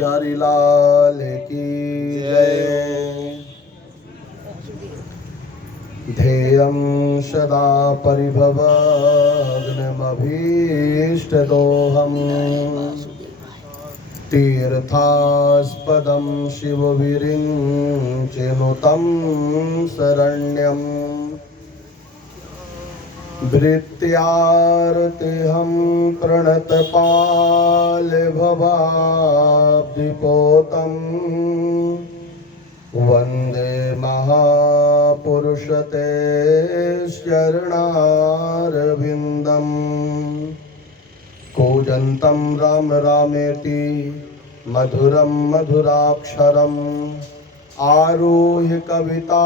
प्यारी लाल की जय। ध्येयं सदा परिभवग्नमभीष्टदोहम् तीर्थास्पदं शिवविरिञ्चिनुतं शरण्यम् भृत्यार्तिहं प्रणतपालभवाब्धिपोतं वन्दे महापुरुषते चरणारविन्दम् कूजन्तं राम रामेति मधुरं मधुराक्षरम् आरुह्य कविता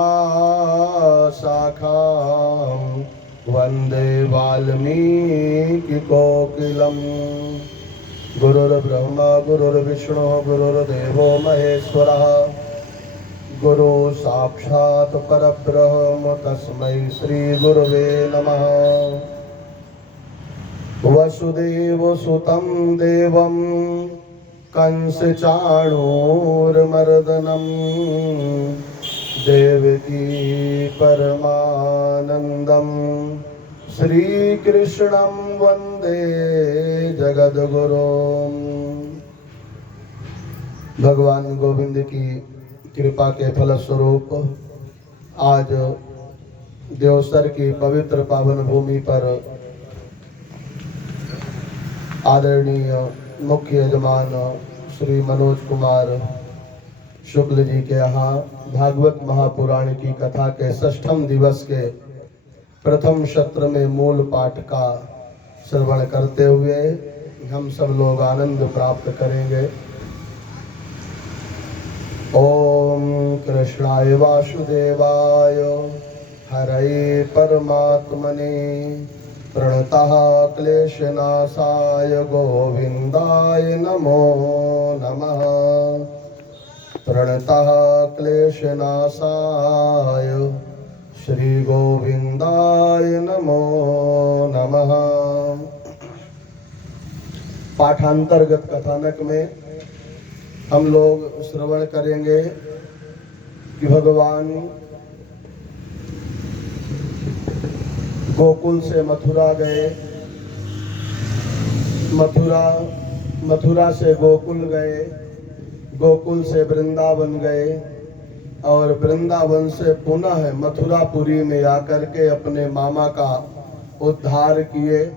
शाखाम् वन्दे वाल्मीकि कोकिलम्। गुरुर्ब्रह्मा गुरुर्विष्णु गुरुर्देवो महेश्वरः गुरु साक्षात् परब्रह्म तस्मै श्री गुरुवे नमः। वसुदेवसुतं देवं कंसचाणूरमर्दनं देवकी परमानंदं श्रीकृष्णं वंदे जगद्गुरुं। भगवान गोविंद की कृपा के फलस्वरूप आज देवसर की पवित्र पावन भूमि पर आदरणीय मुख्य यजमान श्री मनोज कुमार शुक्ल जी के यहाँ भागवत महापुराण की कथा के 6ठम दिवस के प्रथम सत्र में मूल पाठ का श्रवण करते हुए हम सब लोग आनंद प्राप्त करेंगे। ओम कृष्णाय वासुदेवाय हरये परमात्मने प्रणतः क्लेशनाशाय गोविंदाय नमो नमः। प्रणतः क्लेशनाशाय श्री गोविंदाय नमो नमः। पाठांतर्गत कथानक में हम लोग श्रवण करेंगे कि भगवान गोकुल से मथुरा गए, मथुरा से गोकुल गए, गोकुल से वृंदावन गए और वृंदावन से पुनः मथुरापुरी में आकर के अपने मामा का उद्धार किए।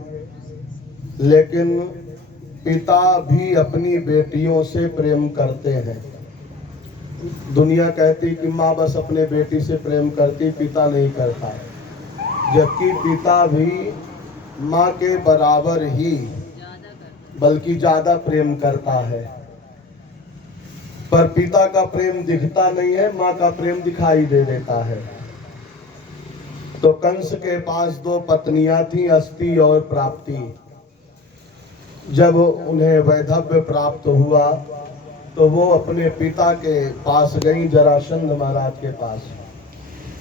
लेकिन पिता भी अपनी बेटियों से प्रेम करते हैं। दुनिया कहती कि माँ बस अपने बेटी से प्रेम करती, पिता नहीं करता, जबकि पिता भी माँ के बराबर ही बल्कि ज्यादा प्रेम करता है। पर पिता का प्रेम दिखता नहीं है, माँ का प्रेम दिखाई दे देता है। तो कंस के पास 2 पत्नियां थीं, अस्ति और प्राप्ति। जब उन्हें वैधव्य प्राप्त हुआ तो वो अपने पिता के पास गई, जरासंध महाराज के पास,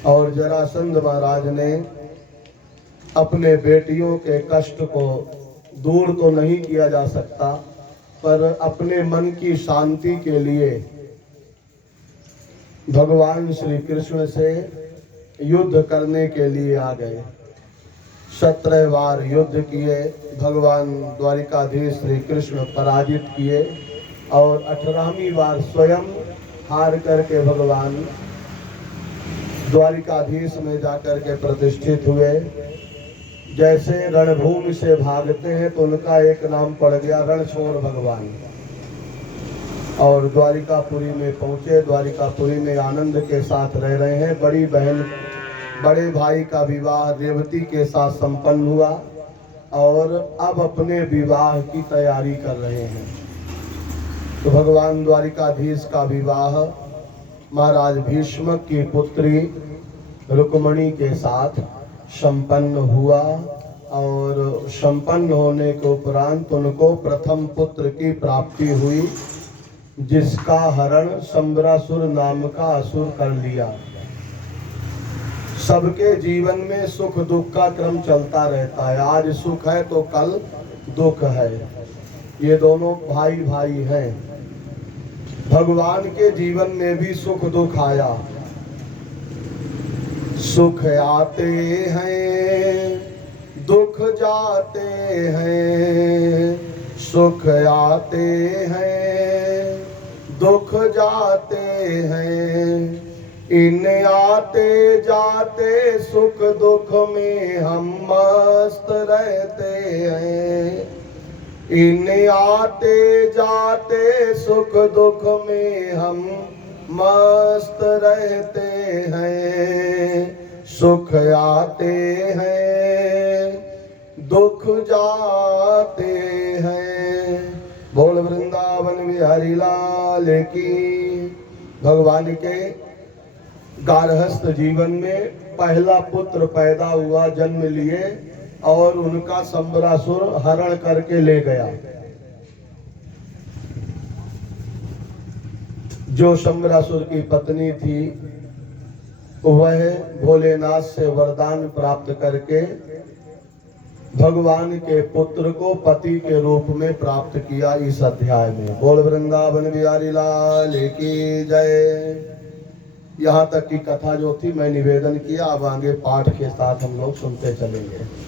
और जरासंध महाराज ने अपने बेटियों के कष्ट को दूर तो नहीं किया जा सकता, पर अपने मन की शांति के लिए भगवान श्री कृष्ण से युद्ध करने के लिए आ गए। 17 बार युद्ध किए, भगवान द्वारिकाधीश श्री कृष्ण पराजित किए और 18वीं बार स्वयं हार करके भगवान द्वारिकाधीश में जाकर के प्रतिष्ठित हुए। जैसे रणभूमि से भागते हैं तो उनका एक नाम पड़ गया रणछोड़ भगवान। और द्वारिकापुरी में पहुंचे, द्वारिकापुरी में आनंद के साथ रह रहे हैं। बड़ी बहन बड़े भाई का विवाह रेवती के साथ संपन्न हुआ और अब अपने विवाह की तैयारी कर रहे हैं। तो भगवान द्वारिकाधीश का विवाह महाराज भीष्मक की पुत्री रुक्मणी के साथ संपन्न हुआ और संपन्न होने के उपरांत उनको प्रथम पुत्र की प्राप्ति हुई, जिसका हरण शंबरासुर नाम का असुर कर लिया। सबके जीवन में सुख दुख का क्रम चलता रहता है। आज सुख है तो कल दुख है। ये दोनों भाई भाई हैं। भगवान के जीवन में भी सुख दुख आया। सुख आते हैं, दुख जाते हैं, सुख आते हैं, दुख जाते हैं। इन आते जाते सुख दुख में हम मस्त रहते हैं। इन आते जाते सुख दुख में हम मस्त रहते हैं। सुख आते हैं, दुख जाते हैं। बोल वृंदावन बिहारी लाल की। भगवान के गारहस्थ जीवन में पहला पुत्र पैदा हुआ, जन्म लिए और उनका संबरासुर हरण करके ले गया। जो संबरासुर की पत्नी थी वह भोलेनाथ से वरदान प्राप्त करके भगवान के पुत्र को पति के रूप में प्राप्त किया इस अध्याय में। बोल वृंदावन बिहारी लाल की जय। यहाँ तक की कथा जो थी मैं निवेदन किया, अब आगे पाठ के साथ हम लोग सुनते चलेंगे।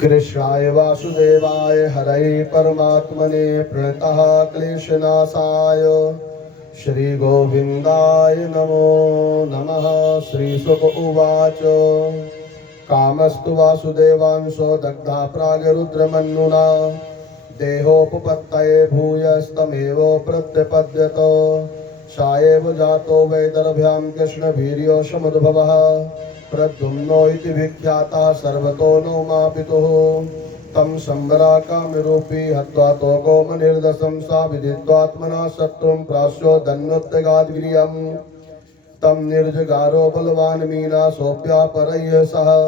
कृष्णाय वासुदेवाय हरये परमात्मने प्रणतः क्लेशनाशाय श्री गोविंदाय नमो नमः। श्री शुक उवाच कामस्तु वासुदेवांशो दग्धा प्रागरुद्रमन्युना देहोपपत्तये भूयस्तमेव प्रत्यपद्यत। सा एव जातो वैदर्भ्यां कृष्णवीर्यो समुद्भवः प्रद्युम्नो इति विख्याता सर्वतो नो मापितुः। तं संबराकामिरूपी हत्वा तोकोमनिर्दशं सा विदित्वात्मना शत्रुं प्राश्यो धन्योत्तगाद्वीर्यम्। तं निर्जगारो बलवान् मीना सोऽप्यापरय्य सः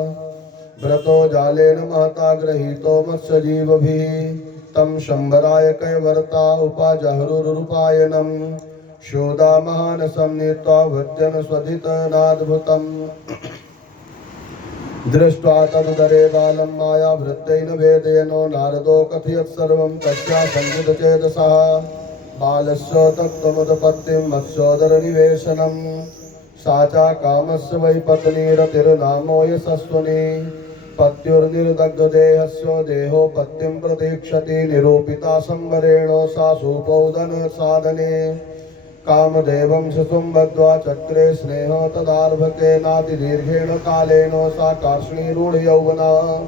व्रतो जालेन महता गृहीतो मत्स्यजीवभिः। तं शंबराय कैवर्ता उपाजहरुरुपायनं शोधा महानसं नीत्वा वृत्यन् स्वधितनाद्भुतम्। दृष्ट्वा तदुदरे बालं मायावृत्तेन वेदेनो नारदो कथयत् सर्वं तस्या संविदचेतसः। बालस्य तत्त्वमुत्पत्तिं मत्स्योदरनिवेशनम्। सा च कामस्य वै पत्नी रतिर्नामो यशस्विनी। पत्युर्निर्दग्धदेहस्य देहोपत्तिं प्रतीक्षति। निरूपिता संवरेण सा सुपोदनसाधने। कामदेवं शिशुं बद्ध्वा चक्रे स्नेह तदार्भके नातिदीर्घेण कालेन सा कार्ष्णीरूढयौवना।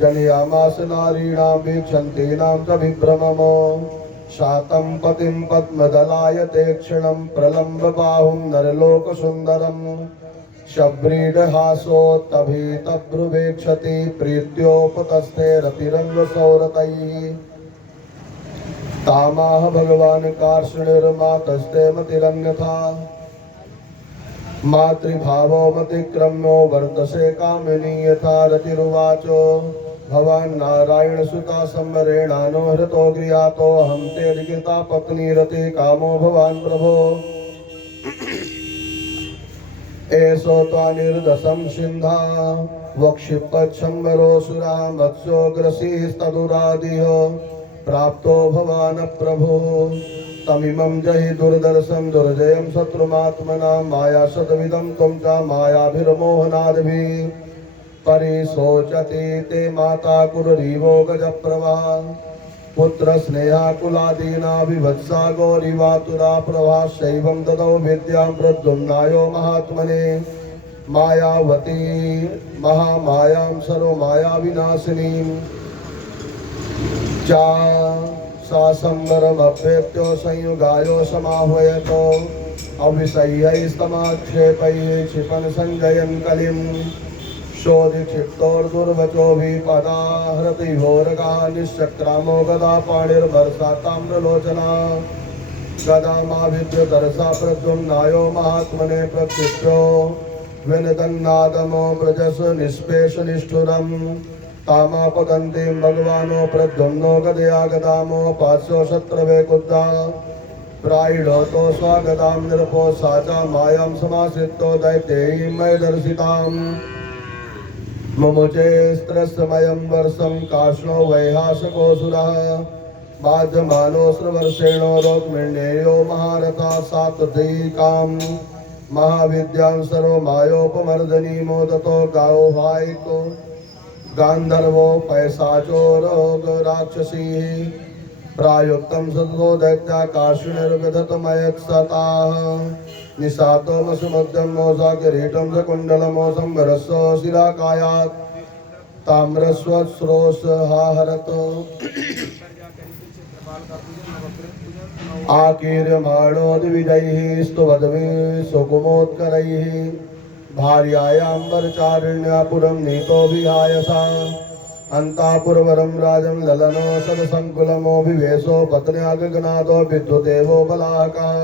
जनयामास नारीणां वीक्षन्तीनां च विभ्रममो। शातं पतिं पद्मदलायते क्षणं प्रलम्ब बाहुं नरलोकसुन्दरं। शब्रीडहासोत्तभीतभ्रुवेक्षति प्रीत्योपतस्थे रतिरङ्गसौरतैः। तामाह भगवान कार्ष्णिर्मातस्ते मतिरन्यथा। मातृभावो मतिक्रम्यो वर्तसे कामिनी यथा। रतिरुवाचो भवान् नारायण सुता संवरेणानो हृतो गृहातो। अहं ते विकृता पत्नी रति कामो भवान् प्रभो। एषो त्वा निर्दशं सिन्धा वक्षिपच्छम्बरोऽसुरा मत्स्योग्रसीस्तदुरादिह। प्राप्तो भवान् प्रभो तमिमं जहि दुर्दर्शं दुर्जयं शत्रुमात्मना। माया शतविदं त्वं च मायाभिर्मोहनादिभिः। परिशोचति ते माता कुररीवो गजप्रभा। पुत्रस्नेहाकुलादीना विभत्सा गौरीवातुरा प्रभा। शैवं ददौ विद्यां प्रद्युम्नायो महात्मने। मायावती महामायां सर्वमायाविनाशिनीं। चा सा संवरमभ्येत्यो संयुगायो समाह्वयतो। अविषय्यैस्तमाक्षेपैः क्षिपन् सञ्जयन् कलिं। शोधिक्षिप्तोर्दुर्वचोभिपदा हृतिभोरगा। निश्चक्रामो गदा पाणिर्वर्षा ताम्रलोचना। गदामाभिद्य दर्शा प्रद्युम्नायो महात्मने प्रक्षिप्यो। विनदन्नादमो व्रजस निष्पेष निष्ठुरम्। तामापदन्तीं भगवानो प्रद्युम्नो गदया गदामो पार्श्व शत्रवे कुद्धा। प्रायिणोतो स्वागतां नृपो सा च मायां समाश्रितो दैत्यैः मयि दर्शिताम्। मुमुचे स्त्रस्मयं वर्षं कार्ष्णो वैहासकोऽसुरः। बाध्यमानो श्रवर्षेणो रोक्मिण्येयो महारथा सात्वधिकाम् महाविद्यां सर्वमायोपमर्दनी मोदतो गावोहायितो गांधर्वो पैसाचो रोग राक्षसी प्रायुक्तं सतो दैत्याकार्षुणिर्विदतमयत्सताः निशातो मसुमद्यं मोसा किरीटं च कुण्डलमोसं वरस्व शिराकायात् ताम्रस्वस्रोसहाहरत आकीर्यमाणोद्विजैः स्तुवद्भिः सुकुमोत्करैः भार्यायाम्बरचारिण्यापुरं नीतो विहाय सा अन्तापुरवरं राजं ललनो सदसङ्कुलमोऽभिवेशो पत्न्यागनादो विद्युदेवो बलाहकः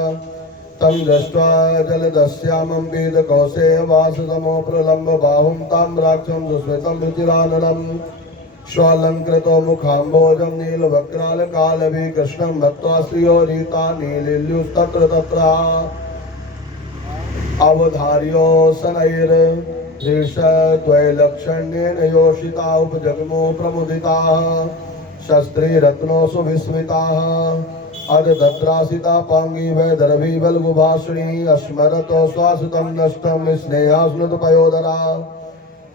तं दृष्ट्वा जलदस्यामं पीतकौशेयवाससमो प्रलम्ब बाहुं ताम्राक्षं सुस्मितं रुचिराननं स्वालङ्कृतो मुखाम्बोजं नीलवक्रालकालभि कृष्णं मत्वा श्रियो रीता नीलिल्युस्तत्र तत्र अवधार्यो शनैर्दृशद्वैलक्षण्येन योषिता उपजग्मो प्रमुदिताः शस्त्रीरत्नो सुविस्मिताः अदद्रासिता पांगी वैदर्भी बलगुभाषिणी अस्मरतो श्वासुतं नष्टं स्नेहास्नुतपयोदरा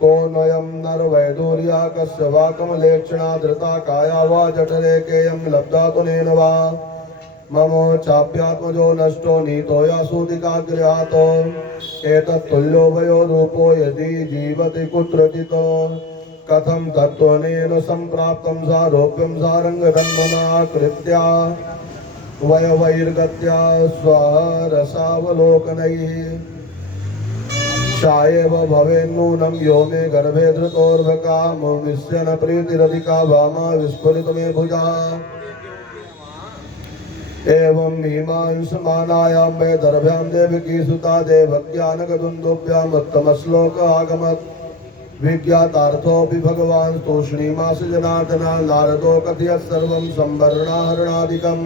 को नयं नरवैदूर्या कस्य वा कमलेक्षणा धृता काया वा जठरे केयं लब्धा तुनेन वा ममो चाप्यात्मजो नष्टो नीतो यासूदिकाग्र्यातो एतत्तुल्यो वयो रूपो यदि जीवति कुत्रचित् कथं तत्त्वनेन सम्प्राप्तं सारोप्यं सारङ्गधन्वना कृत्या वयवैर्गत्या स्वरसावलोकनैः शायेव भवेन्नूनं यो मे गर्भे धृतोर्भकामविश्यन प्रीतिरधिका वामा विस्फुरित मे भुजा एवं मीमांसमानायां वैदर्भ्यां देवकी सुता देवज्ञानकदुन्दुभ्याम् उत्तमश्लोक आगमत् विज्ञातार्थोऽपि भगवान् तूष्णीमास जनार्दना नारदो कथयत् सर्वं संवरणाहरणादिकम्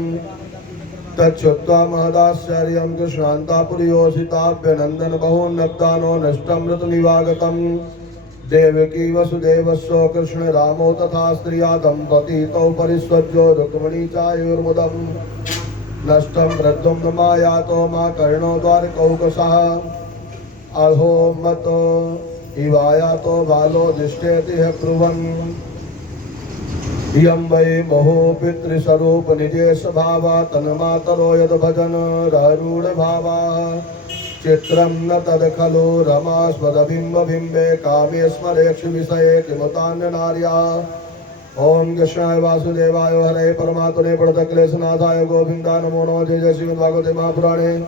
तच्छ्रुत्वा महदाश्चर्यं कृष्णान्तापुर्योषिताभ्यनन्दन बहून्नब्दानो नष्टमृतनिवागतम् देवकी वसुदेवस्व कृष्ण रामो तथा स्त्रिया दम्पती तौ परिस्वज्यो रुक्मिणी चायुर्मुदम् नष्टं प्रद्युम्न मायातो मा कर्णो द्वारकौकसः अहो मत इवायातो बालो दिष्टेति ह ब्रुवन् यं वै महो पितृस्वरूप निजेश भावा तन्मातरो यद् भजन रूढ़ भावा चित्रं न तद् खलु रमास्मदबिम्बबिम्बे कामे स्मरेक्षु विषये किमुतान्य नार्या ओम कृष्णाय वासुदेवाय हरे परमात्मने प्रणतक्लेशनाथाय गोविन्दाय नमो नमः जय जय श्रीमद्भागवते महापुराणे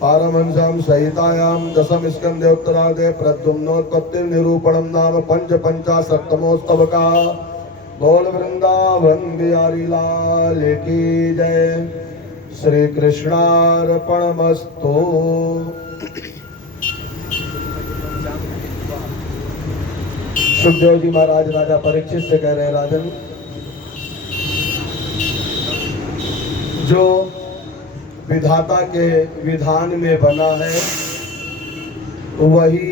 पारमहंस्यां संहितायां दशम स्कन्धे उत्तरार्धे प्रद्युम्नोत्पत्तिर्निरूपणं नाम पंचाशत्तमोस्तवका बोल वृंदावन बिहारी लाल की जय। श्री कृष्णार्पणमस्तु। सुखदेव जी महाराज राजा परीक्षित से कह रहे हैं, राजन जो विधाता के विधान में बना है वही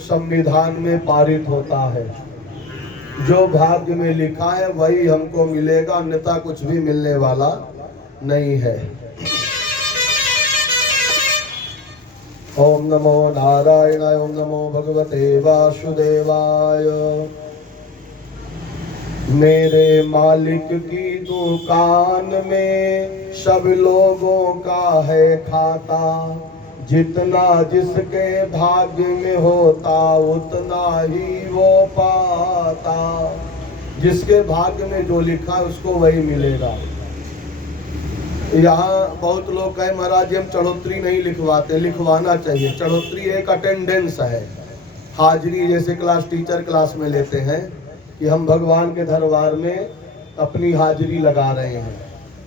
संविधान में पारित होता है। जो भाग्य में लिखा है वही हमको मिलेगा, अन्यथा कुछ भी मिलने वाला नहीं है। ओम नमो नारायणाय, ओम नमो भगवते वासुदेवाय। मेरे मालिक की दुकान में सब लोगों का है खाता, जितना जिसके भाग्य में होता उतना ही वो पाता। जिसके भाग्य में जो लिखा है उसको वही मिलेगा। यहाँ बहुत लोग कहे महाराज जी हम चढ़ोतरी नहीं लिखवाते, लिखवाना चाहिए। चढ़ोतरी एक अटेंडेंस है, हाजिरी, जैसे क्लास टीचर क्लास में लेते हैं कि हम भगवान के दरबार में अपनी हाजिरी लगा रहे हैं।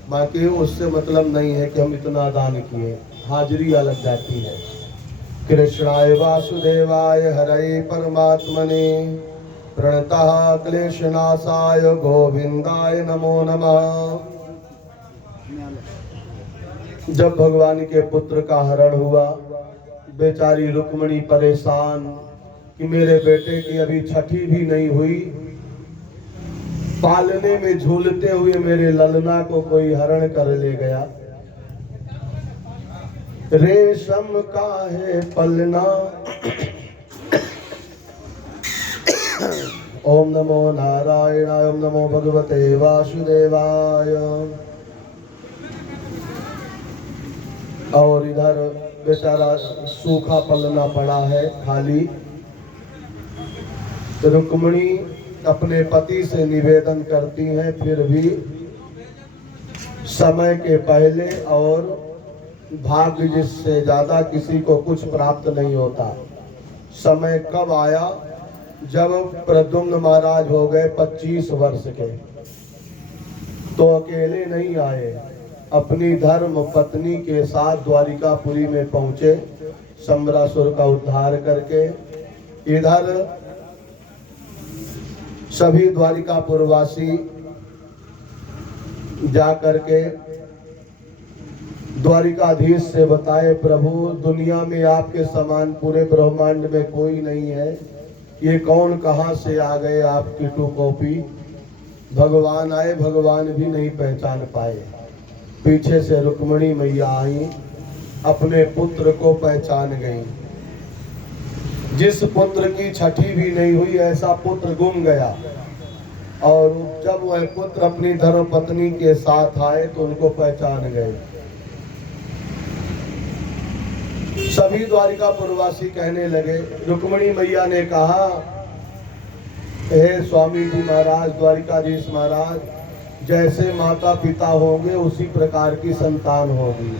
बाकी उससे मतलब नहीं है कि हम इतना दान किए, हाजिरी अलग जाती है। कृष्णाय वासुदेवाय हरे परमात्मने प्रणतः क्लेशनाशाय गोविंदाय नमो नमः। जब भगवान के पुत्र का हरण हुआ, बेचारी रुक्मिणी परेशान कि मेरे बेटे की अभी छठी भी नहीं हुई पालने में झूलते हुए मेरे ललना को कोई हरण कर ले गया। रेशम का है पलना। ओम नमो नारायणाय। ओम नमो भगवते वासुदेवाय। और इधर बेचारा सूखा पलना पड़ा है खाली। रुक्मिणी अपने पति से निवेदन करती हैं, फिर भी समय के पहले और भाग्य जिससे ज्यादा किसी को कुछ प्राप्त नहीं होता। समय कब आया? जब प्रद्युम्न महाराज हो गए 25 वर्ष के, तो अकेले नहीं आए, अपनी धर्म पत्नी के साथ द्वारिकापुरी में पहुंचे, सम्रासुर का उद्धार करके। इधर सभी द्वारिकापुरवासी जा करके द्वारिकाधीश से बताए, प्रभु दुनिया में आपके समान पूरे ब्रह्मांड में कोई नहीं है, ये कौन कहां से आ गए आपकी टू कॉपी। भगवान आए, भगवान भी नहीं पहचान पाए। पीछे से रुक्मिणी मैया आई, अपने पुत्र को पहचान गई। जिस पुत्र की छठी भी नहीं हुई ऐसा पुत्र गुम गया, और जब वह पुत्र अपनी धर्म पत्नी के साथ आए तो उनको पहचान गए। सभी द्वारिकापुरवासी कहने लगे, रुक्मिणी मैया ने कहा, हे स्वामी जी महाराज, द्वारिकाधीश महाराज, जैसे माता पिता होंगे उसी प्रकार की संतान होगी।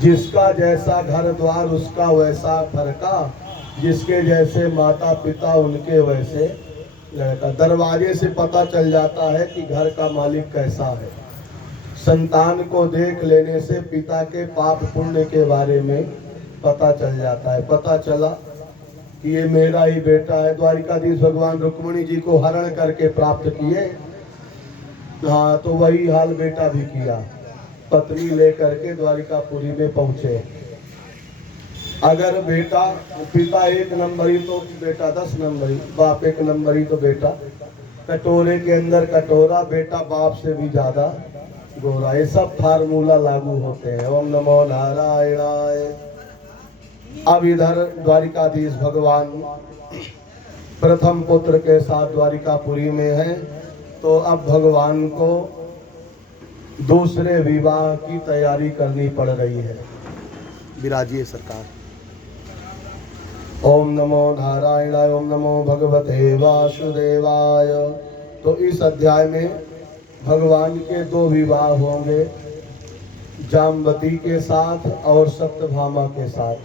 जिसका जैसा घर द्वार उसका वैसा फरका, जिसके जैसे माता पिता उनके वैसे लड़का। दरवाजे से पता चल जाता है कि घर का मालिक कैसा है। संतान को देख लेने से पिता के पाप पुण्य के बारे में पता चल जाता है। पता चला कि ये मेरा ही बेटा है। द्वारिकाधीश भगवान रुक्मिणी जी को हरण करके प्राप्त किए। हाँ, तो वही हाल बेटा भी किया, पत्नी लेकर के द्वारिकापुरी में पहुंचे। अगर बेटा पिता 1 नंबरी तो बेटा 10 नंबरी, बाप 1 नंबरी तो बेटा कटोरे के अंदर कटोरा, बेटा बाप से भी ज्यादा गोरा। ये सब फार्मूला लागू होते हैं। ओम नमो नारायणाय। अब इधर द्वारिकाधीश भगवान प्रथम पुत्र के साथ द्वारिकापुरी में है, तो अब भगवान को दूसरे विवाह की तैयारी करनी पड़ रही है। विराजिए सरकार। ओम नमो नारायणाय। ओम नमो भगवते वासुदेवाय। तो इस अध्याय में भगवान के 2 विवाह होंगे, जाम्बती के साथ और सत्यभामा के साथ।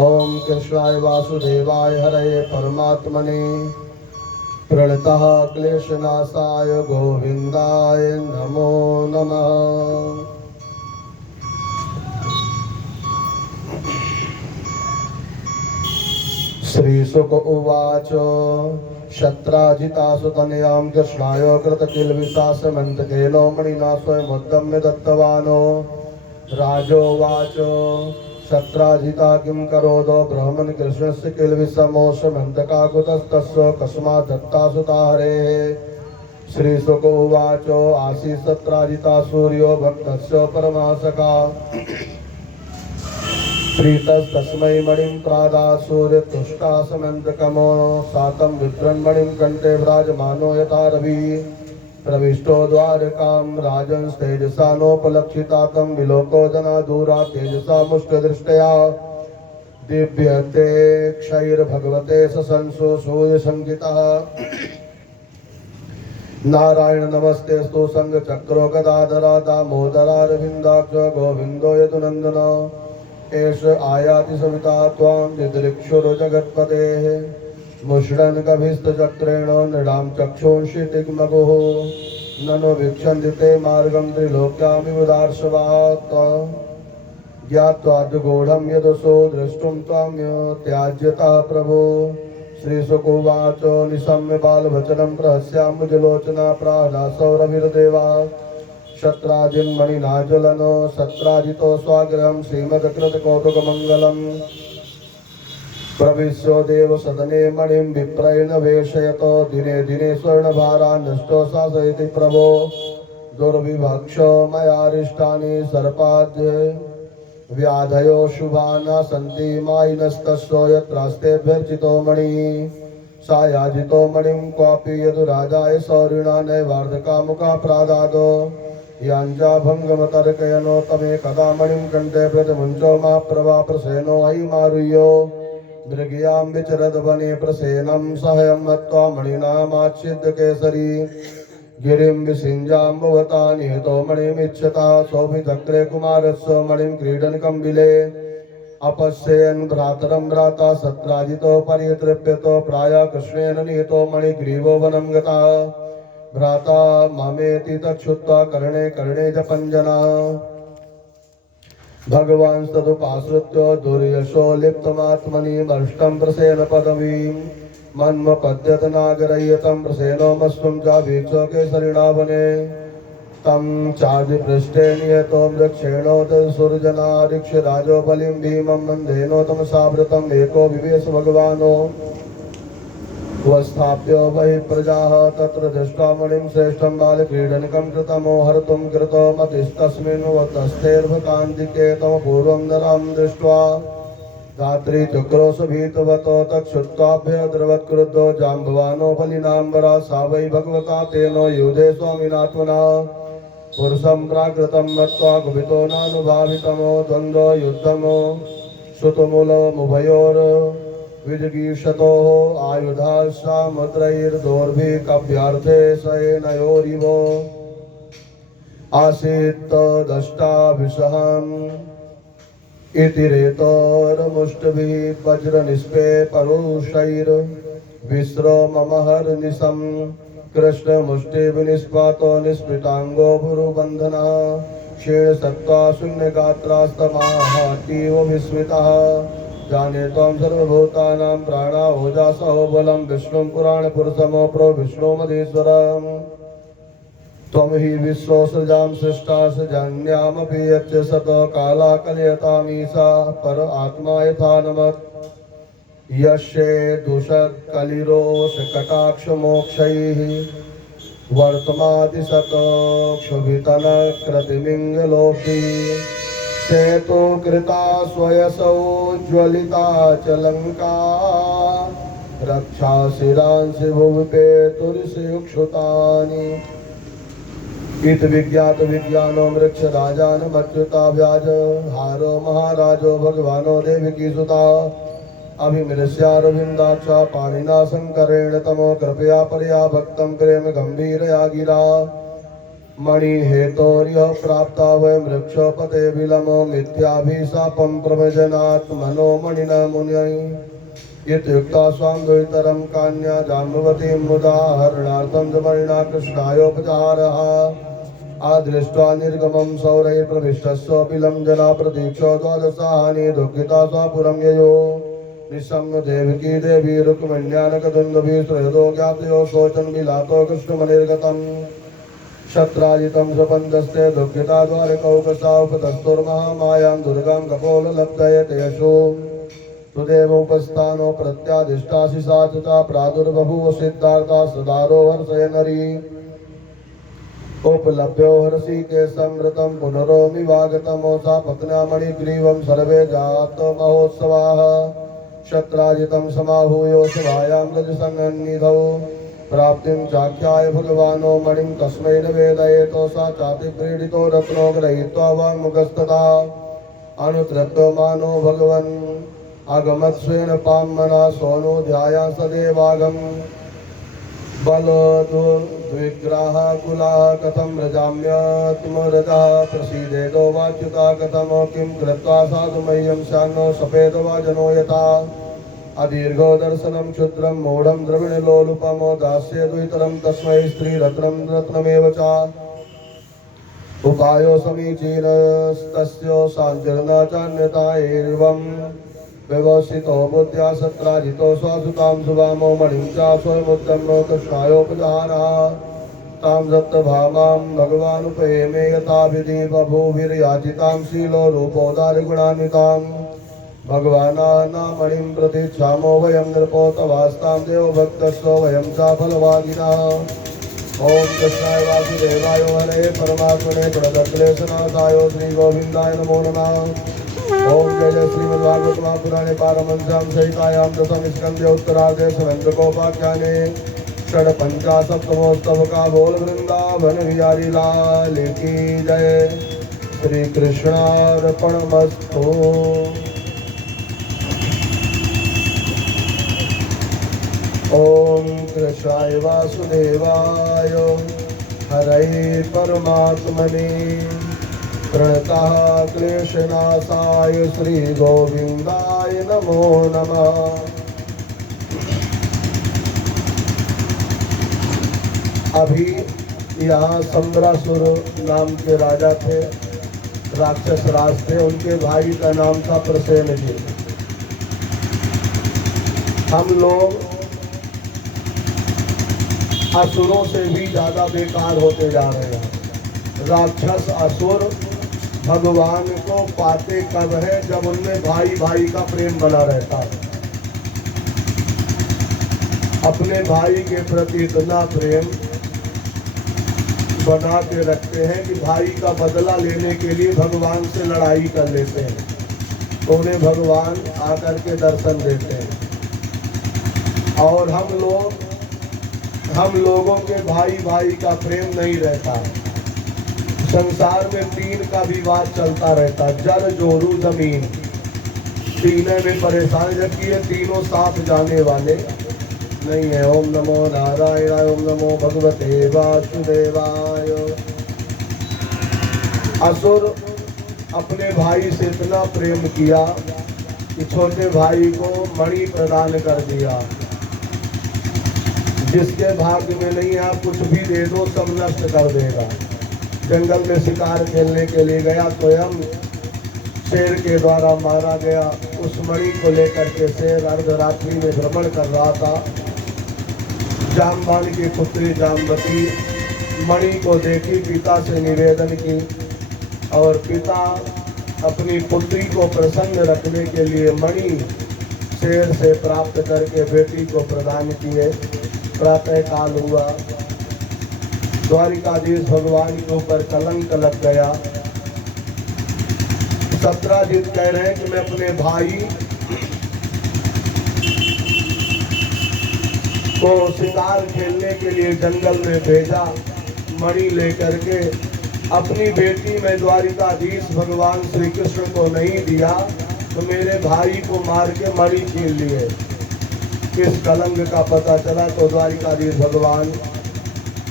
ओम कृष्णाय वासुदेवाय हरये परमात्मने प्रणतः क्लेशनाशाय गोविंदाय नमो नमः। श्रीशुक उवाच शत्राजितासु तनयां कृष्णाय कृतकिल्बिषासमन्तकेनो मणिना स्वयमुद्यम्य दत्तवानो। राजोवाच शत्राजिता किं करोदो ब्राह्मण कृष्णस्य किल्बिषमोषमन्तकाकुतस्तस्य कस्मात् दत्तासुता हरेः। श्रीशुक उवाच आसीत् शत्राजिता सूर्यो भक्तस्य परमासका। प्रीतस्तस्मै मणिं प्रादात् सूर्यतुष्टासमन्तकमो सातं विभ्रन्मणिं कण्ठे विराजमानो यथा रविः। प्रविष्टो द्वारकां राजंस्तेजसा नोपलक्षिता तं विलोको जना दूरा तेजसा मुष्टदृष्टया। दिव्यते क्षैर्भगवते ससंसो सूर्यसंगितः। नारायण नमस्तेस्तु संगचक्रो गदाधरा दामोदरारविन्दाक्ष गोविन्दो यदुनन्दन। एष आयाति सविता त्वां दिदृक्षुर जगत्पतेः। मुष्णन् कभिस्तचक्रेण नृणां चक्षुंषि दिग्मगुः। ननु वीक्षन्ति ते मार्गं त्रिलोक्यामिव दार्शवात्। ज्ञात्वा दुगूढं यदसो द्रष्टुं त्वां त्याज्यतः प्रभो। श्रीशुक उवाच निशम्य बालवचनं प्रहस्याम्बुजलोचना प्राह्लासौ रविर्देवा। शत्राजिन्मणिना ज्वलनो सत्राजितो स्वाग्रहं श्रीमद्कृतकौतुकमङ्गलम्। प्रविश्यो देव सदने मणिं विप्रैण वेशयतो दिने दिने स्वर्णभारा नष्टो शासयति प्रभो दुर्विभक्षो मयारिष्टानि सर्पाद्य व्याधयो शुभा न सन्ति मायिनस्तस्यो यत्रास्तेभ्यर्चितो मणि सायाजितो मणिं क्वापि यदुराजाय सौरिणा नैवार्धकामुका प्रादादो यांजा भंगमतर्कयनो तमे कदा मणिं कंठे प्रतिमुञ्चो मा प्रभा प्रसेनो अयि मारुह्यो मृगयां विचरद वने प्रसेनं सहयं मत्वा मणिनामाच्छिद्य केसरी गिरिं विसिञ्जाम्बवता निहतो मणिमिच्छता शोभितक्रे कुमारस्य मणिं क्रीडनकं बिले अपश्यन् भ्रातरं भ्राता सत्राजितो परितृप्यतो प्राय कृष्णेन निहतो मणिग्रीवो वनं गता भ्राता मामेति तच्छ्रुत्वा कर्णे कर्णे जपञ्जना भगवान् तदुपाश्रित्य दुर्यशो लिप्तमात्मनि मर्ष्टं प्रसेन पदवीं मन्मपद्यत नागरय्यतं प्रसेनो मस्तुं चावीक्षो केसरिणा वने तं चादिपृष्ठे नियतो वृक्षेणोत सुरजना ऋक्षराजो बलिं भीमं मन्देनोतम सावृतम् एको विवेश भगवानो वस्थाप्यो वै प्रजाः तत्र दृष्ट्वा मणिं श्रेष्ठं बालक्रीडनकं कृतमो हर्तुं कृतो मतिस्तस्मिन् वतस्थैर्भकान्तिके तम पूर्वं नरां दृष्ट्वा धात्री चक्रोशभीतवतो तच्छ्रुत्वाभ्यद्रवत्क्रुद्धो जाम्बवानो बलिनाम्बरा सा वै भगवता तेनो युधे स्वामिनात्मना पुरुषं प्राकृतं मत्वा कुपितो नानुभावितमो द्वन्द्वो युद्धमो श्रुतमूलो मुभयोर् विजिगीषतो आयुधाश्चामुद्रैर्दोर्भिकभ्यर्थे सैनयोरिवो आसीत् दष्टाभिषहम् इति रेतोर्मुष्टभिः वज्रनिष्पे परुषैर्विश्रोममहर्निशं कृष्णमुष्टिभिनिष्पातो निष्पृताङ्गो भुरुबन्धनः क्षीणसत्त्वा शून्यगात्रास्तमाहातीव विस्मितः जाने त्वं सर्वभूतानां प्राणाओजासहो बलं विष्णुं पुराणपुरुषमो प्रो विष्णुमधीश्वरम् त्वं हि विश्वसृजां सृष्टासृजान्यामपि यच्च सतो काला कलयतामीशा पर आत्मा यथा नमत् यस्ये दुषत्कलिरोषकटाक्षमोक्षैः वर्तमादिशतो क्षुभितनकृतिमिङ्गलोऽपि सेतो कृता स्वयसौ ज्वलिता च लङ्का रक्षाशिरांसि भुविपेतुर्षुक्षुतानि इत विज्ञात विज्ञानो मृक्ष राजान मच्युता व्याज हारो महाराजो भगवानो देवकी सुता अभिमृश्यारविन्दाक्षा पाणिना शंकरेण तमो कृपया परया भक्तं प्रेम गंभीरया गिरा मणिहेतोर्य प्राप्ता वै वृक्षोपते विलमो मिथ्याभिशापं प्रभजनात्मनो मणिना मुनय इत्युक्ता स्वां द्वैतरं कान्या जाम्बवतीं मुदाहरणार्थं मणिना कृष्णायोपचारः आदृष्ट्वा निर्गमं सौरैः प्रविष्टस्योऽपि जना प्रतीक्षो द्वादशाहानि दुःखिता स्वापुरं ययो निःशम्य देवकी देवी रुक्मिण्यानकदुन्दुभिः श्रयदो ज्ञातयो शोचन् विलातो कृष्णमनिर्गतम् शत्राजितं स्वपन्दस्ते दुःखिता द्वारकौकसा उपतस्तुर्महामायां दुर्गां कपोललब्धयते यशो सुदेवोपस्थानो प्रत्यादिष्टासि साचता प्रादुर्बभूव सिद्धार्था सदारो हर्षय नरी उपलभ्यो हर्षि केशमृतं पुनरोमिवागतमो सा पत्न्या मणिग्रीवं सर्वे जातमहोत्सवाः शत्राजितं समाहूयो सभायां रजसन्निधौ प्राप्तिं चाख्याय भगवानो मणिं तस्मै न वेदयेतो सा चातिक्रीडितो रत्नो गृहीत्वा वाङ्मुखस्तथा अनुतृप्यमानो भगवन् आगमत्स्वेन पाम्मना सोनो ध्याया सदेवागम् बलदुर्विग्रह कुलाः कथं रजाम्यत्मरजः प्रसीदेदो वाच्युता कथमो किं कृत्वा साधु मह्यं स्यान्नो सपेदो वा जनो यथा अदीर्घो दर्शनं क्षुद्रं मूढं द्रविणलोलुपमो दास्ये द्वितरं तस्मै स्त्रीरत्नं रत्नमेव च उपायो समीचीनस्तस्य साञ्चर्ना चान्यता एवं व्यवस्थितो बुद्ध्या सत्राजितो स्वासुतां सुवामो मणिं च स्वयमुद्यम्नो कृष्णायोपचारः तां दत्तभामां भगवानुपहेमे यथाविधि बभूभिर्याचितां शीलो रूपोदारगुणान्वितां भगवानानामणिं प्रतीक्षामो वयं नृपोतवास्तां देव भक्तस्व वयं च फलवादिनः। ओम कृष्णाय वासुदेवाय हरे परमात्मने प्रणतक्लेशनाशाय श्री गोविंदाय नमो नमः। ओम जय जय श्रीमद्भागवत महापुराणे पारमहंस्यां सहितायां दशम स्कंदे उत्तरार्धे समेन्द्रकोपाख्याने षड्पंचाशत्तमोत्सव का बोल वृंदावन बिहारी लाल की जय। श्री कृष्णार्पणमस्तु। ओम कृष्णाय वासुदेवाय हरे परमात्मने प्रणतः क्लेशनाशाय श्री गोविंदाय नमो नमः। अभी यहाँ सम्रासुर नाम के राजा थे, राक्षस राज थे। उनके भाई का नाम था प्रसेन जी। हम लोग असुरों से भी ज्यादा बेकार होते जा रहे हैं। राक्षस असुर भगवान को पाते कब है? जब उनमें भाई भाई का प्रेम बना रहता है। अपने भाई के प्रति इतना प्रेम बना के रखते हैं कि भाई का बदला लेने के लिए भगवान से लड़ाई कर लेते हैं, तो उन्हें भगवान आकर के दर्शन देते हैं। और हम लोगों के भाई भाई का प्रेम नहीं रहता। संसार में तीन का विवाद चलता रहता, जल जोरू जमीन, तीनों में परेशान, जबकि ये तीनों साथ जाने वाले नहीं है। ओम नमो नारायणाय, ओम नमो भगवते वासुदेवाय। असुर अपने भाई से इतना प्रेम किया कि छोटे भाई को मणि प्रदान कर दिया। जिसके भाग्य में नहीं, आप कुछ भी दे दो सब नष्ट कर देगा। जंगल में शिकार खेलने के लिए गया, स्वयं शेर के द्वारा मारा गया। उस मणि को लेकर के शेर अर्धरात्रि में भ्रमण कर रहा था। जामवान की पुत्री जामवती मणि को देखी, पिता से निवेदन की, और पिता अपनी पुत्री को प्रसन्न रखने के लिए मणि शेर से प्राप्त करके बेटी को प्रदान किए। प्रातः काल हुआ, द्वारिकाधीश भगवान के ऊपर कलंक लग गया। सत्राजित कह रहे हैं कि मैं अपने भाई को शिकार खेलने के लिए जंगल में भेजा, मणि लेकर के। अपनी बेटी में द्वारिकाधीश भगवान श्री कृष्ण को नहीं दिया, तो मेरे भाई को मार के मणि छीन लिए। इस कलंक का पता चला तो द्वारिकाधीश भगवान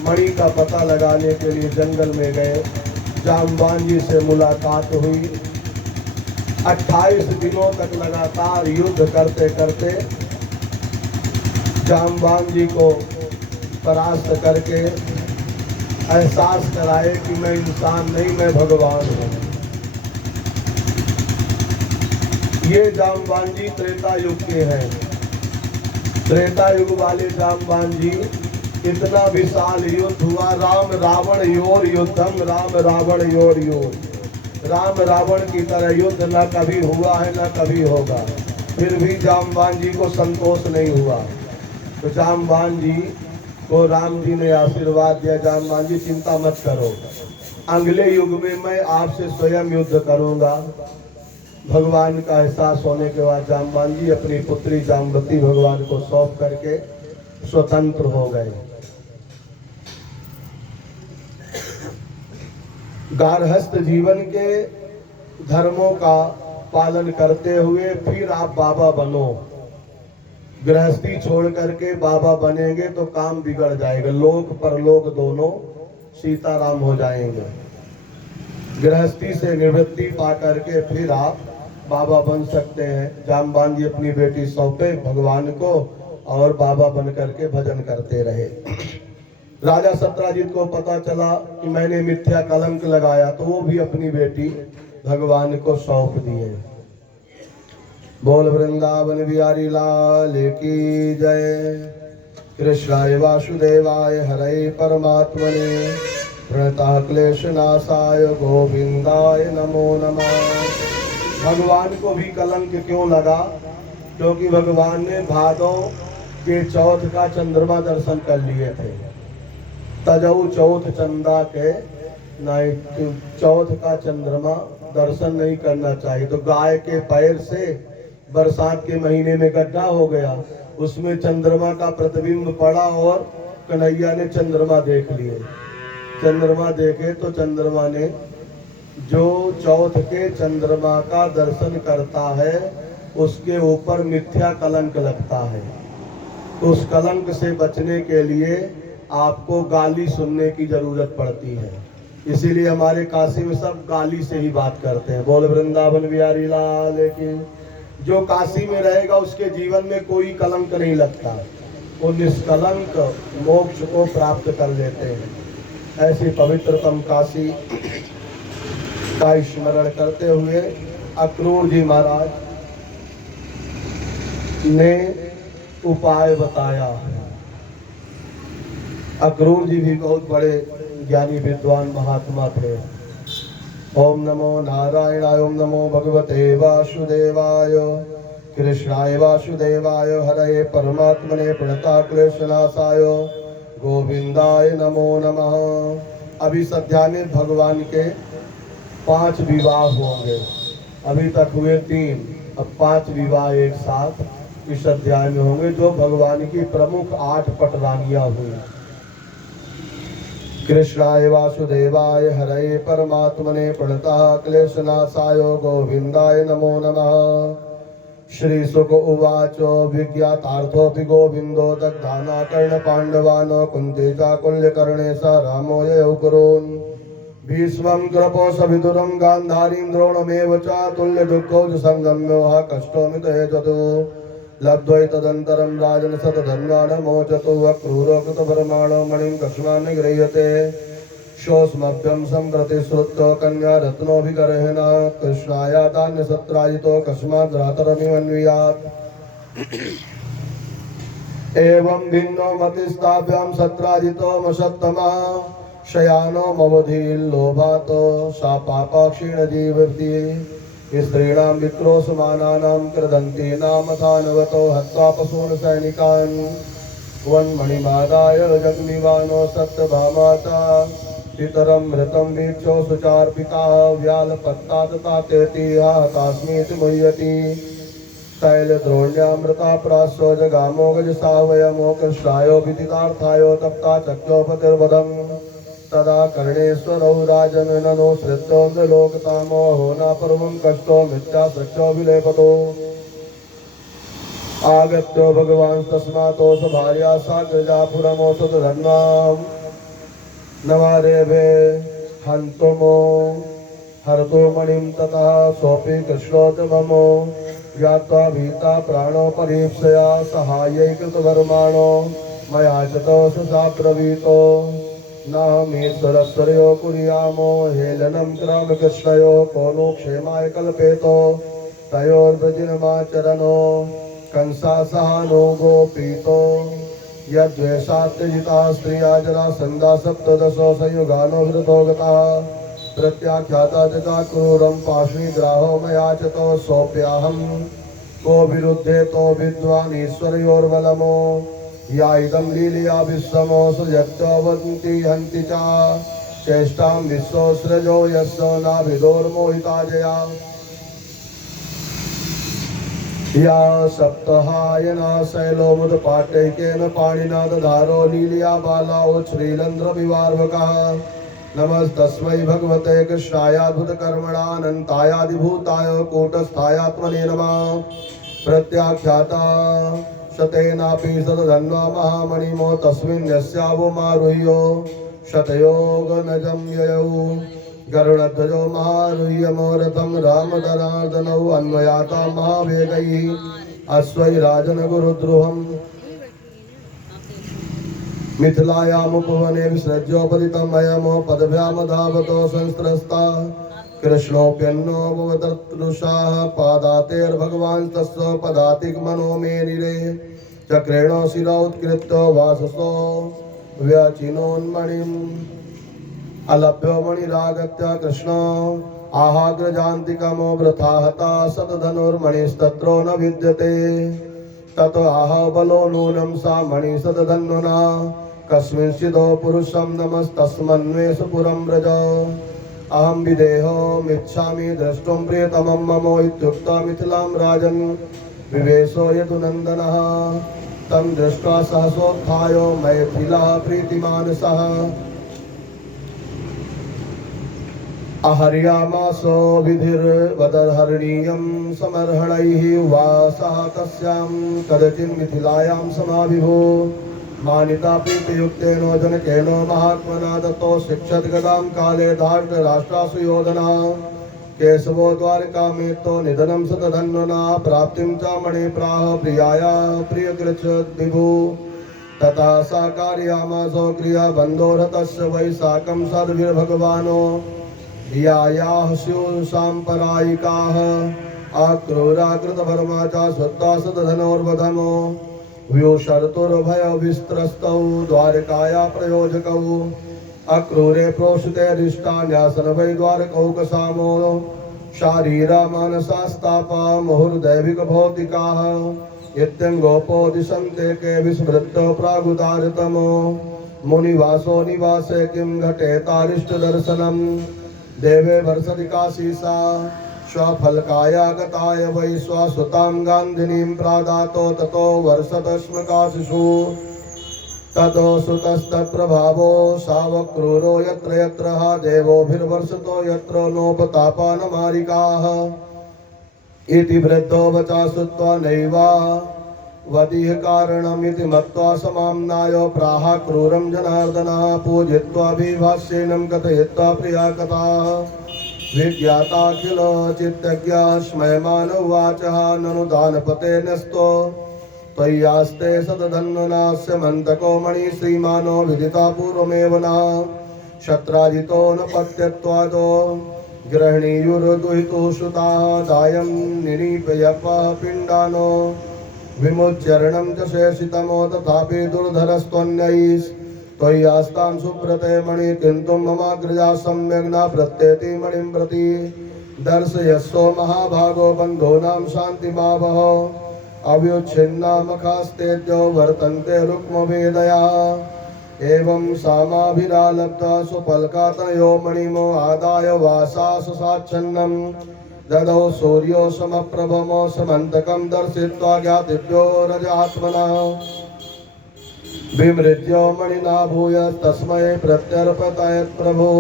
मणि का पता लगाने के लिए जंगल में गए। जामवान जी से मुलाकात हुई। 28 दिनों तक लगातार युद्ध करते करते जामवान जी को परास्त करके एहसास कराए कि मैं इंसान नहीं, मैं भगवान हूँ। ये जामवान जी त्रेता युग के हैं। त्रेता युग वाले जामवान जी, इतना विशाल युद्ध हुआ। Ram Ravan your Yuddham, Ram Ravan your युद्ध। राम रावण की तरह युद्ध न कभी हुआ है न कभी होगा। फिर भी जामवान जी को संतोष नहीं हुआ, तो जामवान जी को राम जी ने आशीर्वाद दिया, जामवान जी चिंता मत करो, अगले युग में मैं आपसे स्वयं युद्ध करूंगा। भगवान का एहसास होने के बाद जामवान जी अपनी पुत्री जामवती भगवान को सौंप करके स्वतंत्र हो गए। गार्हस्थ जीवन के धर्मों का पालन करते हुए फिर आप बाबा बनो। गृहस्थी छोड़ करके बाबा बनेंगे तो काम बिगड़ जाएगा, लोक परलोक दोनों सीताराम हो जाएंगे। गृहस्थी से निवृत्ति पा करके फिर आप बाबा बन सकते हैं। जामवान जी अपनी बेटी सौंपे भगवान को और बाबा बन करके भजन करते रहे। राजा सत्राजित को पता चला कि मैंने मिथ्या कलंक लगाया, तो वो भी अपनी बेटी भगवान को सौंप दिए। बोल वृंदावन बिहारी लाल की जय। कृष्णाय वासुदेवाय हरे परमात्मने प्रणतः क्लेशनाशाय गोविंदाय नमो नमः। भगवान को भी कलंक क्यों लगा? क्योंकि भगवान ने भादव के चौथ का चंद्रमा दर्शन कर लिए थे। तजऊ चौथ चंदा के नहीं, चौथ का चंद्रमा दर्शन नहीं करना चाहिए। तो गाय के पैर से बरसात के महीने में गड्ढा हो गया, उसमें चंद्रमा का प्रतिबिंब पड़ा और कन्हैया ने चंद्रमा देख लिए। चंद्रमा देखे तो चंद्रमा ने, जो चौथ के चंद्रमा का दर्शन करता है उसके ऊपर मिथ्या कलंक लगता है। तो उस कलंक से बचने के लिए आपको गाली सुनने की जरूरत पड़ती है। इसीलिए हमारे काशी में सब गाली से ही बात करते हैं। बोल वृंदावन बिहारी लाल की। जो काशी में रहेगा उसके जीवन में कोई कलंक नहीं लगता, वो निष्कलंक मोक्ष को प्राप्त कर लेते हैं। ऐसी पवित्रतम काशी का स्मरण करते हुए अक्रूर जी महाराज ने उपाय बताया। अक्रूर जी भी बहुत बड़े ज्ञानी विद्वान महात्मा थे। ओम नमो नारायणाय, ओम नमो भगवते वासुदेवाय, कृष्णाय वासुदेवाय, हरे परमात्मने प्रणताक्लेशनाशाय, गोविंदाय नमो नमः। अभी सध्या में भगवान के 5 विवाह होंगे। अभी तक हुए 3, अब 5 विवाह एक साथ इस अध्याय में होंगे, जो भगवान की प्रमुख 8 पटरानियां हुई। कृष्णाय वासुदेवाय, हरे परमात्मने प्रणतः क्लेशनाशाय, गोविंदाय नमो नमः। श्री शुक उवाच विज्ञातार्थोऽपि गोविंदो दग्धानाकर्ण पांडवान् कुन्ती चाकुल्यकर्णे स रामो ययौ कुरून्। भीष्मं कृपो सविदुरं गान्धारीं द्रोणमेव च तुल्यदुःखौ संगम्यो कष्टो मितयजतु। लब्ध्वैतदन्तरं राजन् शतधन्वानमोचतु। अक्रूरो कृतवर्माणो मणिं कस्मान् गृह्यते। शोष्मभ्यं सम्प्रति श्रुत्यो कन्या रत्नोऽभिगर्हेण। कृष्णायातान्यसत्राजितो कस्मात् भ्रातरमिमन्वियात्। एवं भिन्नो मतिस्ताभ्यां सत्राजितोऽमसत्तमः। शयानो मवधील्लोभातो सा पापा क्षीणजीवति। स्त्रीणां विक्रोशमानानां कृदन्ति नामथानवतो हत्वा पशून् सैनिकान्। वन्मणिमादाय जग्निवानो सत्यभामाता। पितरं मृतं वीक्षो सुचार्पिता। व्यालपत्ताततातेति हतास्मीति मुह्यति। तैलद्रोण्यामृता प्रासो जगामो गजसावयमो कृष्णायो विदितार्थायो तप्ता चक्रोपतिर्वदम्। तदा कर्णेश्वरौ राजननो श्रित्योऽन्धलोकतामोहो न परमं कष्टो मिथ्या सख्यो विलेपतो। आगत्यो भगवान् तस्मातो स भार्या साग्रजापुरमोसत धन्वां। नवारेभे हन्तुमो हरतो मणिं ततः सोऽपि कृष्णोत्तममो। ज्ञात्वा भीता प्राणो परीप्सया सहायै कृतवर्माणो। मया चतो सा ब्रवीतो नाहमीश्वरस्वर्यो कुर्यामो। हेलनं ग्राम कृष्णयो को नो क्षेमाय कल्पेतो। तयोर्व्रजिनमाचरनो कंसा सहानो गोपीतो। यद्वेषात्यजिता स्त्रिया जरासन्धा सप्तदशो संयुगानो विरतो गताः। प्रत्याख्याता जता क्रूरं पाशुग्राहो मया चतो सोऽप्याहं। को विरुद्धे तो विद्वान् ईश्वरयोर्बलमो। या इदं लीलया विश्वमो सुयत्तवन्ति हन्ति च। चेष्टां विश्वसृजो यस्य नाभिदोर्मोहिता जया। या सप्तहायना शैलोमुदपाटैकेन पाणिना दधारो लीलया बाला उच्छ्रीलन्द्रविवार्वकः। नमस्तस्मै भगवते कृष्णायाद्भुतकर्मणानन्तायादिभूताय कूटस्थायात्मने नमः। प्रत्याख्याता शतेनापि सतधन्वा महामणिमो तस्मिन् यस्यावो मारुह्यो। शतयोगनजं ययौ गरुडध्वजो महारुह्यमो रथं रामदनार्दनौ। अन्वयाता महावेगैः अश्वै राजन गुरुद्रुहम्। मिथिलायामुपवने विसृज्योपदितं अयमो पदभ्यां धावतो संस्त्रस्ता। कृष्णोऽप्यन्नो भवततृषाः पादातेर्भगवान् तस्य पदातिगमनो मे निरे। चक्रेण शिरोत्कृत्य वाससो व्यचिनोन्मणिम्। अलभ्यो मणिरागत्य कृष्ण आहाग्रजान्तिकमो वृथा हता सतधनुर्मणिस्तत्रो न विद्यते ततो आह बलो नूनं सा मणि सतधन्वना कस्मिंश्चिदो पुरुषं नमस्तस्मन्वेषु पुरं व्रज अहं विदेहो मिच्छामि द्रष्टुं प्रियतमं मम इत्युक्त्वा मिथिलां राजन् विवेशो यदुनन्दनः तं दृष्ट्वा सहसोत्थाय मैथिलः प्रीतिमानसः आहर्यामासो विधिर्वदर्हरणीयं समर्हणैः वासः तस्यां कदचिन् मिथिलायां समाविभो मानिता प्रीतियुक्तेनो जनकेनो महात्मना दत्तो शिक्षत गदां काले धार्तराष्ट्रासु योधना केशवो द्वारकामेतो निधनं सतधन्वना प्राप्तिं च मणिप्राह प्रियाया प्रियकृच्छ्र विभु तथा सा कारयामासो क्रिया बन्धोरतस्य वै साकं सद्भिर्भगवानो यायाः स्युः साम्परायिकाः आक्रूराकृतवर्मा च श्रुत्वा सतधनोर्वधमो व्यूशर्तुर्भयविस्त्रस्तौ द्वारकाया प्रयोजकौ अक्रूरे प्रोषितेरिष्टान्यासन वै द्वारकौकसामो शारीरा मानसास्तापा मुहुर्दैविकभौतिकाः इत्यङ्गोपोदिशन्ते के विस्मृत्य प्रागुदारतमो मुनिवासो निवासे किं घटेतारिष्टदर्शनम् देवे वर्षदिकाशीसा स्वफलकाया गताय वै स्वसुतां गान्धिनीं प्रादातो ततो वर्षदश्मकाशिषु ततो सुतस्तत्प्रभावो सावक्रूरो यत्र यत्र हा देवोभिर्वर्षतो यत्र नोपतापानमारिकाः इति वृद्धो वचा श्रुत्वा नैवा वदिह कारणमिति मत्वा समाम्नायो प्राह क्रूरं जनार्दनः पूजित्वा विभाष्येनं कथयित्वा प्रिया कथा विज्ञाताखिल चित्तज्ञा स्मयमान उवाचः ननु दानपते न्यस्तो त्वय्यास्ते सतधन्वनास्य मन्तको मणि श्रीमानो विदिता पूर्वमेव न शत्राजितो न पत्यत्वादो गृह्णीयुर्दुहितुः श्रुताः दायं निरीपयपः पिण्डानो विमुच्चरणं च शेषितमो तथापि दुर्धरस्त्वन्यैस् त्वय्यास्तां सुब्रते मणि किन्तु ममाग्रजा सम्यग् न प्रत्येति मणिं प्रति दर्शयस्व महाभागो बन्धूनां शान्तिमावह अव्युच्छिन्नामखास्तेजो वर्तन्ते रुक्मवेदया एवं सामाभिरालब्धा स्वपल्कातनयो मणिमो आदाय वासा ससाच्छन्नं ददौ सूर्यो समप्रभमो समन्तकं दर्शित्वा ज्ञातिभ्यो रजात्मनः विमृज्यो मणिना भूय तस्मै प्रत्यर्पयत् प्रभो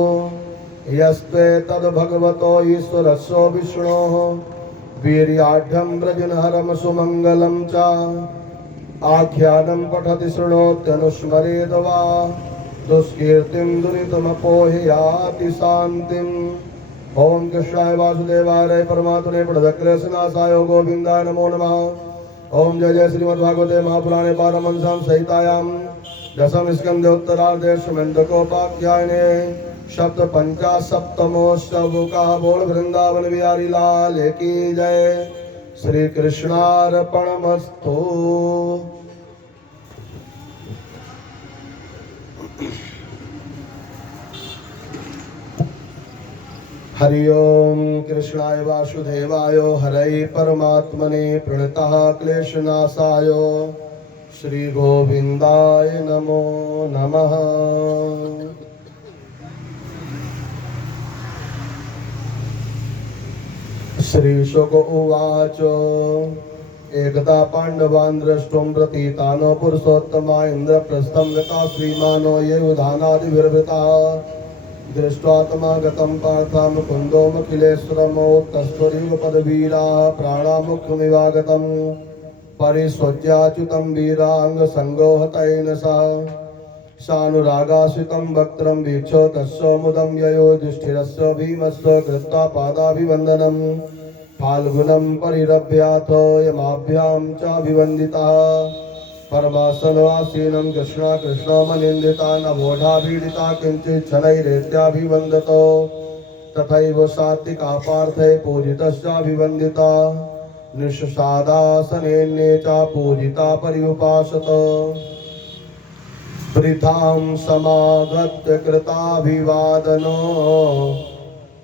यस्ते तद्भगवतो ईश्वरस्यो विष्णोः वीर्याढ्यं व्रजनहरं सुमङ्गलं च आख्यानं पठति शृणोत्यनुस्मरेद् वा दुष्कीर्तिं दुरितमपोह्याति शान्तिम् ओम कृष्णाय वासुदेवाय परमात्मने प्रणतक्लेशनाशाय गोविंदाय नमो नमः। ओम जय जय श्रीमद्भागवते महापुराणे पारमहंस्यां संहितायां दशम स्कंदे उत्तरार्धे श्रीमन्तकोपाख्याने सप्तपञ्चाशत्तमो श्लोकः। बोल वृंदावन बिहारी लाल की जय। श्री कृष्णार्पणमस्तु। हरि ओम कृष्णाय वासुदेवाय हरये परमात्मने प्रणतः क्लेशनाशाय श्री गोविंदाय नमो नमः। श्री शुक उवाच एकदा पांडवान् द्रष्टुं प्रतीतानो पुरुषोत्तमा इन्द्रप्रस्थं गता श्रीमानो ये उदानादिभिर्वृता दृष्ट्वात्मागतं पार्था मुकुन्दोऽखिलेश्वरमो तस्त्वरिव पदवीराः प्राणामुखमिवागतं परिस्वज्याच्युतं वीराङ्गसङ्गो हतेन सह सानुरागाश्रितं वक्त्रं वीक्षो तस्य मुदं ययो युधिष्ठिरस्य भीमस्य कृत्वा पादाभिवन्दनं फाल्गुनं परिरभ्याथ यमाभ्यां चाभिवन्दितः परमासनवासीनं कृष्णा कृष्णमनिन्दिता नवोढाभीडिता किञ्चित् शनैरेत्याभिवन्दतो तथैव सात्विका पार्थे पूजितश्चाभिवन्दिता निःसादासनेन्ये च पूजिता पर्युपासत। वृथां समागत्य कृताभिवादनो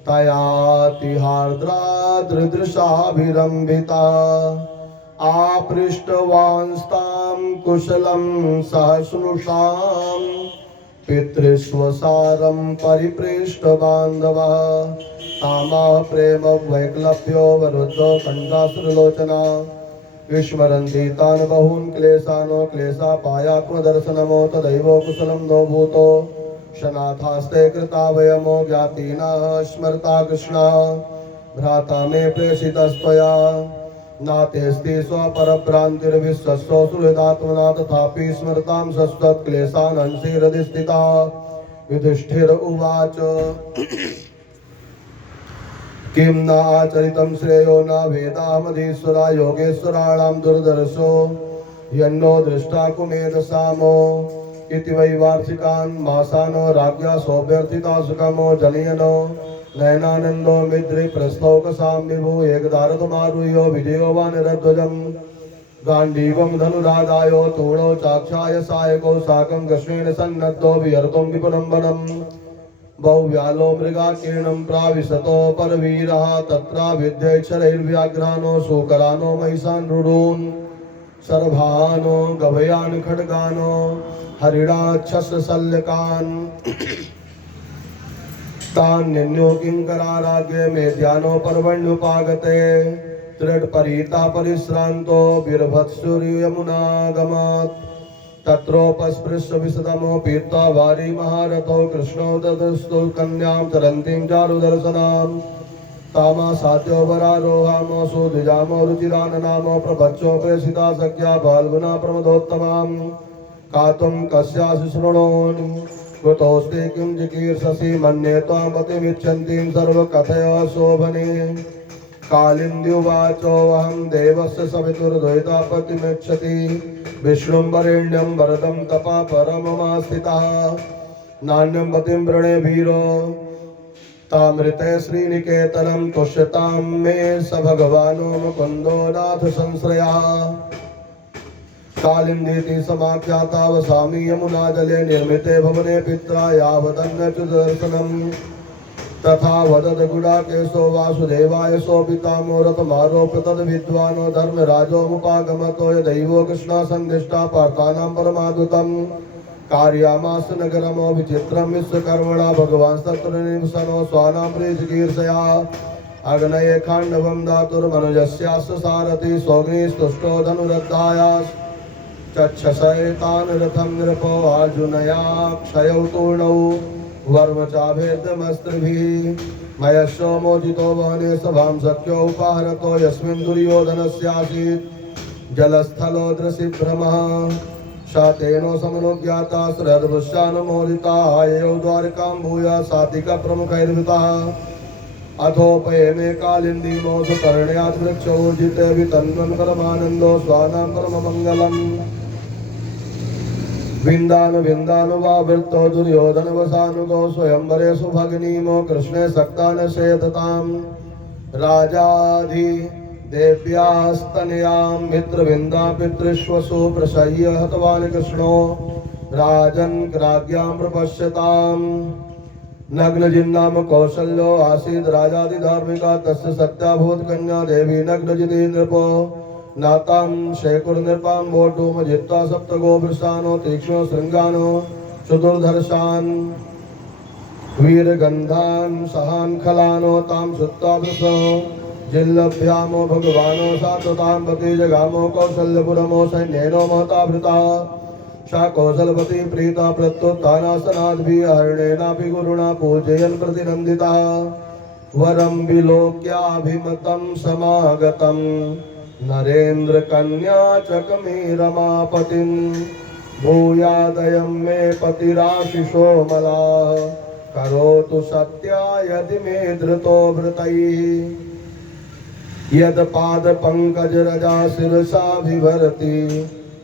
तयातिहार्द्रादृदृशाभिरम्भिता आपृष्टवांस्तां कुशलं सहस्नुषां पितृस्वसारं परिपृष्टबान्धवः तामाह प्रेम वैक्लभ्यो वरुद्धो कण्ठासुरलोचना विस्मरन्ति तान् बहून् क्लेशानो क्लेशापायात्मदर्शनमो तदैव कुशलं नो भूतो शनाथास्ते कृता वयमो ज्ञातिना स्मृता कृष्णा भ्राता मे प्रेषितस्त्वया नातेऽस्ति स्वपरभ्रान्तिर्विश्वस्तो सुहृदात्मना तथापि स्मृतां सस्त्वत्क्लेशान् हंसि हृदि स्थिता युधिष्ठिर उवाच किं न आचरितं श्रेयो न वेदामधीश्वरा योगेश्वराणां दुर्दर्शो यन्नो दृष्टा कुमेधसामो इति वै वार्षिकान् मासानो राज्ञा सोऽभ्यर्थिता सुखमो जनयनो नयनानन्दो मिद्रि प्रस्थौकसां विभु एकदारथमारुह्यो विजयो वा निरध्वजम् गाण्डीवं धनुरादायो तूणौ चाक्षाय सायकौ साकं कृष्णेन सन्नद्धो विहर्तुं विपुलं वनम् बहुव्यालो मृगाकीर्णं प्राविशतो परवीरः तत्रा विद्यैक्षरैर्व्याघ्रानो शूकरानो महिषान् रुडून् सर्भानो गभयान् खड्गानो हरिणाक्षसशल्यकान् तान्यन्यो किङ्कराराज्ञे मेद्यानो पर्वण्युपागते त्रिडपरीता परिश्रान्तो बिर्भत्सुर्यमुनागमात् तत्रोपस्पृश्य विशदमो पीत्वा वारी महारथो कृष्णो ददस्तु कन्यां चरन्तीं चारुदर्शनां तामासाद्यो वरारोहामो सुद्विजामो रुचिराननामो प्रभक्षो प्रेषिता सख्या फाल्गुना प्रमदोत्तमां कातुं कस्यासि शृणोन् कुतोऽस्ति किं जिकीर्षसि मन्ये त्वां पतिमिच्छन्तीं सर्वकथया शोभने कालिन्द्युवाचोऽहं देवस्य सवितुर्द्वैतापतिमिच्छति विष्णुं वरेण्यं वरदं तपा परममास्थितः नान्यं पतिं वृणे वीरो तामृते श्रीनिकेतनं तुष्यतां मे स भगवानो मुकुन्दो नाथ संश्रयः कालिन्दीति समाख्याता वसामि यमुनाजले निर्मिते भवने पित्रा यावदन्यच्युतदर्शनम् तथा वदत गुडाकेशो वासुदेवाय सोपितामो रथमारोप्य तद्विद्वानो धर्मराजो मुपागमतो यदैवो कृष्णा सन्दिष्टा पार्थानां परमाद्भुतं कार्यामास नगरमो विचित्रं विश्वकर्मणा भगवान् तत्र निवसनो स्वानां प्रीतिकीर्षया अग्नये खाण्डवं दातुर्मनुजस्यास्य सारथि सोऽग्निस्तुष्टो धनुरद्धायास् चक्षसैतान् रथं नृपो अर्जुनया क्षयौ तूर्णौ वर्मचाभेदमस्त्रिभिः मयशो मोजितो वहने सभां सख्यो उपाहरतो यस्मिन् दुर्योधनस्यासीत् जलस्थलो दृशिभ्रमः शातेनो समनुज्ञाता श्रद्धभुश्चानुमोदिता आयौ द्वारकां भूया सातिका प्रमुखैर्वृतः अथोपयेमे कालिन्दीमोऽसु कर्ण्यात् वृक्षोर्जिते वितन्वन् परमानन्दो स्वानां परममङ्गलम् विन्दानुवावृत्तो दुर्योधनवसानुगो स्वयंवरे सुभगिनीमो कृष्णे सक्तानशेततां राजाधिदेव्यास्तनयां मित्रविन्दा पितृष्वसु प्रशय्य हतवान् कृष्णो राजन् राज्ञां प्रपश्यताम् नग्नजिन्नाम कौशल्यो आसीत् राजाधिधार्मिका तस्य सत्याभूत कन्या देवी नग्नजिति नृपो नातां शेकुर्निर्पां वोढुम जित्वा सप्तगोवृषानो तीक्ष्णो शृङ्गानो चतुर्धर्षान् वीरगन्धान् सहान् खलानो तां श्रुत्वा वृषो जिल्लभ्यामो भगवानो सात्वतां पति जगामो कौशल्यपुरमो सैन्येनो महतावृता सा कौशलपति प्रीता प्रत्युत्थानासनाद्भिः हरणेनापि गुरुणा पूजयन् प्रतिनन्दिता वरं विलोक्याभिमतं समागतम् नरेन्द्र कन्या चकमे रमापतिं भूयादयं मे पतिराशिषो मलाः करोतु सत्या यदि मे धृतो भृतैः यत्पादपङ्कजरजा शिरसाभिभरति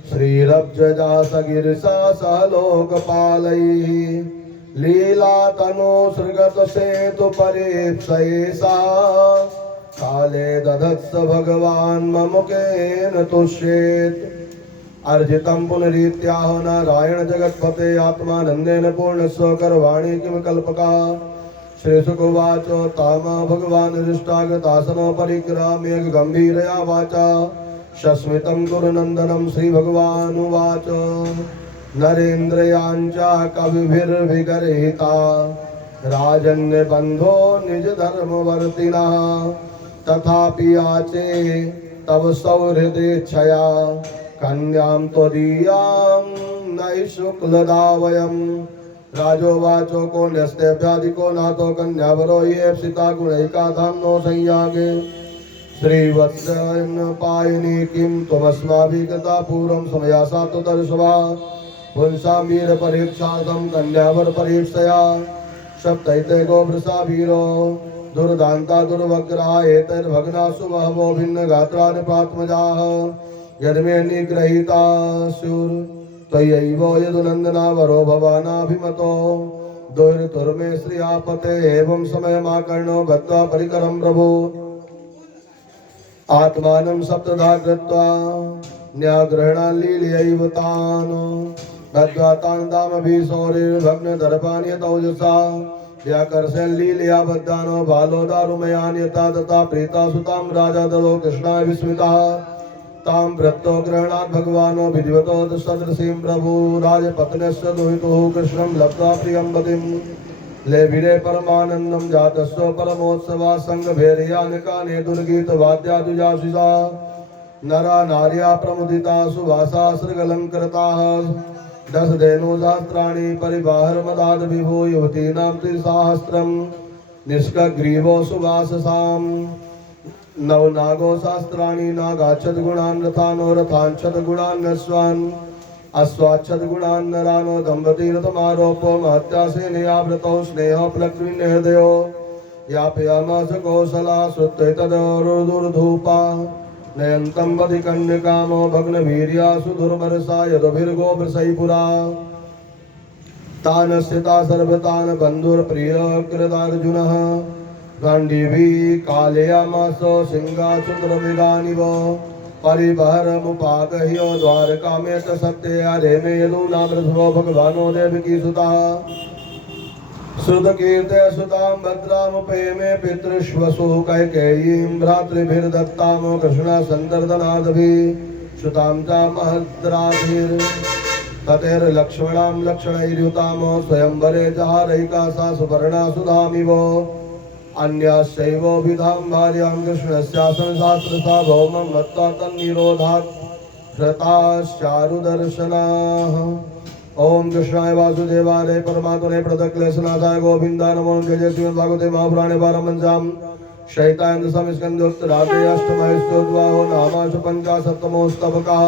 श्रीरब्जजा सगिरिसा सह लोकपालैः लीलातनो सृगतसेतु परेप्सयेषा काले दधत्स भगवान् ममुकेन तुष्येत् अर्जितं पुनरीत्याह नारायण जगत्पते आत्मानंदेन पूर्णस्व करवाणी किम कल्पका। श्री शुकवाच ताम भगवान हृष्टागतासनो परिक्राम्य गंभीरया वाचा शस्मितं गुरुनंदनं श्री भगवानुवाच नरेन्द्रयांचा कविभिर्विगर्हिता राजन्य बंधो निज धर्मवर्तिना तथापि याचे तव सौहृदेच्छया कन्यां त्वदीयां नयि शुक्लदावयम्। राजोवाचो को न्यस्तेभ्यादिको नातो कन्यावरो ये सीता गुणैका धाम्नो संयागे। श्रीवत्सन पायिनी किं त्वमस्माभिः गता पूर्वं समया सातो दर्शवा पुंसां वीर परीक्षार्थं कन्यावर परीक्षया सप्तैते गोवृषा वीरो दुर्दान्ता दुर्वग्रहा एतैर्भग्नासु बहवो भिन्न गात्रा निपात्मजाः यद्मे निगृहीता स्युर् त्वयैव यदुनन्दना वरो भवानाभिमतो दुर्तुर्मे श्रियापते एवं समयमाकर्णो गत्वा परिकरं प्रभु आत्मानं सप्तधा कृत्वा न्याग्रहणान् लीलयैव तान् गत्वा तान् दामभिसौरिर्भग्नदर्पान्यतौजसा व्याकर्षन् लीलया बद्धानो बालो दारुमयान् यथा तथा प्रीता सुतां राजा दलो कृष्णाय विस्मितः तां प्रत्यो गृह्णात् भगवानो विधिवतो सदृशीं प्रभु राजपत्न्यस्य दुहितुः कृष्णं लब्ध्वा प्रियं पतिं लेभिरे परमानन्दं जातस्य परमोत्सवा संगभैर्यानिकाने दुर्गीतवाद्यादुजाशिषा नरा नार्या प्रमुदिता सुवासा सृगलङ्कृताः दश धेनुसहस्राणि परिबाहर्मदाद् विभो युवतीनां त्रिसहस्रं निष्कग्रीवो सुवाससाम् नवनागो सहस्राणि नागाच्छद गुणान् रथानो रथाञ्छद गुणान् अश्वान् अश्वाच्छद गुणान् नरानो दम्पती रथमारोपो महत्यासेनयाव्रतौ स्नेहोपलक्ष्मी हृदयो यापयामास कौशला श्रुत्यैतदुर्धूपा नयन्तं वदि कन्यकामो भग्नवीर्यासु दुर्मरसा यदभिर्गोवृषैपुरा तान् स्थिता सर्वतान् बन्धुर्प्रियकृतार्जुनः गाण्डीवी कालयामास सिंहासुतरमृगानिव परिबहरमुपागह्यो द्वारकामेत सत्ये हरेमे यदूनामृषभो भगवानो देवकी सुतः श्रुतकीर्ते सुतां भद्रामुपेमे पितृष्वसु कैकेयीं भ्रातृभिर्दत्तां कृष्णसन्दर्दनादभिः सुतां च महद्राभिर्पतेर्लक्ष्मणां लक्षणैर्युतां स्वयंवरे जहारैका सा सुपर्णा सुधामिव अन्याश्चैव विधां भार्यां कृष्णस्यासन शास्त्रसा भौमं मत्वा तन्निरोधात् हृताश्चारुदर्शनाः। ओम कृष्णाय वासुदेवाय परमात्मने प्रणतक्लेशनाथाय गोविन्दाय नमो जय श्रीमद्भागवते महापुराणे पारमहंस्यां शैतान संस्कन्धोत्तराते अष्टमस्तोद्वाहो नामासु पंचाशत्तमोस्तवकः।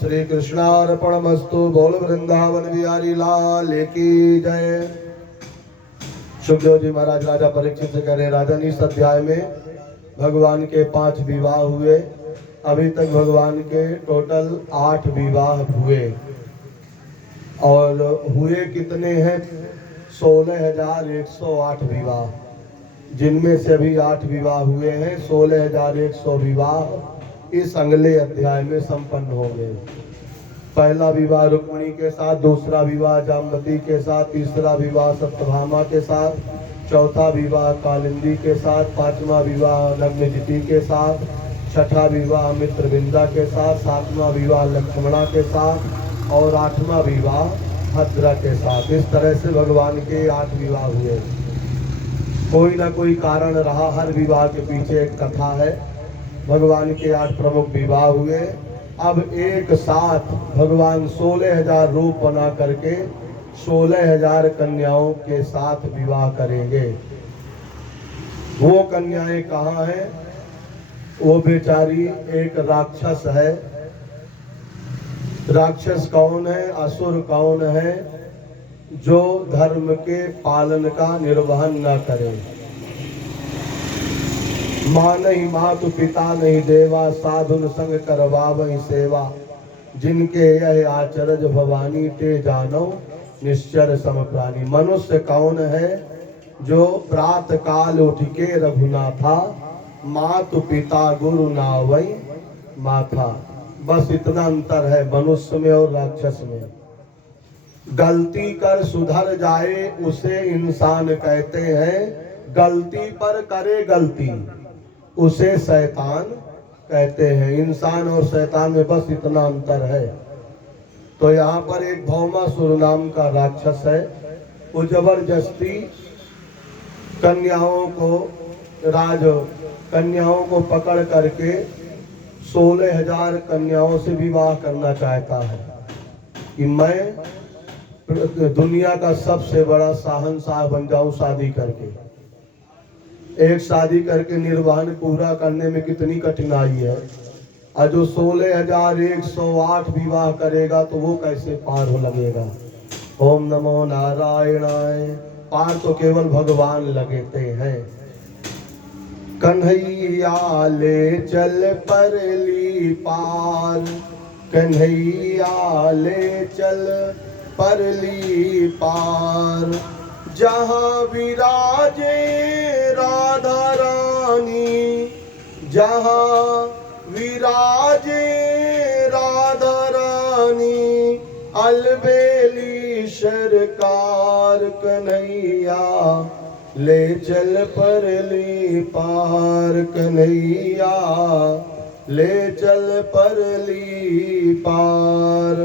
श्री कृष्णार्पणमस्तु। बोल वृंदावन बिहारी लाल की जय। सुखदेव जी महाराज राजा परीक्षित से कह रहे राजन इस अध्याय में भगवान के 5 विवाह हुए। अभी तक भगवान के टोटल 8 विवाह हुए और हुए कितने हैं 16,108 विवाह, जिनमें से अभी 8 विवाह हुए हैं। 16,100 विवाह इस अगले अध्याय में संपन्न हो गए। पहला विवाह रुक्मिणी के साथ, दूसरा विवाह जाम्बती के साथ, तीसरा विवाह सत्यभामा के साथ, चौथा विवाह कालिंदी के साथ, पांचवा विवाह नग्नजिति के साथ, छठा विवाह मित्रविंदा के साथ, सातवां विवाह लक्ष्मणा के साथ और 8वां विवाह भद्रा के साथ। इस तरह से भगवान के 8 विवाह हुए। कोई ना कोई कारण रहा, हर विवाह के पीछे एक कथा है। भगवान के 8 प्रमुख विवाह हुए। अब एक साथ भगवान 16,000 रूप बना करके 16,000 कन्याओं के साथ विवाह करेंगे। वो कन्याएं कहाँ हैं? वो बेचारी एक राक्षस है। राक्षस कौन है? असुर कौन है? जो धर्म के पालन का निर्वहन न करे। माँ नहीं मातु पिता नहीं देवा, साधुन संग करवा वही सेवा। जिनके यह आचरज भवानी ते जानो, निश्चर सम प्राणी। मनुष्य कौन है? जो प्रात काल उठ के रघुनाथा, मातु पिता गुरु नावई माथा। बस इतना अंतर है मनुष्य में और राक्षस में। गलती कर सुधर जाए उसे इंसान कहते हैं, गलती पर करे गलती उसे शैतान कहते हैं। इंसान और शैतान में बस इतना अंतर है। तो यहाँ पर एक भौमासुर नाम का राक्षस है, वो जबरदस्ती कन्याओं को पकड़ करके 16,000 कन्याओं से विवाह करना चाहता है कि मैं दुनिया का सबसे बड़ा शहंशाह बन जाऊं शादी करके। एक शादी करके निर्वहन पूरा करने में कितनी कठिनाई है, और जो 16,108 विवाह करेगा तो वो कैसे पार हो लगेगा। ओम नमो नारायणाय। पार तो केवल भगवान लगते हैं। कन्हैया ले चल परली पार, कन्हैया ले चल परली पार, जहाँ विराजे राधा रानी, जहाँ विराजे राधा रानी, अलबेली सरकार, कन्हैया ले चल परली पार, कन्हैया ले चल परली पार।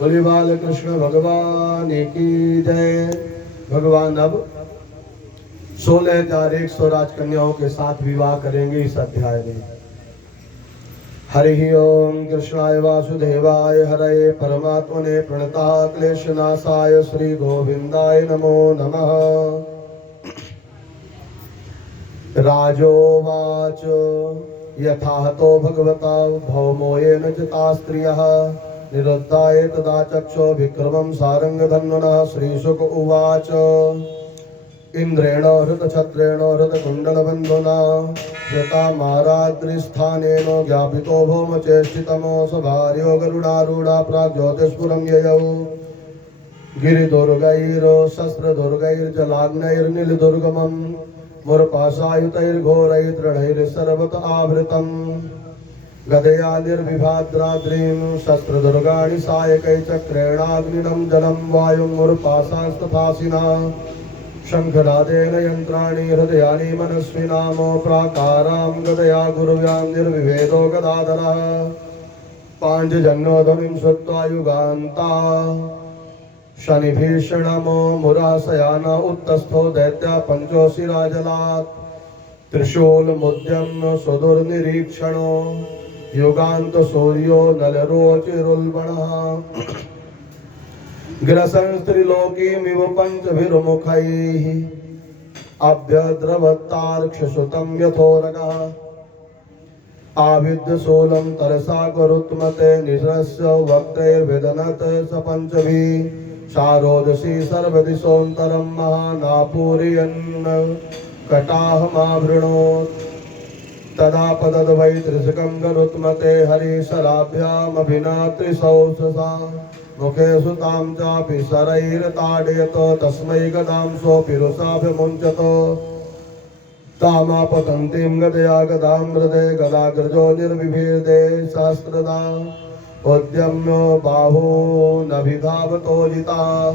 बोले बाल कृष्ण भगवान की जय। भगवान अब 16,100 राजकन्याओं के साथ विवाह करेंगे इस अध्याय में। हरि ओम कृष्णाय वासुदेवाय हरये परमात्मने प्रणतः क्लेशनाशाय श्री गोविंदाय नमो नमः। राजोवाच यथा तो भगवता भौमो येन चिता स्त्रियः, निरुद्धाय तदा चक्षो विक्रमं सारंगधन्वनः। श्रीशुक उवाच इंद्रेण हृतछत्रेण हृतकुण्डलबन्धुना, हृतामाराद्रिस्थानेन ज्ञापितो भौमचेष्टितमो, सभार्यो गरुडारूढा प्राग्ज्योतिष्पुरं ययौ। गिरिदुर्गैर्शस्त्रदुर्गैर्जलाग्नैर्नीलदुर्गमं, मुरपाशायुतैर्घोरैर्दृढैर्सर्वत आवृतम्। गदया निर्विभाद्राद्रीं शस्त्रदुर्गाणि सायकैचक्रेणाग्निनं जलं वायुं मुरपाशास्तथासिना। शङ्खनादेन यन्त्राणि हृदयानि मनस्विनामो, प्राकारां गदया गुरुव्यां निर्विभेदो गदाधरः। पाञ्चजन्योध्वनिं श्रुत्वा युगान्ता शनिभीषणमो, मुरासयान उत्तस्थो दैत्या पञ्चोशिराजलात्। त्रिशूलमुद्यम्य सुदुर्निरीक्षणो, युगान्त सूर्यो नलरोचिरुल्बणः। ग्रसंस्त्रिलोकीमिव पञ्चभिर्मुखैः, अभ्यद्रवत्तार्क्षसुतं यथोरगः। आविद्यशूलं तरसा कुरुत्मते, निःसृस्य वक्त्रैर्विदनत् स पञ्चभिः। शारोदसी सर्वदिशोऽन्तरं महानापूरयन् कटाहमावृणोत्। तदा पदद्वै त्रिशकं गरुत्मते, हरिशराभ्यामभिनात्रिसौषसा। मुखे सुतां चापि शरैर्ताडयतो, तस्मै गदां सोऽपिरुषाभिमुञ्चतो। तामापतन्तीं गदया गदां हृदे, गदाग्रजो निर्विभेदे शास्त्रदा। उद्यम्यो बाहो नभिधावतो जिता,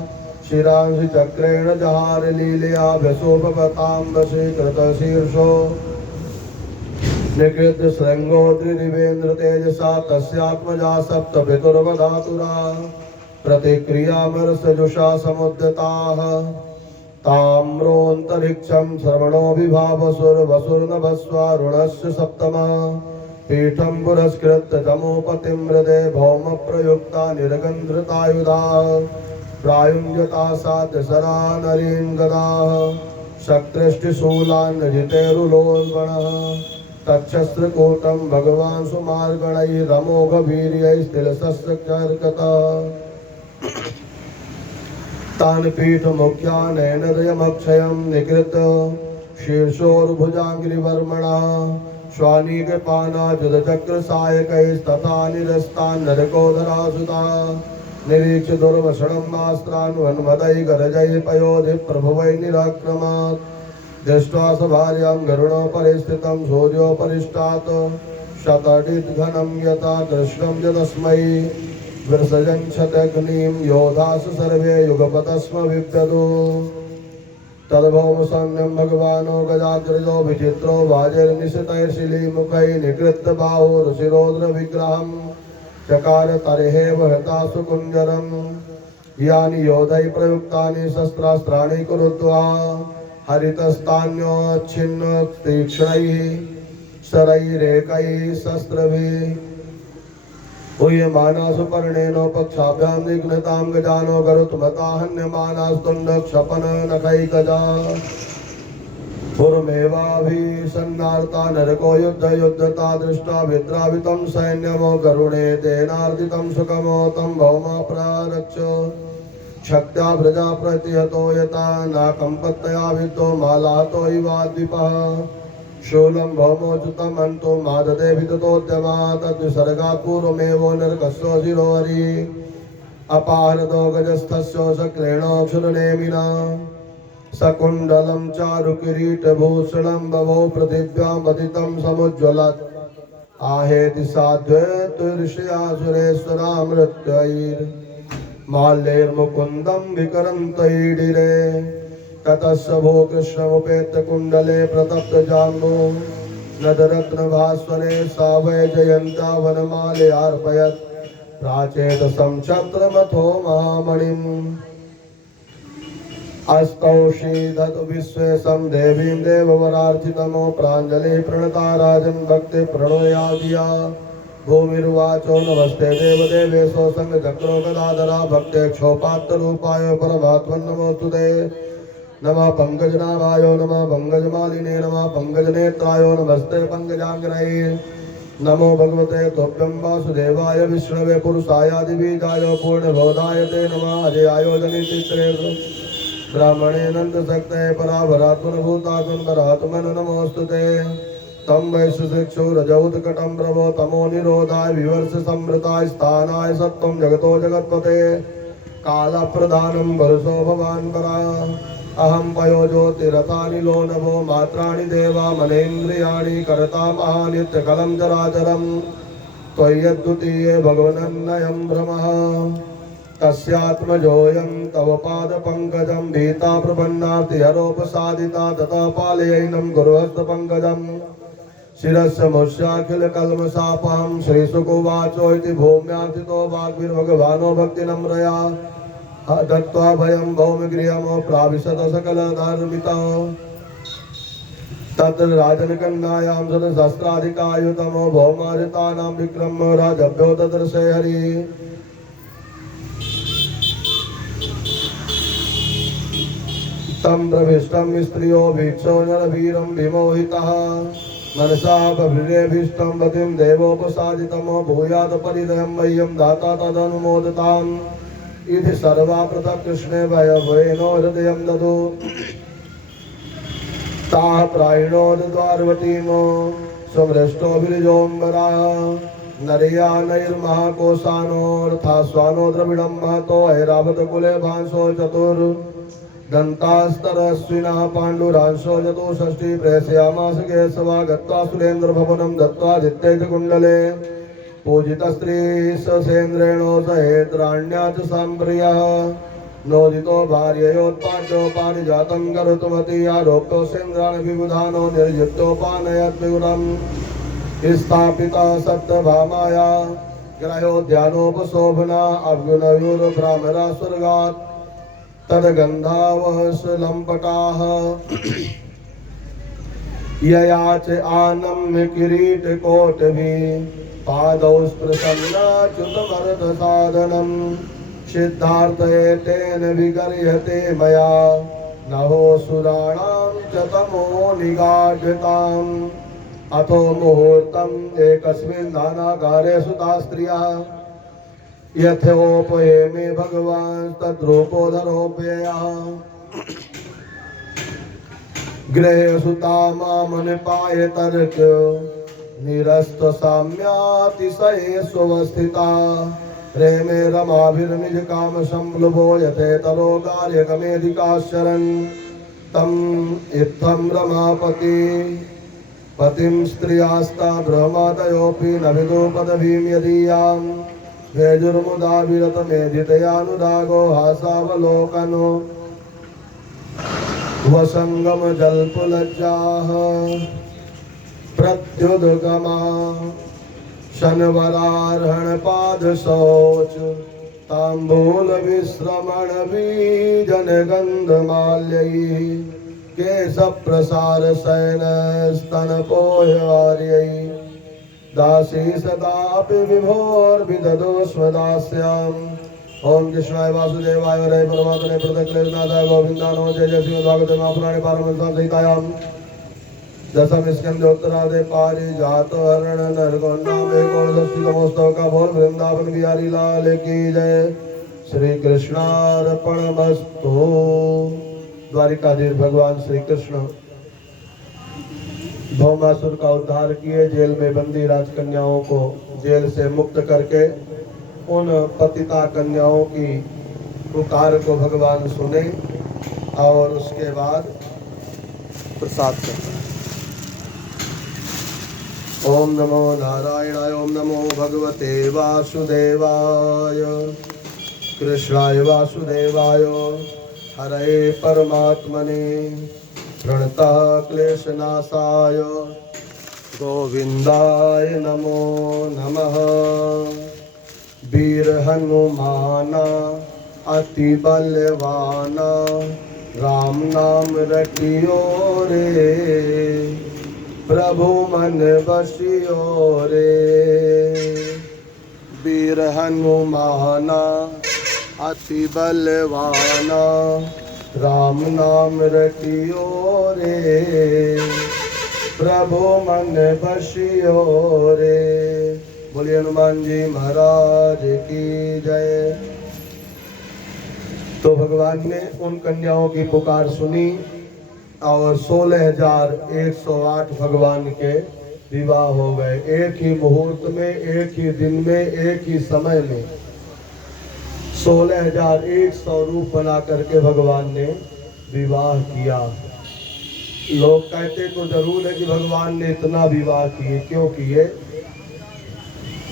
शिरांसि चक्रेण जहार लीलया। व्यसोपगतां वशीकृतशीर्षो, निकृत्य श्रृंगोद्रिवेन्द्र तेजसा। तस्यात्मजा सप्तपितुर्वधातुरा, प्रतिक्रियामरसजुषा समुद्यताः। ताम्रोऽन्तरिक्षं श्रवणो विभावसुर्वसुर्नभस्वारुणस्य सप्तमा। पीठं पुरस्कृत्य तमोपतिं हृदे, भौमप्रयुक्ता निर्गन्धृतायुधा। प्रायुञ्जता सात्यसरा नरीन् गदाः, शक्तिष्टिशूलान्नजितेरुलोल्बणः। तच्छस्त्रकूटं भगवान् सुमार्गणैरमोघवीर्यैस्तिलसस्यचर्कतः। तान् पीठमुख्यानयनदयमक्षयं निकृत्य, शीर्षोर्भुजाङ्घ्रिवर्मणा। श्वानीकपानाजुतचक्रसायकैस्तथा निरस्तान् नरकोदरासुता। निरीक्ष्य दुर्वषणं आस्त्रान्वन्मदैः गरजैः पयोधिः प्रभुवैः निराक्रमात्। दृष्ट्वा सभार्यां गरुडोपरि स्थितं सूर्योपरिष्टात्, शतडिद्घनं यथा कृष्णं यदस्मै विसर्जन् शतघ्नीं योधास सर्वे युगपतस्म विद्यतो तद्भौम सौम्यं भगवानो गजाग्रजो विचित्रो वाजैर्निशितैर्शिलीमुखैः निकृत्य बाहो ऋषिरोद्र विग्रहम् चकार तर्हेव हतासु कुञ्जरम् यानि योधै प्रयुक्तानि शस्त्रास्त्राणि कुरुत्वा हरितस्तान्योच्छिन्न तीक्ष्णैः शरैरेकैः शस्त्रभिः ऊह्यमानासु पर्णेनोपक्षाभ्यां निघ्नतां गजानो गरुत्मता हन्यमानास्तुण्डक्षपननखैकजा पूर्वमेवाभिसन्नार्ता नरको युद्धता दृष्ट्वा विद्रावितं सैन्यमो गरुणे तेनार्दितं सुखमो तं भौमा प्रारक्ष शक्त्या प्रजा प्रतिहतो यथा नाकम्पत्तया विद्धो मालातो इवाद्विपः शूलं भौमोच्युतम् अन्तो माददे विदतोद्यमा तद्विसर्गात् पूर्वमेवो नरकस्यो शिरोहरि अपारदो गजस्थस्यो सक्रेणोऽक्षुरनेमिना सकुण्डलं चारुकिरीटभूषणं बभौ पृथिव्यां पतितं समुज्ज्वलत् आहेति साध्वैर्षयासुरेश्वरा मृत्यैर्माल्यैर्मुकुन्दं विकरन्तैडिरे ततस्य भो कृष्णमुपेत्य कुण्डले प्रतप्तजाम्बो नदरत्नभास्वरे सा वै जयन्ता वनमालयार्पयत् प्राचेतसं छत्रमथो महामणिम् अस्तौषीदत विश्वेशं देवीं देववरार्चितमो प्राञ्जलिः प्रणता राजन् भक्ति प्रणोयादिया भूमिरुवाचो नमस्ते देवदेवेशो संगचक्रो गदाधरा भक्ते क्षोपात्तरूपाय परमात्मन् नमोस्तुते नमः पंकजनाभाय नमः पंकजमालिने नमः पंकजनेत्राय नमस्ते पंकजांग्रये नमो भगवते तुभ्यं वासुदेवाय विष्णवे पुरुषायादिबीजाय पूर्णबोधाय ते नमः अजयाय जनितित्रे ब्राह्मणे नन्दशक्ते पराभरात्मनभूतात्मनपरात्मन नमोऽस्तुते तं वैश्वशिक्षो रजौत्कटं प्रभो तमो निरोधाय विवर्ष संवृताय स्थानाय सत्त्वं जगतो जगत्पते कालप्रधानं वरुषो भवान् परा अहं पयो ज्योतिरथानिलो नभो मात्राणि देवा मनेन्द्रियाणि करतामहानित्यकलं चराचरं त्वय्यद्वितीये भगवनन्नयं भ्रमः तस्यात्मजोऽयं तव पादपङ्कजं भीता प्रपन्नार्तिहरोपसादिता ततः पालयैनं गुरुहस्तपङ्कजं शिरस्य मुष्याखिलकल्मषापहं श्रीशुकुवाचो इति भूम्यार्थितो वाग्भिर्भगवानो भक्तिनम्रया दत्त्वा भयं भौमगृहमो प्राविशत सकलधर्मिता तत्र राजनकन्यायां शतसहस्राधिकायुतमो भौमारितानां विक्रम्य राजभ्यो ददर्शे हरिः तं प्रविष्टं स्त्रियो वीक्षो नरवीरं विमोहितः मनसा बभ्रिरेभीष्टं पतिं देवोपसादितमो भूयात् परिदयं मह्यं दाता तदनुमोदताम् इति सर्वा पृथक् कृष्णे वयवेनो हृदयं ददो ताः प्रायिणो द्वारवतीमो समृष्टो विरजोऽम्बराः नर्यानैर्महाकोशानोऽर्थास्वानो द्रविडं महतो ऐरावतकुले भांसो चतुर्दन्तास्तरश्विनः पाण्डुरांशो चतुष्षष्ठी प्रेषयामास केशवा गत्वा सुरेन्द्रभवनं दत्त्वा दित्यैककुण्डले पूजितस्त्री सेन्द्रेणो सहेत्राण्या च सम्प्रियः नोदितो भार्ययोत्पाद्यो पारिजातं करुतमति आरोप्यो सेन्द्रान् विबुधानो निर्युक्तोपानयद्विगुणम् स्थापिता सत्यभामाया ग्रहोद्यानोपशोभना अग्नयुर्भ्रामरा स्वर्गात् तद्गन्धावहस्लम्पटाः यया च आनम्य किरीटकोटभिः पादौ स्पृशन्नाच्युतमर्थसाधनं सिद्धार्थये तेन विगर्यते मया नभो सुराणां च तमो निगाढ्यताम् अथो मुहूर्तम् एकस्मिन् दानागारे सुता स्त्रियः यथोपयेमे भगवान् तद्रूपोधरोऽप्ययः गृहे सुता मामनुपाय तर्क निरस्त साम्यातिशये स्वस्थिता प्रेमे रमाभिर्निज काम संप्लुभो यथे तरो कार्यकमेधिकाशरन् तम् इत्थं रमापति पतिं स्त्रियास्ता ब्रह्मादयोऽपि न विदो पदवीं यदीयां भेजुर्मुदा विरतमेधितयानुरागो हासावलोकनो वसंगम जल्पलज्जाः प्रत्युद्गमा शनवरार्हण पाद शौच तांबूल विश्रमण बीजन गंधमाल्यैः केश प्रसार शयन स्तन पोह्यार्यैः दासी सदापि विभोर्विददोष्मदास्याम्। ओम कृष्णाय वासुदेवाय हरे परमात्मने प्रणतक्लेशनाथाय गोविन्दाय नमः। जय जय श्रीमद् भागवते महापुराणे पारमहंस संहितायां दशम स्कंदोत्तरार्धे पारिजात हरण नरकोन्नाम एकोनषष्टितमोस्तव का बोल वृंदावन बिहारी लाल की जय। श्री कृष्णार्पणमस्तु। द्वारिकाधीश भगवान श्री कृष्ण भौमासुर का उद्धार किए, जेल में बंदी राजकन्याओं को जेल से मुक्त करके उन पतिता कन्याओं की पुकार को भगवान सुने और उसके बाद प्रसाद करता है। ओम नमो नारायणाय ओम नमो भगवते वासुदेवाय कृष्णाय वासुदेवाय हरे परमात्मने प्रणतः क्लेशनाशाय गोविंदाय नमो नमः। वीर हनुमाना अति बलवाना राम नाम रटियो रे प्रभु मन बसियो रे। वीर हनुमाना अति बलवाना राम नाम रटियो रे प्रभु मन बसियो रे। बोलिए हनुमान जी महाराज की जय। तो भगवान ने उन कन्याओं की पुकार सुनी और 16,108 भगवान के विवाह हो गए। एक ही मुहूर्त में, एक ही दिन में, एक ही समय में 16,100 रूप बना करके भगवान ने विवाह किया। लोग कहते तो जरूर है कि भगवान ने इतना विवाह किए, क्यों किए?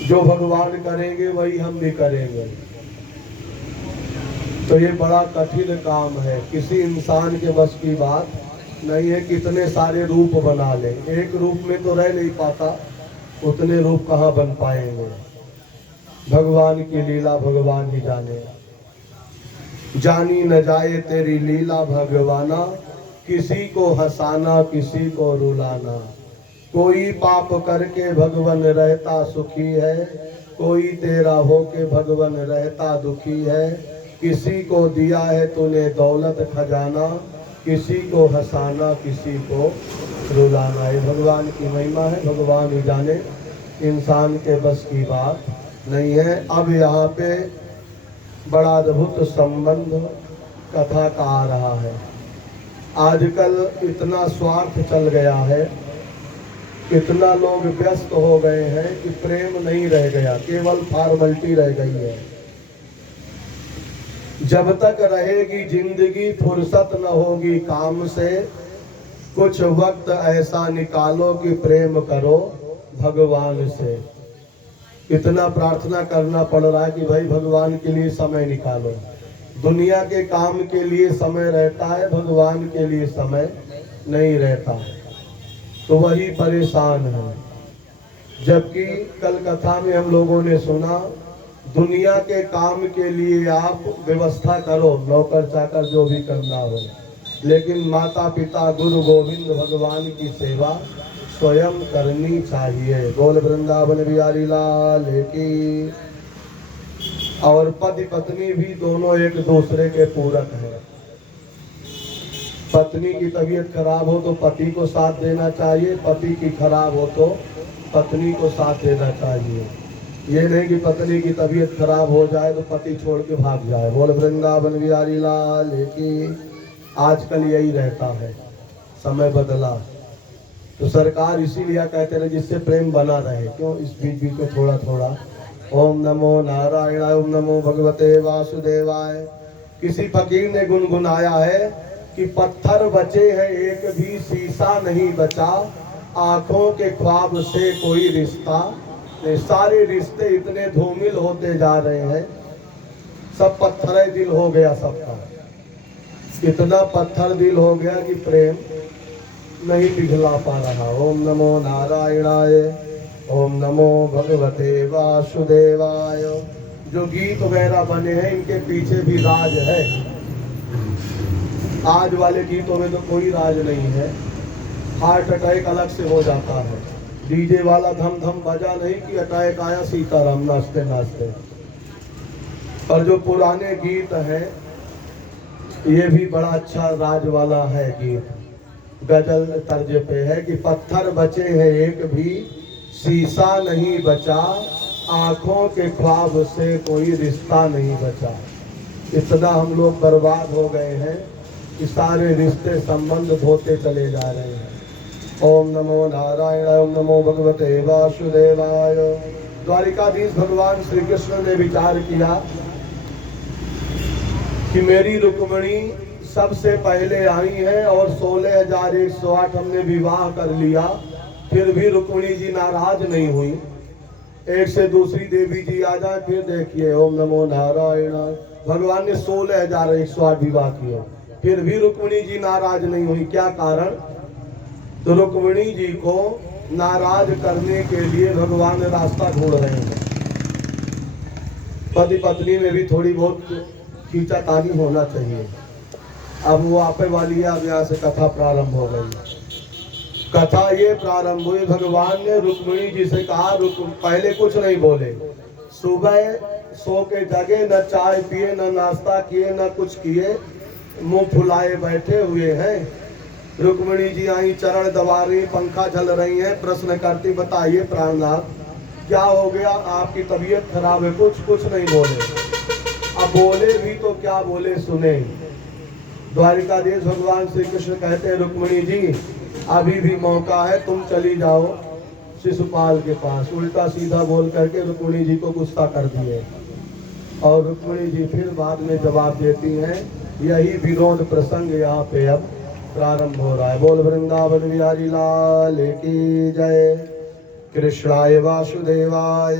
जो भगवान करेंगे वही हम भी करेंगे। तो ये बड़ा कठिन काम है, किसी इंसान के बस की बात नहीं है। कितने सारे रूप बना ले, एक रूप में तो रह नहीं पाता, उतने रूप कहाँ बन पाएंगे। भगवान की लीला भगवान ही जाने। जानी न जाए तेरी लीला भगवाना, किसी को हंसाना किसी को रुलाना। कोई पाप करके भगवान रहता सुखी है, कोई तेरा होके भगवान रहता दुखी है। किसी को दिया है तूने दौलत खजाना, किसी को हंसाना किसी को रुलाना। ये भगवान की महिमा है, भगवान ही जाने, इंसान के बस की बात नहीं है। अब यहाँ पे बड़ा अद्भुत संबंध कथा का आ रहा है। आजकल इतना स्वार्थ चल गया है, इतना लोग व्यस्त हो गए हैं कि प्रेम नहीं रह गया, केवल फॉर्मेलिटी रह गई है। जब तक रहेगी जिंदगी फुर्सत न होगी काम से, कुछ वक्त ऐसा निकालो कि प्रेम करो भगवान से। इतना प्रार्थना करना पड़ रहा है कि भाई भगवान के लिए समय निकालो। दुनिया के काम के लिए समय रहता है, भगवान के लिए समय नहीं रहता है, तो वही परेशान है। जबकि कल कथा में हम लोगों ने सुना, दुनिया के काम के लिए आप व्यवस्था करो, नौकर चाकर जो भी करना हो, लेकिन माता पिता गुरु गोविंद भगवान की सेवा स्वयं करनी चाहिए। बोल वृंदावन बिहारी लाल की। और पति पत्नी भी दोनों एक दूसरे के पूरक हैं। पत्नी की तबीयत खराब हो तो पति को साथ देना चाहिए, पति की खराब हो तो पत्नी को साथ देना चाहिए। ये नहीं कि पत्नी की तबीयत खराब हो जाए तो पति छोड़ के भाग जाए। बोल वृंदावन बिहारी लाल की। आजकल यही रहता है, समय बदला तो सरकार इसीलिए कहते रहे जिससे प्रेम बना रहे। क्यों? इस बीच बीच में थोड़ा थोड़ा ओम नमो नारायणाय ओम नमो भगवते वासुदेवाय। किसी फकीर ने गुनगुनाया है कि पत्थर बचे हैं एक भी शीशा नहीं बचा, आंखों के ख्वाब से कोई रिश्ता, ये सारे रिश्ते इतने धूमिल होते जा रहे हैं, सब पत्थर दिल हो गया सबका। इतना पत्थर दिल हो गया कि प्रेम नहीं पिघला पा रहा। ओम नमो नारायणाय, ओम नमो भगवते वासुदेवाय। जो गीत वगैरह बने हैं इनके पीछे भी राज है। आज वाले गीतों में तो कोई राज नहीं है। हार्ट अटैक अलग से हो जाता है। डीजे वाला धम धम बजा नहीं कि अटैक आया, सीताराम नाचते नाचते। और जो पुराने गीत हैं ये भी बड़ा अच्छा राज वाला है गीत। गजल तर्ज पे है कि पत्थर बचे हैं एक भी, शीशा नहीं बचा, आंखों के ख्वाब से कोई रिश्ता नहीं बचा। इतना हम लोग बर्बाद हो गए हैं कि सारे रिश्ते संबंध धोते चले जा रहे हैं। ओम नमो नारायण, ओम नमो भगवते वासुदेवाय। द्वारिकाधीश भगवान श्री कृष्ण ने विचार किया कि मेरी रुक्मिणी सबसे पहले आई है और 16,108 हमने विवाह कर लिया, फिर भी रुक्मिणी जी नाराज नहीं हुई। एक से दूसरी देवी जी आ जाए, फिर देखिए ओम नमो नारायण, भगवान ने 16,108 विवाह किए, फिर भी रुक्मिणी जी नाराज नहीं हुई। क्या कारण? तो रुक्मिणी जी को नाराज करने के लिए भगवान रास्ता ढूंढ रहे हैं। पति पत्नी में भी थोड़ी बहुत खींचातानी होना चाहिए। अब वो आपे वाली है, अब यहाँ से कथा प्रारंभ हो गई। कथा ये प्रारंभ हुई, भगवान ने रुक्मिणी जी से कहा, पहले कुछ नहीं बोले। सुबह सो के जगे, न चाय पिए, न नाश्ता किए, न कुछ किए, मुंह फुलाए बैठे हुए हैं। रुक्मिणी जी आई, चरण दबा रही, पंखा झल रही है, प्रश्न करती, बताइए प्राणनाथ क्या हो गया, आपकी तबीयत खराब है? कुछ नहीं बोले। अब बोले भी तो क्या बोले, सुने। द्वारिकाधीश भगवान श्री कृष्ण कहते हैं, रुक्मिणी जी अभी भी मौका है, तुम चली जाओ शिशुपाल के पास। उल्टा सीधा बोल करके रुक्मिणी जी को गुस्सा कर दिए। और रुक्मिणी जी फिर बाद में जवाब देती हैं। यही विनोद प्रसंग यहाँ पे अब प्रारंभ हो रहा है। बोल वृंदावन बिहारी लाल की जय। कृष्णाय वासुदेवाय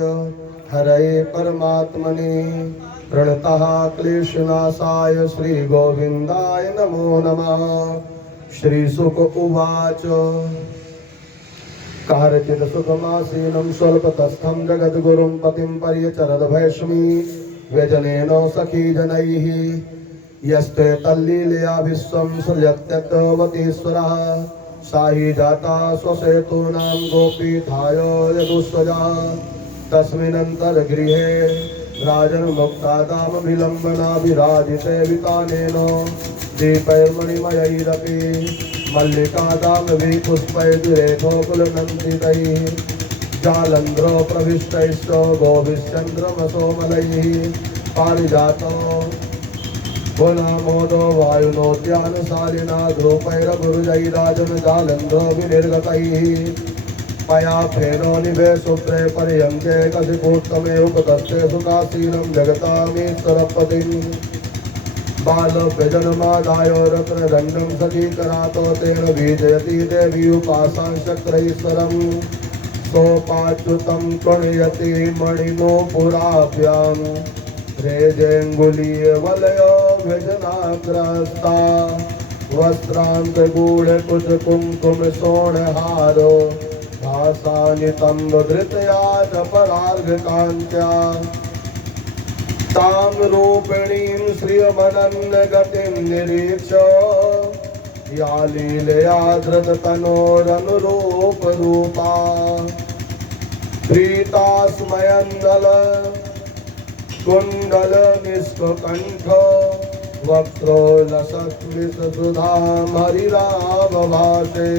हरये परमात्मने प्रणतः क्लेशनाशाय श्री गोविंदाय नमो नमः। श्री सुक उवाच कारचित् सुखमासीनं स्वल्पतस्थं जगद्गुरुं पतिं पर्यचरद भैष्मी व्यजनेन सखी जनैः। यस्ते तल्लीलया विश्वं सृजत्यवतीश्वरः साहि जाता स्वसेतूनां गोपीठाय यदुस्वजा। तस्मिन्नन्तर्गृहे राजन मुक्तादाम विलंबना विराजिते वितानेन दीपैर्मणिमयैरपि मल्लिकादाम विपुष्पैर्जुरेखोकुलनन्दितैः। जालन्ध्रो प्रविष्टैश्च गोभिश्चन्द्रमसोमलैः। पारिजातो गुणामोदो वायुनोद्यानशालिना ध्रुपैरगुरुजैराजन जालन्ध्रो विनिर्गतैः। पया फेनो निवेशुद्रे पर्यङ्के कथिपूत्तमे उपतस्ते सुखासीनं जगतामीश्वरपतिं। बालव्यजनमादाय रत्नदण्डं सखीकरातो तेन बीजयति देवी उपासां शक्रैश्वरं। सोपाच्युतं प्रणयति मणिनूपुराभ्यां रेजेऽङ्गुलीयवलयो व्यजनाग्रस्ता। वस्त्रान्तगूढकुचकुङ्कुमशोणहारो भासानितं धृतया च परार्घकान्त्या। तां रूपिणीं श्रियमनन्यगतिं निरीक्ष्य या लीलया धृततनोरनुरूपरूपा। प्रीतास्मयन्दल कुण्डलनिष्ककण्ठ वक्त्रोलसत्विसुधां हरिरावभासे।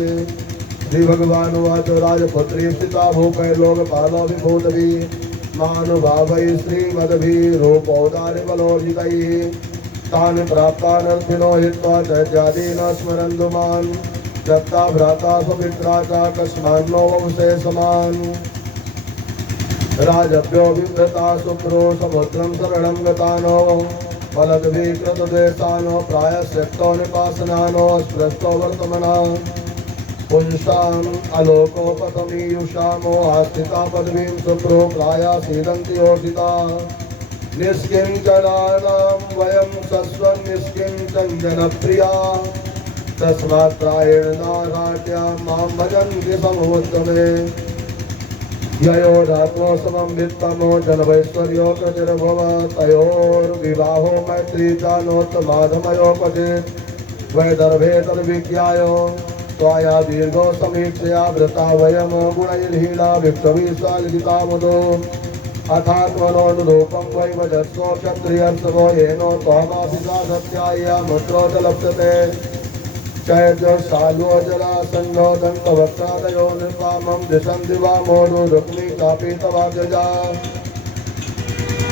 श्री भगवान उवाच राजपुत्री स्थिता भूपै लोकपालो विभूतभि महानुभावै श्रीमद्भिः रूपौदार्य बलोर्जितैः। तान् प्राप्तानर्थिनो हित्वा चैत्यादीन स्मरन्तु मान्। दत्ता भ्राता स्वपित्रा च कस्मान्नो वंशे समान्। राजभ्यो विव्रता शुक्रो समुद्रं शरणं गतानो। फलद्भिकृतदेशानो प्रायश्चित्तो निपासनानो स्पृष्टो वर्तमनः। पुंसाम् अलोकोपतमीयुषामो आस्थिता पदवीं सुप्रो प्राया सीदन्ति योषिता निष्किञ्चनानां वयं सस्वं निष्किञ्चन जनप्रिया तस्मात्त्रायेण नाराट्या मां भजन्ति समवुत्तमे ययो धात्वो समं वित्तमो जनवैश्वर्यो कृतिर्भव तयोर्विवाहो मैत्री जानोत्तमाधमयो क्वचित् वैदर्भे तद्विज्ञायो त्वया दीर्घो समीक्षया वृता वयं गुणैर्हीला विप्लवीशालिता मुदो अथात्मनोनुरूपं वै वजस्सो क्षत्रियर्षभो येनो त्वमासिता सत्याया मुद्रो च लप्स्यते चैत्र शालो जरासन्धो दन्तवक्त्रादयो नृपामं दिशन्ति वामोरु रुक्मी कापि तवाग्रजा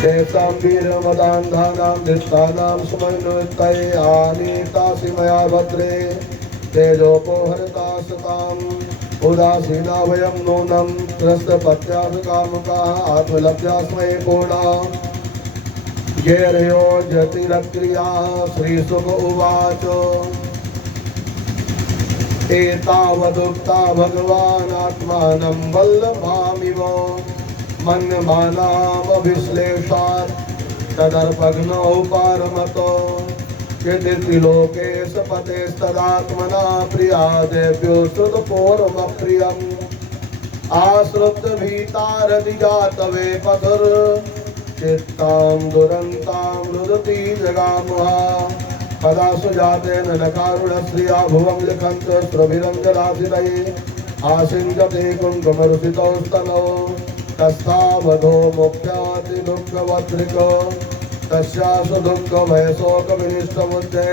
तेषां वीरमदान्धानां दृष्टानां सुमनुत्तये आनीतासि मया भद्रे तेजोपोहरता सताम् उदासीना वयं नूनं त्रस्तपत्यासकामुकाः आत्मलभ्यास्मै पूर्णा येर्यो जतिरक्रियाः श्रीसुक उवाच एतावदुक्ता भगवान् आत्मानं वल्लभामिव मन्यमानामभिश्लेषात् तदर्पघ्नौ पारमतो यदित्रिलोके सपतेस्तदात्मना प्रियादेभ्यो श्रुतपूर्वमप्रियम् आश्रितभीतारतिजातवे पथुर् चित्तां दुरन्तां रुदती जगामुहा कदा सुजातेन न कारुणश्रिया भुवं लिखन्त स्रभिरञ्जनासितये आशिञ्चते कुङ्कुमरुचितौ स्तनौ तस्थावधो मुख्याति दुःखवद्रिक तस्यासु दुःखभयशोकविनिष्टमुच्चे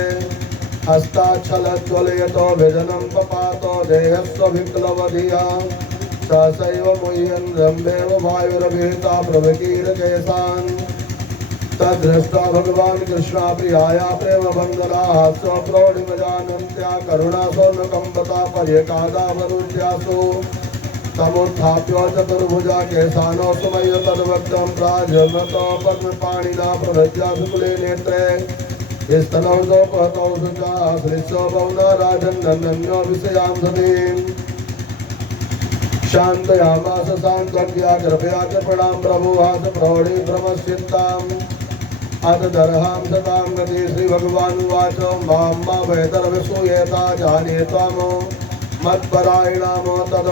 हस्ताच्छलज्ज्वलयतो व्यजनं पपातो देहस्व विप्लवधिया सहसैव मुह्यन् रम्भेव वायुरभिहिता प्रभकीरकेशान् तद्दृष्ट्वा भगवान् कृष्णा प्रियाया प्रेमबन्धना स्वप्रौढिमजानन्त्या करुणा सौम्यकम्पता पर्यकादावरुच्यासु तमुत्थाप्य चतुर्भुजा केशानो सुमय्य तद्वक्त्रं प्राजमतो पद्मपाणिना प्रभज्यासुकुले नेत्रे स्तनौ दोपहतौ शुचा श्रीशो बहुना राजन्नन्यो विषयां सतीम् शान्तयामास सान्त्वज्ञा कृपया च प्रणाम प्रभुहास प्रौढी भ्रमश्चित्ताम् अतदर्हां सतां गति श्रीभगवानुवाच मां मा वैतर्विसूयेता जाने त्वामो मत्परायणामो तद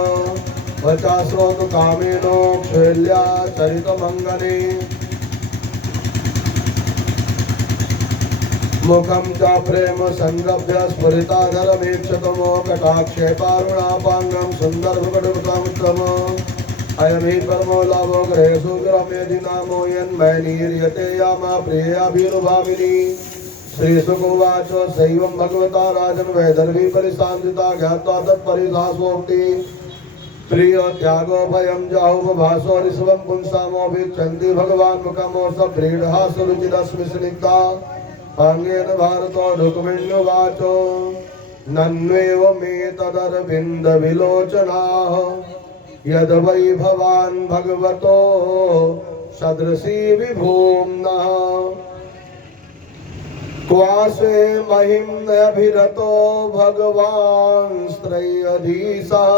वचा श्रोतु कामेनो क्षैल्या चरितमङ्गने मुखं च प्रेम संरभ्य स्फुरिताधरमीक्षतमो कटाक्षे पारुणापाङ्गं सुन्दरभुकटुकटं अयमी परमो लाभो गृहेषु ग्रामेदि नामो यन्मैनीर्यते यामा प्रियाभिरुभामिनी श्रीसुकोवाच सैवं भगवता राजन् वैदर्भी परिशान्तिता ज्ञात्वा तत्परिहासोक्ति प्रिय त्यागो भयं जाहुपभासो ऋषभं पुंसामोभिच्छन्ति भगवान् मुखमो सव्रीडहासरुचिरस्मिस्निग्धा पाङ्गेन भारतो रुक्मिण्युवाचो नन्वेव मे तदरविन्दविलोचनाः यद् वै भवान् भगवतो सदृशी विभूम्नः क्वास्वे महिम्नभिरतो भगवान् स्त्रयधीशः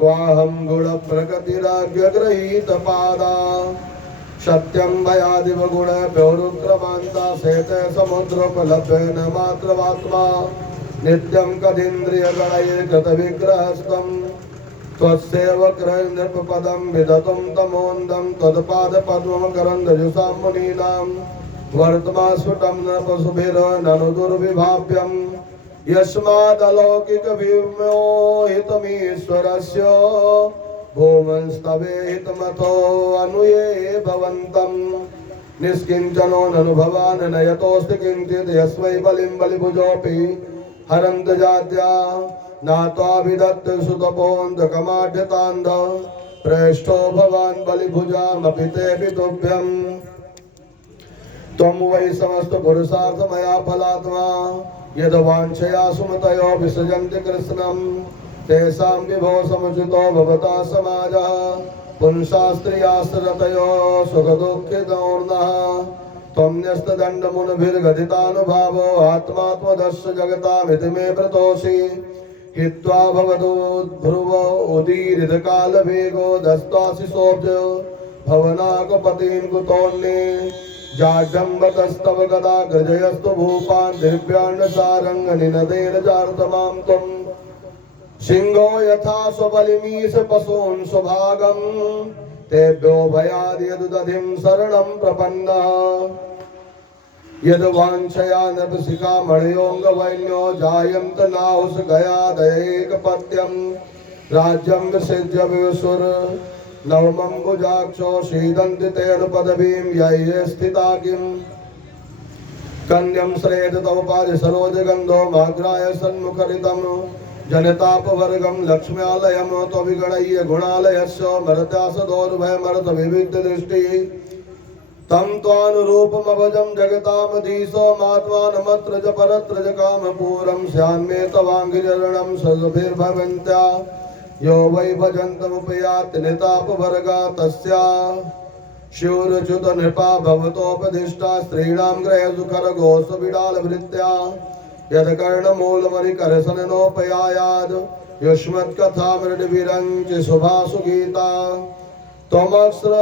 क्वाहं गुणप्रकृतिराज्ञगृहीतपादा सत्यं भयादिव गुणभ्योरुक्रमान्ता शेते समुद्रोपलभ्येन मात्रमात्मा नित्यं कदीन्द्रियगणैर्गतविग्रहस्तं त्वस्यैव क्रयनृपपदं विदतं तमोन्दं त्वत्पादपद्मकरन्दजुषां मुनीनां वर्तमास्फुटं नृपशुभिर्ननु दुर्विभाव्यं यस्मादलौकिकविमोहितमीश्वरस्य भूमंस्तवे हितमथो अनुये भवन्तं निष्किञ्चनो ननु भवान् नयतोऽस्ति किञ्चित् यस्मै बलिं बलिभुजोऽपि हरन्त जात्या नात्वाभिदत्त सुतपोऽन्धकमाढ्यतान्ध प्रेष्ठो भवान् बलिभुजामपि तेऽपि तुभ्यम् त्वं वै समस्त पुरुषार्थ मया फलात्मा यद् वाञ्छया सुमतयो विसृजन्ति कृष्णं तेषां विभो समुचितो भवता समाजः पुंसास्त्रियास्त्रतयो सुखदुःखितोर्नः त्वं न्यस्तदण्डमुनिभिर्गदितानुभावो आत्मा त्वदस्य जगतामिति मे प्रतोषि हित्वा भवदोद्ध्रुव उदीरित काल वेगो दस्ताशिशोऽब्ज भवनाकपतिं कुतोऽन्ये जाड्डम्बतस्तव गदा गजयस्तु भूपान् दिव्याण्डसारङ्ग निनदेन चार्तमां त्वं सिंहो यथा स्वबलिमीश पशून् स्वभागम् तेभ्यो भयाद् यदुदधिं शरणं प्रपन्नः यद वाञ्छया नृपशिखामणयोऽङ्गवैन्यो जायन्त नाहुष गयादयैकपत्यं राज्यं विसृज्य विवसुर नवमं भुजाक्षो सीदन्ति तेन पदवीं यये स्थिता किम् कन्यं श्रेयत तव पाद सरोजगन्धो माग्राय सन्मुखरितं जनतापवर्गं लक्ष्म्यालयं त्वविगणय्य गुणालयस्य मरत्यासदोर्भयमरत विविधदृष्टिः तं त्वानुरूपमभजं जगतामधीशो मात्वानमत्र च परत्र च कामपूरं स्यान्मे तवाङ्गिचरणं सद्भिर्भवन्त्या यो वै भजन्तमुपयाति नितापवर्गा तस्या शूरच्युत नृपा भवतोपदिष्टा स्त्रीणां गृहेषु खरगोष्ठबिडालभृत्या यत्कर्णमूलमरिकरसननोपयायाद् युष्मत्कथामृडविरञ्च शुभासु गीता त्वमस्र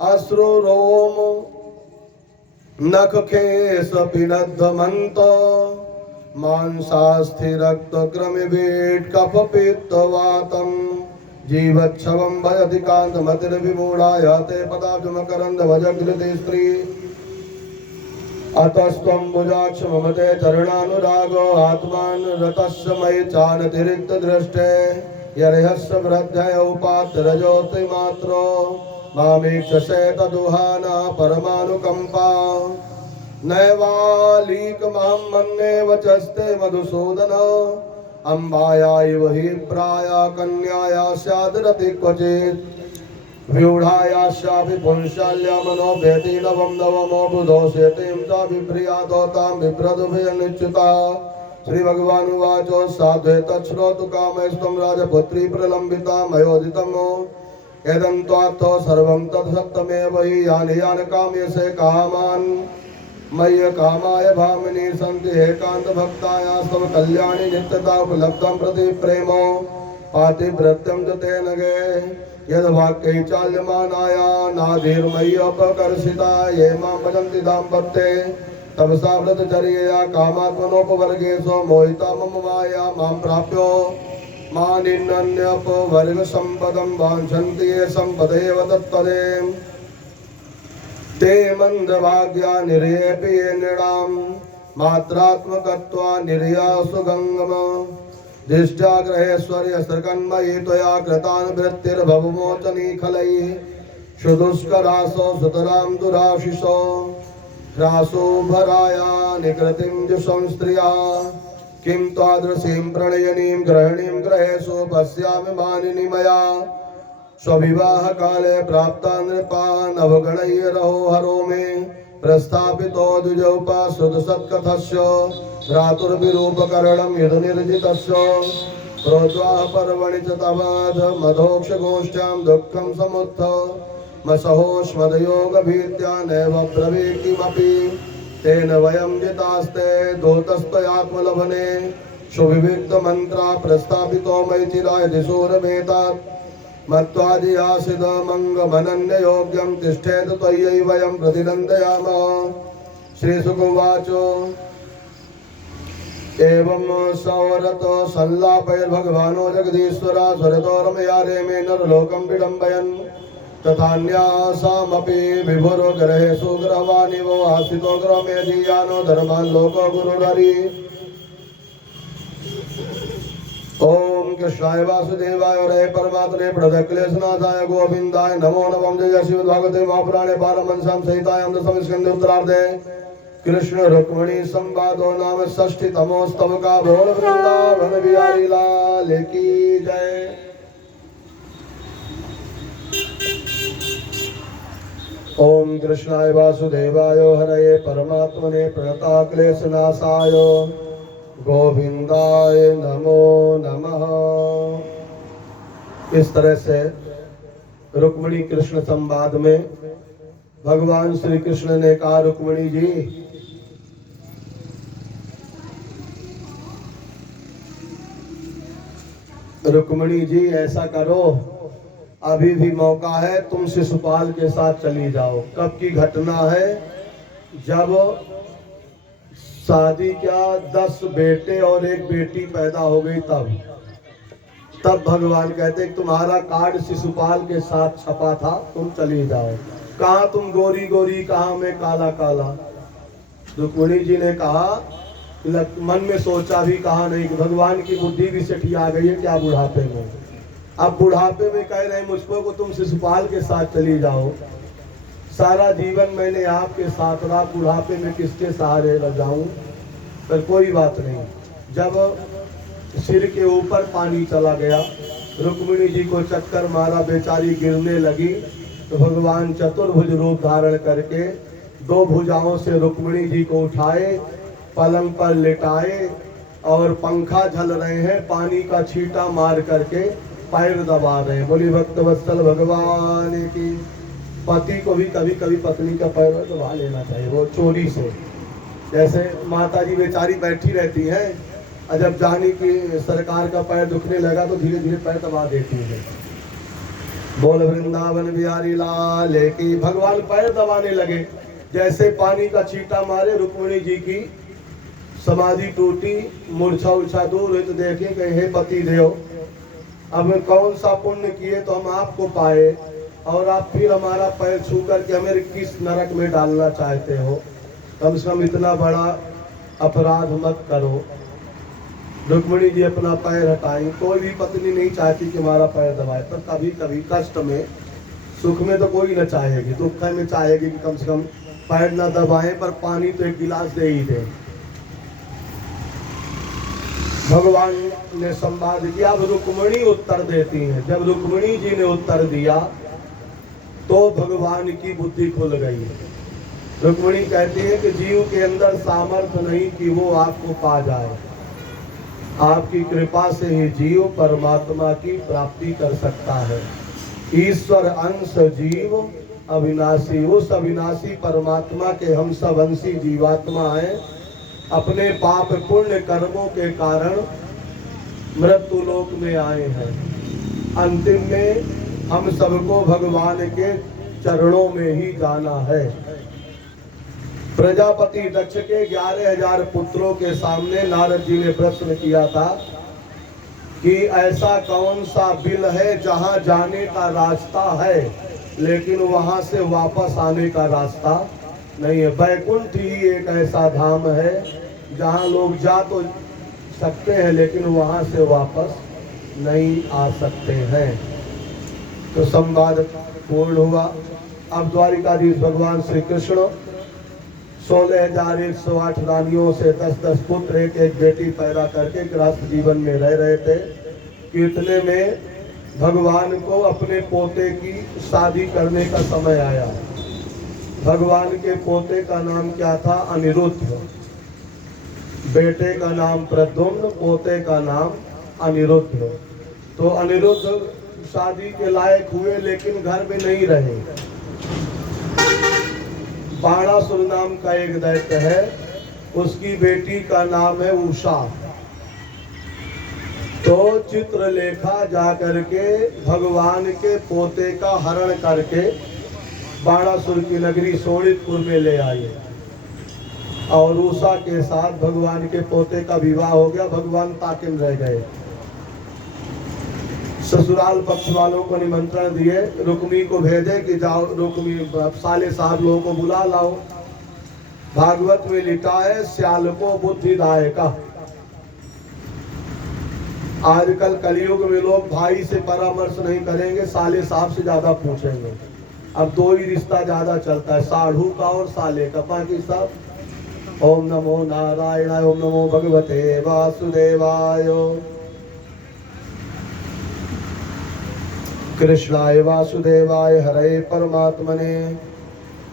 अश्रुरोम नखखेसपिनद्धमन्त मांसास्थिरक्तक्रमिभेट् कफपित्तवातं जीवच्छवं भजति कान्तमतिर्विमूढाय ते पदाब्जमकरन्दभजकृते स्त्री अतस्त्वं भुजाक्ष मम ते चरणानुरागो आत्मान् रतस्य मयि चानतिरिक्तदृष्टे यर्हस्य वृद्धय उपात्तरजोतिमात्रो मामीक्षसे तदुहाना परमानुकम्पा नैवालीकमहं मन्ये वचस्ते मधुसूदन अम्बाया इव हि प्राया कन्याया स्याद्रति क्वचित् व्यूढायास्यापि पुंसाल्या मनोभेति नवं नवमो बुधोषेतिं च विप्रियातो तां बिभ्रदुभयनिच्युता श्री भगवान् उवाचो साध्वे तच्छ्रोतु कामैस्त्वं राजपुत्री प्रलम्बिता मयोदितमो यदन्त्वात्थो सर्वं तत्सत्यमेव हि यानि यानि काम्यसे कामान् मय्य कामाय भामिनी सन्ति एकान्तभक्तायास्तव कल्याणि नित्यता उपलब्धं प्रति प्रेमो पातिव्रत्यं च तेन गे यद्वाक्यै चाल्यमानाया नाधीर्मय्योपकर्षिता ये मां भजन्ति दाम्पत्ये तपसा व्रतचर्यया कामात्मनोपवर्गेषु मोहिता मम माया मां प्राप्यो मानिन्नन्यपवर्गसम्पदं वाञ्छन्ति ये सम्पदेव तत्पदे ते मन्दभाग्या निर्येऽपि ये नृणां मात्रात्मकत्वा निर्यासु गङ्गम दिष्ट्याग्रहेश्वर्यसृकन्मयी त्वया कृतानुवृत्तिर्भवमोचनी खलैः सुदुष्करासो सुतरां दुराशिषो ह्रासो भराया निकृतिं जुषं स्त्रिया किं तादृशीं प्रणयनीं गृहिणीं गृहेषु पश्यामि मानिनी मया स्वविवाहकाले प्राप्ता नृपा नवगणैरहो हरो मे प्रस्थापितो द्विजोपाश्रुतसत्कथस्य भ्रातुर्विरूपकरणं युधनिर्जितस्य प्रोज्वाह पर्वणि च तवाध मधोक्षगोष्ठ्यां दुःखं समुत्थ मसहोष्मदयोगभीत्या नैव ब्रवीकिमपि तेन वयं जितास्ते दूतस्त्वयात्मलभने सुविविक्तमन्त्रा प्रस्थापितो मयि चिराय दिशोरभेतात् मत्वादियासिदमङ्गमनन्ययोग्यं तिष्ठेत त्वय्यै वयं प्रतिनन्दयामः श्रीशुक उवाच एवं सौरत संलापैर्भगवानो जगदीश्वरा स्वरतो रमया रेमे नरलोकं विडम्बयन् तथान्यासामपि विभुर्गृहेषु गृहवानिवो आसितो गृहमे दीयानो धर्मान् लोको गुरुहरि ओम कृष्णाय वासुदेवाय हरे परमात्मने प्रणतक्लेशनाथाय गोविंदाय नमो नमः जय श्रीमद्भागवते महापुराणे पारमहंस्यां सहितायां दशमस्कन्धे उत्तरार्धे कृष्ण रुक्मिणी संवादो नाम षष्ठीतमो स्तवका बोल वृंदावन बिहारी लाल की जय। ओम कृष्णाय वासुदेवाय हरे परमात्मने प्रणतक्लेशनाशाय गोविंदाय नमो नमः। इस तरह से रुक्मिणी कृष्ण संवाद में भगवान श्री कृष्ण ने कहा, रुक्मिणी जी रुक्मिणी जी ऐसा करो, अभी भी मौका है, तुम शिशुपाल के साथ चली जाओ। कब की घटना है? जब शादी क्या 10 बेटे और एक बेटी पैदा हो गई, तब भगवान कहते तुम्हारा कार्ड शिशुपाल के साथ छपा था, तुम चली जाओ। कहा तुम गोरी गोरी, कहा मैं काला काला। रुक्मिणी जी ने कहा, मन में सोचा भी, कहा नहीं कि भगवान की बुद्धि भी सेठिया गई है क्या बुढ़ापे में। अब बुढ़ापे में कह रहे मुझको को तुम शिशुपाल के साथ चली जाओ। सारा जीवन मैंने आपके साथ रहा, बुढ़ापे में किसके सहारे रह जाऊं। पर कोई बात नहीं। जब सिर के ऊपर पानी चला गया, रुक्मिणी जी को चक्कर मारा, बेचारी गिरने लगी, तो भगवान चतुर्भुज रूप धारण करके 2 भुजाओं से रुक्मिणी जी को उठाए, पलंग पर लेटाए और पंखा झल रहे हैं, पानी का छींटा मार करके पैर दबा रहे हैं। बोली भक्त वत्सल भगवान की। पति को भी कभी कभी पत्नी का पैर दबा लेना चाहिए, वो चोरी से। जैसे माता जी बेचारी बैठी रहती हैं, और जब जानी कि सरकार का पैर दुखने लगा तो धीरे धीरे पैर दबा देती है। बोल वृंदावन बिहारी लाल की। भगवान पैर दबाने लगे, जैसे पानी का छींटा मारे, रुक्मिणी जी की समाधि टूटी, मूर्छा उर्छा दूर हुई। तो देखे कि हे पति देव, अब कौन सा पुण्य किए तो हम आपको पाए, और आप फिर हमारा पैर छू करके हमें किस नरक में डालना चाहते हो। कम से कम इतना बड़ा अपराध मत करो। रुक्मिणी जी अपना पैर हटाई। कोई भी पत्नी नहीं चाहती कि हमारा पैर दबाए, पर कभी कभी कष्ट में, सुख में तो कोई न चाहेगी, दुख में चाहेगी कि कम से कम पैर न दबाए, पर पानी तो एक गिलास दे ही दे। भगवान ने संवाद किया। अब रुक्मिणी उत्तर देती हैं। जब रुक्मिणी जी ने उत्तर दिया तो भगवान की बुद्धि खुल गई। रुक्मिणी कहती है कि जीव के अंदर सामर्थ्य नहीं कि वो आपको पा जाए, आपकी कृपा से ही जीव परमात्मा की प्राप्ति कर सकता है। ईश्वर अंश जीव अविनाशी, उस अविनाशी परमात्मा के हम सब अंशी जीवात्मा हैं। अपने पाप पुण्य कर्मों के कारण मृत्यु लोक में आए हैं। अंतिम में हम सबको भगवान के चरणों में ही जाना है। प्रजापति दक्ष के 11,000 पुत्रों के सामने नारद जी ने प्रश्न किया था कि ऐसा कौन सा बिल है जहां जाने का रास्ता है लेकिन वहां से वापस आने का रास्ता नहीं है। वैकुंठ ही एक ऐसा धाम है जहां लोग जा तो सकते हैं लेकिन वहां से वापस नहीं आ सकते हैं। तो संवाद पूर्ण हुआ। अब द्वारिकाधीश भगवान श्री कृष्ण 16,108 रानियों से 10-10 पुत्र, एक बेटी पैदा करके गृहस्थ जीवन में रह रहे थे। इतने में भगवान को अपने पोते की शादी करने का समय आया। भगवान के पोते का नाम क्या था? अनिरुद्ध। बेटे का नाम प्रद्युम्न, पोते का नाम अनिरुद्ध। तो अनिरुद्ध शादी के लायक हुए लेकिन घर में नहीं रहे। बाणासुर नाम का एक दैत्य है, उसकी बेटी का नाम है उषा। तो चित्रलेखा जाकर के भगवान के पोते का हरण करके बाणासुर की नगरी शोणितपुर में ले आए और उषा के साथ भगवान के पोते का विवाह हो गया। भगवान ताकिन रह गए। ससुराल पक्ष वालों को निमंत्रण दिए, रुक्मी को भेजे कि जाओ रुक्मी साले साहब लोगों को बुला लाओ। भागवत में लिखा है श्याल को बुद्धिदायक। आजकल कलयुग में लोग भाई से परामर्श नहीं करेंगे, साले साहब से ज्यादा पूछेंगे। अब दो ही रिश्ता ज्यादा चलता है, साढ़ू का और साले का। बाकी सब ओम नमो नारायणाय, ओम नमो भगवते वासुदेवाय, कृष्णाय वासुदेवाय, हरे परमात्मने,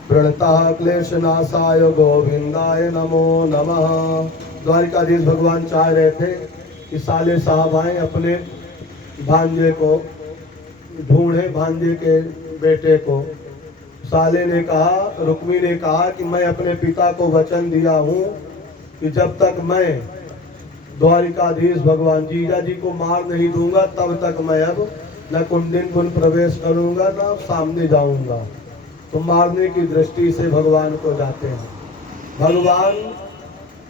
प्रणतः क्लेशनाशाय गोविंदाय नमो नमः। द्वारिकाधीश भगवान चाह रहे थे कि साले साहब आए, अपने भांजे को ढूंढे, भांजे के बेटे को। साले ने कहा, रुक्मी ने कहा कि मैं अपने पिता को वचन दिया हूँ कि जब तक मैं द्वारिकाधीश भगवान जीजा जी को मार नहीं दूंगा तब तक मैं अब न कुंडिन कुंड प्रवेश करूंगा न सामने जाऊंगा। तो मारने की दृष्टि से भगवान को जाते हैं। भगवान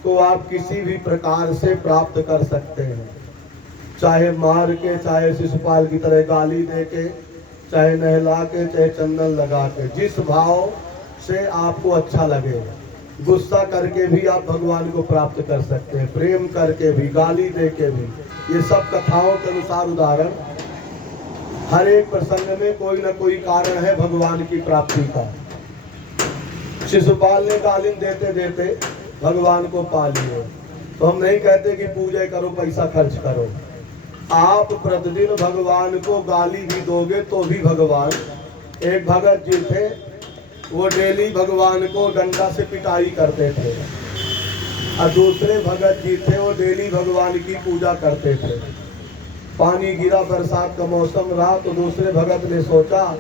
को आप किसी भी प्रकार से प्राप्त कर सकते हैं, चाहे मार के, चाहे शिशुपाल की तरह गाली दे के, चाहे नहला के, चाहे चंदन लगा के, जिस भाव से आपको अच्छा लगे। गुस्सा करके भी आप भगवान को प्राप्त कर सकते हैं, प्रेम करके भी, गाली दे के भी। ये सब कथाओं के अनुसार उदाहरण, हर एक प्रसंग में कोई ना कोई कारण है भगवान की प्राप्ति का। शिशुपाल ने गाली देते देते भगवान को पा लिए। तो हम नहीं कहते कि पूजा करो, पैसा खर्च करो। आप प्रतिदिन भगवान को गाली भी दोगे तो भी भगवान। एक भगत जी थे, वो डेली भगवान को डंडा से पिटाई करते थे, और दूसरे भगत जी थे, वो डेली भगवान की पूजा करते थे। पानी गिरा, बरसात का मौसम रहा, तो दूसरे भगत ने सोचा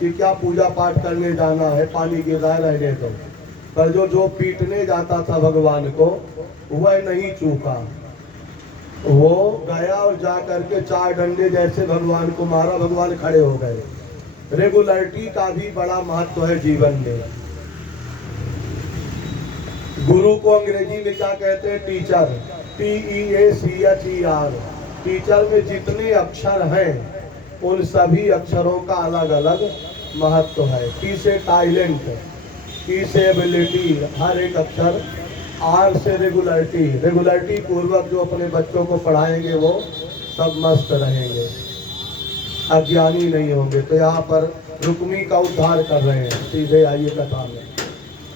कि क्या पूजा पाठ करने जाना है, पानी गिर रहा है, रहने दो। पर जो पीटने जाता था भगवान को, वह नहीं चूका। वो गया और जा करके 4 डंडे जैसे भगवान को मारा, भगवान खड़े हो गए। रेगुलरिटी का भी बड़ा महत्व है जीवन में। गुरु को अंग्रेजी में क्या कहते हैं? Teacher, TEACHER। टीचर में जितने अक्षर हैं उन सभी अक्षरों का अलग अलग महत्व है। टी से टैलेंट, टी से एबिलिटी, हर एक अक्षर। आर से रेगुलरिटी, रेगुलरिटी पूर्वक जो अपने बच्चों को पढ़ाएंगे वो सब मस्त रहेंगे, अज्ञानी नहीं होंगे। तो यहाँ पर रुक्मी का उद्धार कर रहे हैं। सीधे आइए कथा में।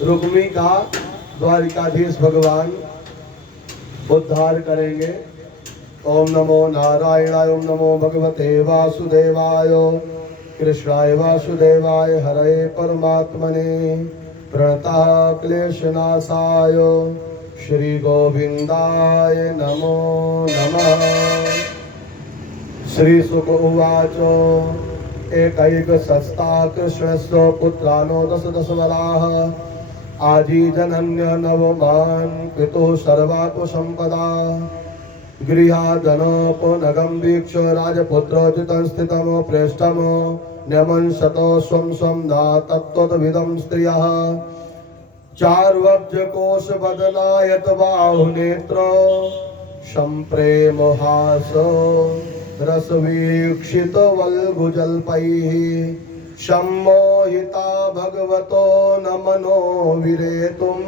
रुक्मी का द्वारिकाधीश भगवान उद्धार करेंगे। ओम नमो नारायणाय, ओम नमो भगवते वासुदेवाय, कृष्णाय वासुदेवाय, हरे परमात्मने, प्रणता क्लेशनाशाय, श्री गोविंदाय नमो नमः। श्री सुक उवाच एकैकशस्ता कृष्णस्य पुत्रानो दशदशवराः आजीजनन्य नवमान् पितुः सर्वात्मसम्पदा गृहादनोपनगं वीक्ष्य राजपुत्रोचितं स्थितं प्रेष्ठं न्यमंसतो स्वं स्वं तत्त्वविदं स्त्रियः चार्वज्रकोश बदलायत बाहुनेत्र सम्प्रेमहास रसवीक्षित वल्गुजल्पैः सम्मोहिता भगवतो न मनो विरेतुम्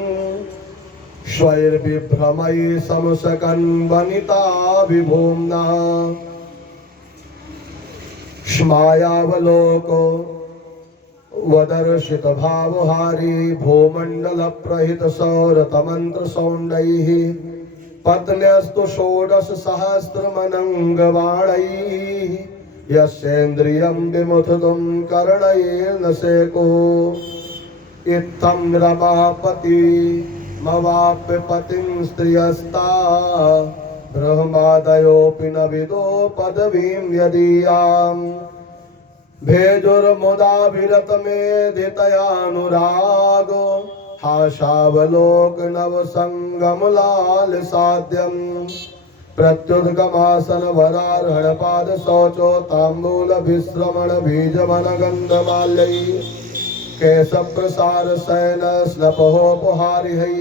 स्वैर्विभ्रमैः समसकन् वनिता विभूम्ना स्मायावलोको वदर्शित भावहारी भूमंडल प्रहित सौरतमंत्र सौंडैः पत्न्यस्तु षोडश सहस्रमनंगवाणैः यस्येन्द्रियं विमुथितुं कर्णैर्न सेको इत्थं रमापति मवाप्य पतिं स्त्रियस्ता ब्रह्मादयोऽपि न विदो पदवीं यदीयाम् भेजुर्मुदा विरत मेदितयानुरागो हाशावलोक नव संगम लाल साध्यम प्रत्युद्गमासन वरार्हण पाद शौचो तांबूल विश्रमण बीजमन गंधमाल्यै केश प्रसार शयन स्नपहोपहारिहै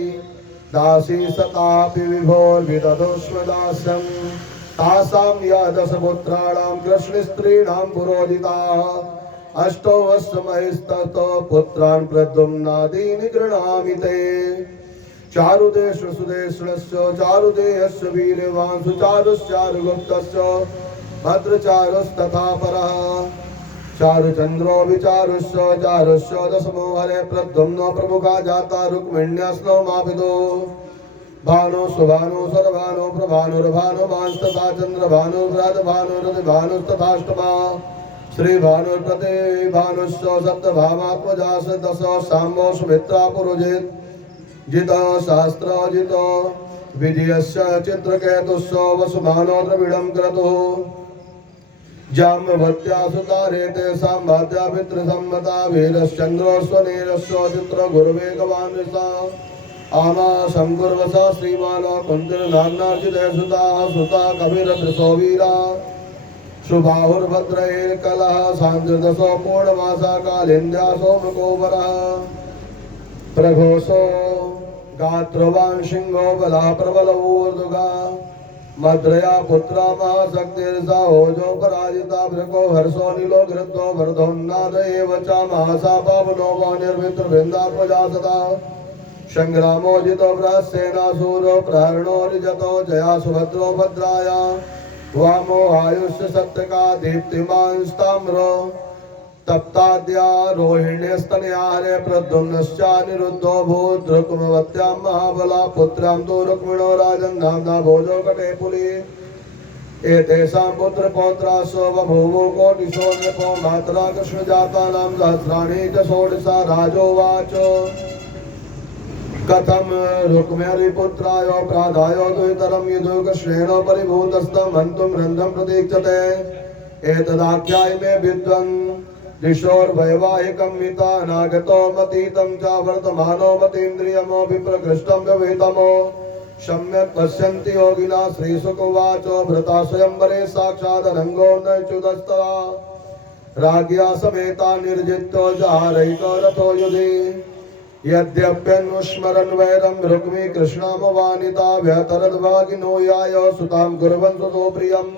दासी सतापि विभोर्विदधुष्व दास्यं तासां या दशपुत्राणां कृष्णस्त्रीणां पुरोहिताः अष्टौ अष्टमहिस्ततो पुत्रान् प्रद्युम्नादीनि गृह्णामि ते चारुदेश सुदेशस्य चारुदेयस्य वीर्यवान् सुचारुश्चारुगुप्तस्य भद्रचारुस्तथा परः चारुचन्द्रो विचारुष्य चारुष्य दशमो हरे प्रद्युम्नो प्रमुखा जाता रुक्मिण्यस्नो मापितो भानो सुभानो सर्वानो प्रभानुर्भानो मांस्तथा चन्द्रभानुर्भानुर्भानुस्तथाष्टमा श्री भानुर्प्रते भानुष्य सप्तभामात्मजास दश साम्बो सुमित्रा पुरुजित जित शास्त्र जित विजयस्य चित्रकेतुस्य वसुमानो द्रविडं क्रतुः जाम्बवत्या सुतारे तेषां भाद्या पितृसम्मता वीरश्चन्द्रो स्वनेरस्य चित्र गुरुवेगवान् सा आमा शंकुर्वसा श्रीमान कुंजर नागनार्जित सुता सुता कबीर त्रिशोवीरा शुभाहुर्भद्रैर कलह सांद्रदसो पूर्णमासा कालिन्द्यासो मृगोवरः प्रघोषो गात्रवान् सिंहो बलः प्रबलवूर्धुगा मद्रया पुत्रा महाशक्तिर्सा ओजो पराजिता भृको हर्षो नीलो घृतो वर्धोन्नाद एव च महासा पावनो वो निर्मित्र वृन्दात्मजा सदा संग्रामो जितो बृहस्सेनासूरो प्रहरणो निजतो जया सुभद्रो भद्राया वामो आयुष्य सत्यका दीप्तिमान् स्ताम्रो तप्ताद्या रोहिण्यस्तनया हरे प्रद्युम्नश्चानिरुद्धो भूत् रुक्मवत्यां महाबला पुत्र्यां तु रुक्मिणो राजन् नाम्ना भोजो कटे पुली एतेषां पुत्रपौत्रासो बभूवो कोटिशो नृपो मात्रा कृष्णजातानां सहस्राणि च षोडशा राजोवाच कथं रुक्म्यरिपुत्रायो प्रादायो द्वितरं यदु कृष्णेन परिभूतस्थं हन्तुं रन्ध्रं प्रतीक्षते एतदाख्याय मे विद्वन् दिशोर्वैवाहिकं मिता नागतो मतीतं च वर्तमानो मतीन्द्रियमो विप्रकृष्टं व्यवहितमो सम्यक् पश्यन्ति योगिना श्रीशुकोवाचो भृता स्वयंवरे साक्षादनङ्गो नैच्युतस्तदा राज्ञा समेता निर्जित्यो जहारैको रथो युधि यद्यप्यनुस्मरन् वैरं रुक्मी कृष्णामवानिता व्यतरद्भागिनो यायो सुतां कुर्वन् सुतो प्रियम्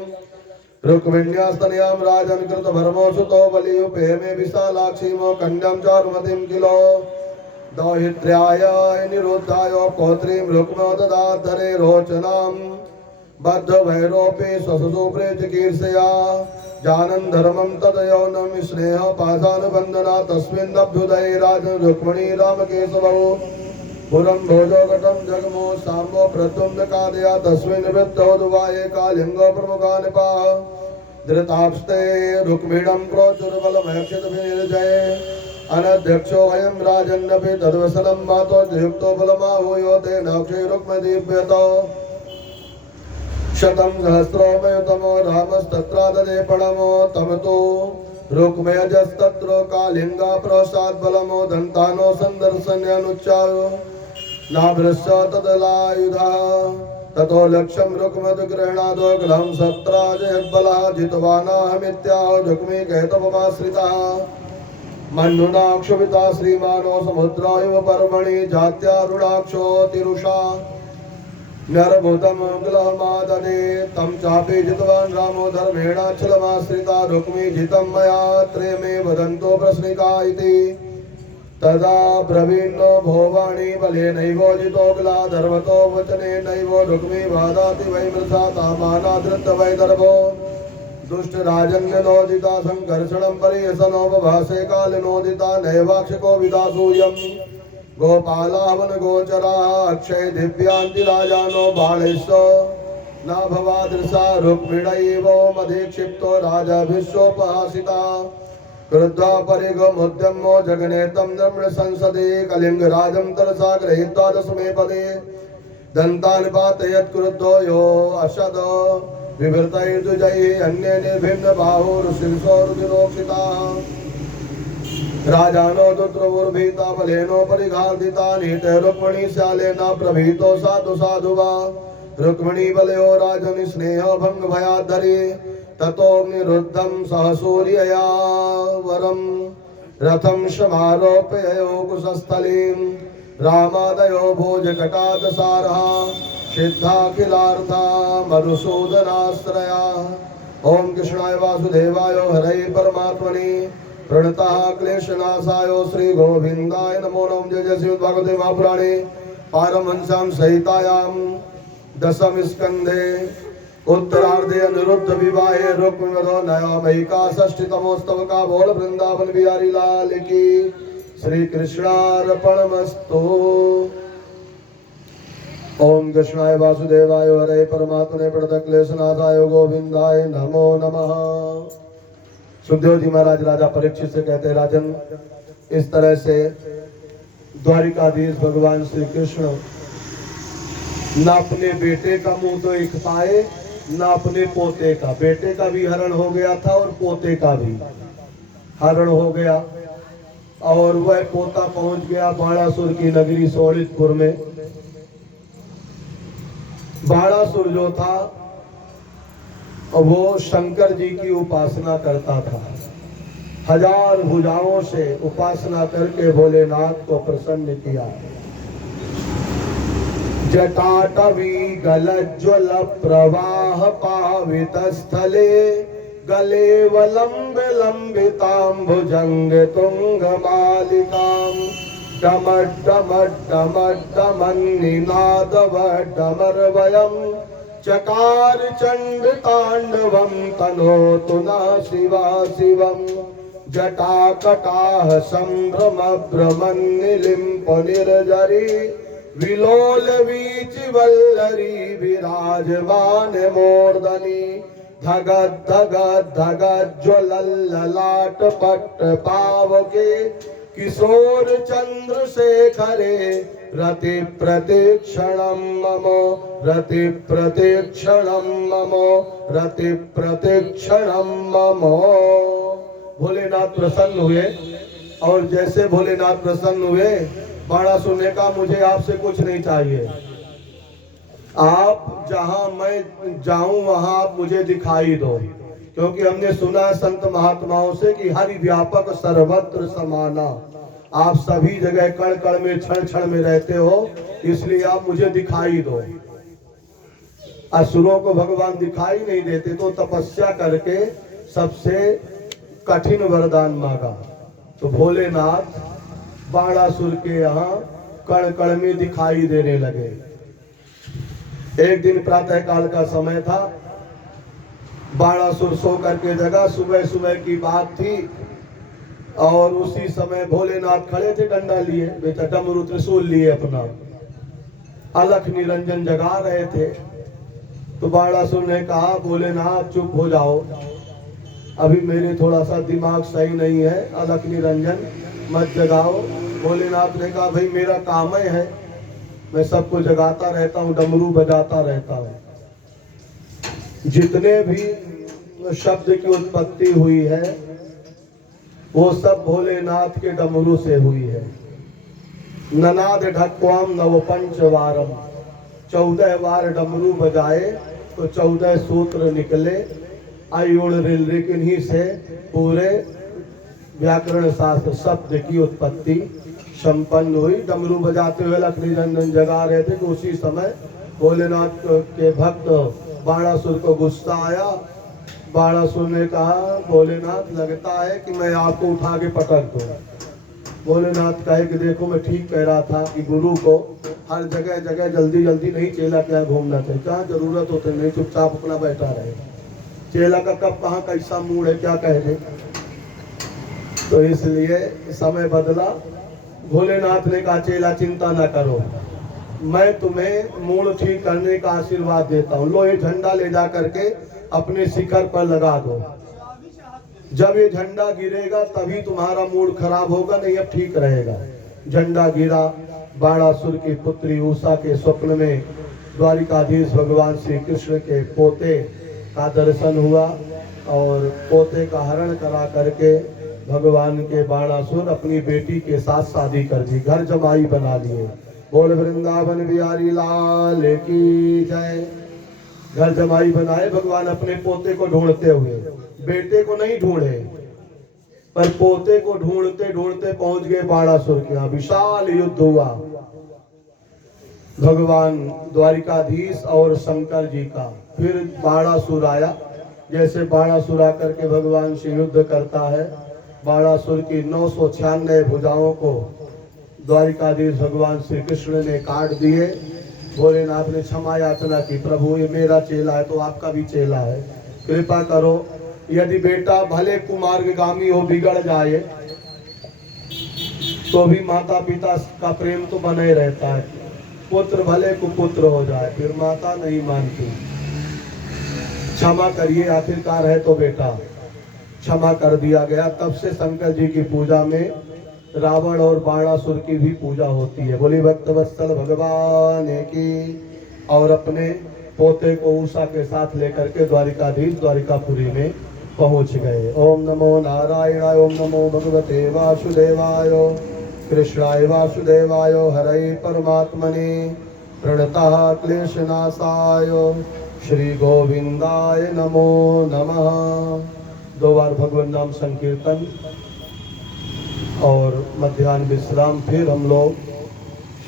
रुक्मिण्यास्तनयां राजन् कृतभर्मो सुतो बलियुपे मे विशालाक्षीमो कन्यां चारुमतिं किलो दौहित्र्याय निरुद्धाय पौत्रीं रुक्मो ददाधरे रोचनां बद्धभैरोऽपि स्वसुप्रे चिकीर्षया जानन् धर्मं तदयौनं स्नेहपाशानुबन्धना तस्मिन्नभ्युदये राजन् रुक्मिणी रामकेशवौ पुरं भोजोघटं जगमो साम्बो प्रद्युम्नकादया तस्मिन् वृत्तौ दुवाये कालिङ्गो प्रमुखा निपाः धृताप्स्ते रुक्मिणं प्रोचुर्बलमक्षितभिर्जये अनध्यक्षो अयं राजन्नपि तद्वसनं मातो युक्तो बलमाहूयो तेन अक्षयरुक्मदीप्यतो शतं सहस्रोमयुतमो रामस्तत्राददे पणमो तम तु रुक्मयजस्तत्र कालिङ्गा प्रसाद्बलमो दन्तानो सन्दर्शन्यनुच्चायो नाभृश्च तदलायुधः ततो लक्ष्यं रुक्मद्गृह्णादो गलं सत्राजयद्बलः जितवानाहमित्याह रुक्मी कैतवमाश्रितः मन्युनाक्षुभिता श्रीमानो समुद्रायुव पर्वणि जात्यारुणाक्षो तिरुषा नरभूतं ग्लहमाददे तं चापि जितवान् रामो धर्मेणाचलमाश्रिता रुक्मी जितं मया त्रेमे वदन्तो प्रश्निका इति तदा ब्रवीणो भोवाणी बलेनैवो जितो ग्ला धर्मतो वचनेनैवो रुक्मी वादाति वै मृषा तामानाधृत्य वै दर्भो दुष्टराजन्यनोदिता संकर्षणं परियसनोपभासे कालनोदिता नैवाक्षको विदासूयम् गोपालावन गोचरा अक्षय दिव्यांति राजानो बाणैश्च न भवादृशा रुक्मिणैवो मधीक्षिप्तो राजाभिश्चोपहासिता क्रुद्धा परिगमुद्यमो जगनेतं नम्र संसदे कलिंगराजं तरसा गृहीत्वा दशमे पदे दन्तान् पातयत् क्रुद्धो यो अशद विवृतैर्द्विजैः अन्ये निर्भिन्न बाहुर्शिरसोर्विरोक्षिताः राजानो दुत्रवुर्भीता बलेनो परिघार्दिता नीते रुक्मिणी श्यालेन प्रभीतो साधु साधु वा रुक्मिणी बलयो राजनि स्नेह भंग भयाद्धरी ततोऽग्निरुद्धं सहसूर्यया वरं रथं समारोपययो कुशस्थलीं रामादयो भोजकटादसारः सिद्धाखिलार्था मधुसूदनाश्रया ओम कृष्णाय वासुदेवाय हरे परमात्मने प्रणतः क्लेशनाशाय श्री गोविंदाय नमो नमः। जय जय श्रीमद् भागवते महापुराणे पारमहंस्यां सहितायां दशम स्कंधे उत्तरार्धे अनिरुद्ध विवाहे रुक्मिणो नवमैका षष्ठीतमोस्तव का बोल वृंदावन बिहारी लाल की श्री कृष्णार्पणमस्तु। ओम कृष्णाय वासुदेवाय हरे परमात्मने प्रणत क्लेशनाशाय गोविंदाय नमो नमः। सुखदेव जी महाराज राजा परीक्षित से कहते हैं, राजन इस तरह से द्वारिकाधीश भगवान श्री कृष्ण न अपने बेटे का मुंह तो एक पाए न अपने पोते का। बेटे का भी हरण हो गया था और पोते का भी हरण हो गया। और वह पोता पहुंच गया बाणासुर की नगरी शोणितपुर में। बाणासुर जो था वो शंकर जी की उपासना करता था। हजार भुजाओं से उपासना करके भोलेनाथ को प्रसन्न किया। जटाटवी गलज्ज्वल प्रवाह पावित स्थले गले वलंब लंबितां भुजंग तुंग मालिकां डमड्डमड्डमड्डमन्निनादवड्डमर्वयम् चकार चंड तांडवं तनोतु न शिवा शिवम् जटाकटाह संभ्रम भ्रमन्निलिम्प निर्जरी विलोल वीच वल्लरी विराजमान मूर्धनि धगद धगद धगद ज्वलल्ललाट पट्ट पावके किशोर चंद्रशेखरे रति प्रतिक्षणं मम रति प्रतिक्षणं मम रति प्रतिक्षणं मम। भोलेनाथ प्रसन्न हुए और जैसे भोलेनाथ प्रसन्न हुए बाणासुर ने कहा मुझे आपसे कुछ नहीं चाहिए, आप जहां मैं जाऊं वहां आप मुझे दिखाई दो, क्योंकि हमने सुना संत महात्माओं से कि हरि व्यापक सर्वत्र समाना, आप सभी जगह कण कण में क्षण क्षण में रहते हो, इसलिए आप मुझे दिखाई दो। असुरों को भगवान दिखाई नहीं देते तो तपस्या करके सबसे कठिन वरदान मांगा, तो भोलेनाथ बाणासुर के यहाँ कण कण में दिखाई देने लगे। एक दिन प्रातः काल का समय था, बाणासुर सो करके जगा, सुबह सुबह की बात थी और उसी समय भोलेनाथ खड़े थे डंडा लिए, बेटा डमरू त्रिशूल लिए अपना, अलख निरंजन जगा रहे थे। तो बाणासुर ने कहा भोलेनाथ चुप हो जाओ, अभी मेरे थोड़ा सा दिमाग सही नहीं है, अलख निरंजन मत जगाओ। भोलेनाथ ने कहा भाई मेरा काम है, मैं सबको जगाता रहता हूँ, डमरू बजाता रहता हूँ। जितने भी शब्द की उत्पत्ति हुई है वो सब भोलेनाथ के डमरू से हुई है। ननाद ढक्वाम नव पंचवारम, 14 बार डमरू बजाए तो 14 सूत्र निकले। आयुड़ रिल ही से पूरे व्याकरण शास्त्र शब्द की उत्पत्ति संपन्न हुई। डमरू बजाते हुए लक्ष्मी निरंजन जगा रहे थे तो उसी समय भोलेनाथ के भक्त बाणासुर को गुस्सा आया। बाणासुर ने कहा भोलेनाथ लगता है कि मैं आपको उठा के पटक दूं। भोलेनाथ कहे कि देखो मैं ठीक कह रहा था कि गुरु को हर जगह जगह जल्दी जल्दी नहीं चेला क्या घूमना चाहिए, जहाँ जरूरत होते नहीं चुपचाप अपना बैठा रहे। चेला का कब कहाँ कैसा मूड है क्या कह दे, तो इसलिए समय बदला। भोलेनाथ ने कहा चेला चिंता न करो, मैं तुम्हें मूड ठीक करने का आशीर्वाद देता हूँ। लो ये झंडा ले जा करके अपने शिखर पर लगा दो, जब ये झंडा गिरेगा तभी तुम्हारा मूड खराब होगा, नहीं अब ठीक रहेगा। झंडा गिरा, बाणासुर की पुत्री उषा के स्वप्न में द्वारिकाधीश भगवान श्री कृष्ण के पोते का दर्शन हुआ और पोते का हरण करा करके भगवान के बाणासुर अपनी बेटी के साथ शादी कर दी, घर जमाई बना लिए। बोल वृंदावन बिहारी लाल की जय। घर जमाई बनाए भगवान अपने पोते को ढूंढते हुए, बेटे को नहीं ढूंढे पर पोते को ढूंढते ढूंढते पहुंच गए बाणासुर के यहाँ। विशाल युद्ध हुआ भगवान द्वारिकाधीश और शंकर जी का। फिर बाणासुर आया, जैसे बाणासुर आकर के भगवान से युद्ध करता है, बाणासुर की 996 भुजाओं को द्वारिकाधीश भगवान श्री कृष्ण ने काट दिए। भोलेनाथ ने क्षमा याचना की, प्रभु ये मेरा चेला है तो आपका भी चेला है, कृपा करो, यदि बेटा भले कुमार्गामी हो बिगड़ जाए तो भी माता पिता का प्रेम तो बने रहता है, पुत्र भले कुपुत्र हो जाए फिर माता नहीं मानती। क्षमा करिए, आखिरकार है तो बेटा। क्षमा कर दिया गया। तब से शंकर जी की पूजा में रावण और बाणासुर की भी पूजा होती है। बोली भक्तवत्सल भगवान की। और अपने पोते को उषा के साथ लेकर के द्वारिकाधीश द्वारिकापुरी में पहुंच गए। ओम नमो नारायणाय, ओम नमो भगवते वासुदेवाय, कृष्णाय वासुदेवाय, हरे परमात्मने, प्रणतः क्लेशनाशाय, श्री गोविंदाय नमो नमः। 2 बार भगवान नाम संकीर्तन और मध्याह्न विश्राम। फिर हम लोग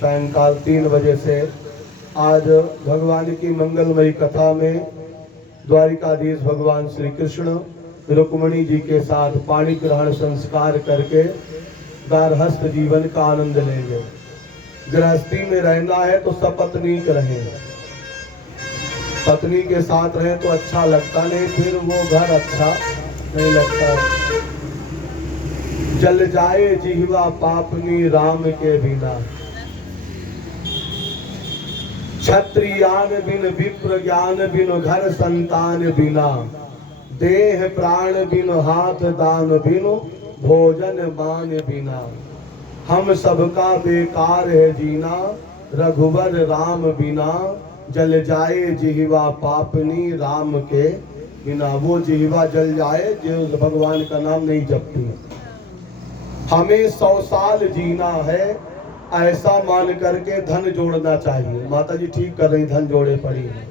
सायंकाल 3 बजे से आज भगवान की मंगलमयी कथा में द्वारिकाधीश भगवान श्री कृष्ण रुक्मिणी जी के साथ पाणी ग्रहण संस्कार करके गारहस्थ जीवन का आनंद लेंगे। गृहस्थी में रहना है तो सपत्नीक रहें, पत्नी के साथ रहें तो अच्छा लगता नहीं, फिर वो घर अच्छा नहीं लगता। जल जाए जिह्वा पापनी राम के बिना, क्षत्रियान बिन विप्र ज्ञान बिन घर संतान बिना, देह प्राण बिन हाथ दान बिन भोजन मान बिना, हम सबका बेकार है जीना रघुवर राम बिना, जल जाए जिह्वा पापनी राम के बिना। वो जिह्वा जल जाए जो भगवान का नाम नहीं जपती। हमें 100 साल जीना है ऐसा मान करके धन जोड़ना चाहिए। माता जी ठीक कर रही, धन जोड़े पड़ी है।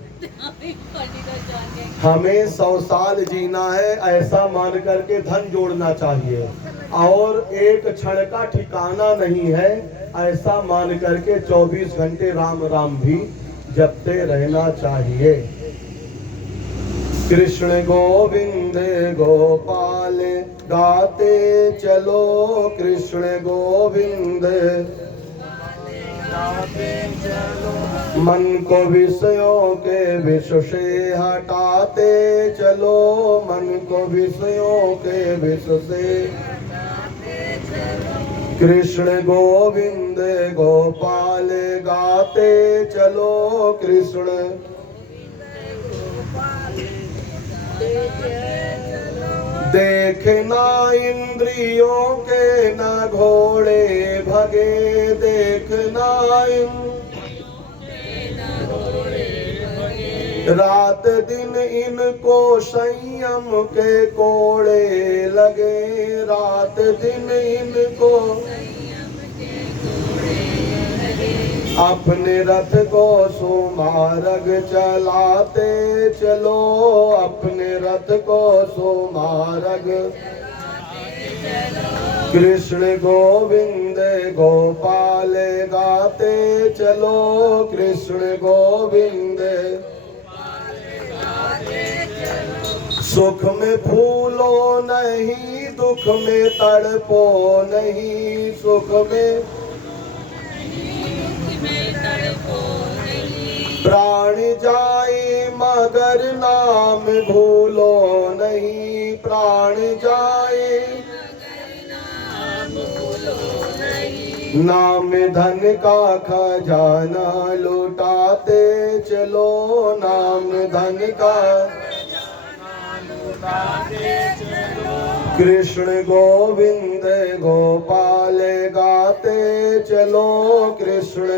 हमें 100 साल जीना है ऐसा मान करके धन जोड़ना चाहिए, और एक क्षण का ठिकाना नहीं है ऐसा मान करके 24 घंटे राम राम भी जपते रहना चाहिए। कृष्ण गोविंद गोपाल गाते चलो, कृष्ण गोविंद मन को विषयों के विष से हटाते चलो, मन को विषयों के विष से। कृष्ण गोविंद गोपाल गाते चलो, कृष्ण देखना इंद्रियों के न घोड़े भगे, देखना रात दिन इनको संयम के कोड़े लगे, रात दिन इनको अपने रथ को सुमार्ग चलाते चलो, अपने रथ को सुमार्ग। कृष्ण गोविंद गोपाल गाते चलो, कृष्ण गोविंद। सुख में फूलो नहीं, दुख में तड़पो नहीं, सुख में प्राण जाए मगर नाम भूलो नहीं, प्राण जाए नाम धन का खजाना लुटाते चलो, नाम धन का कृष्ण गोविंद गोपाल गाते चलो, कृष्ण।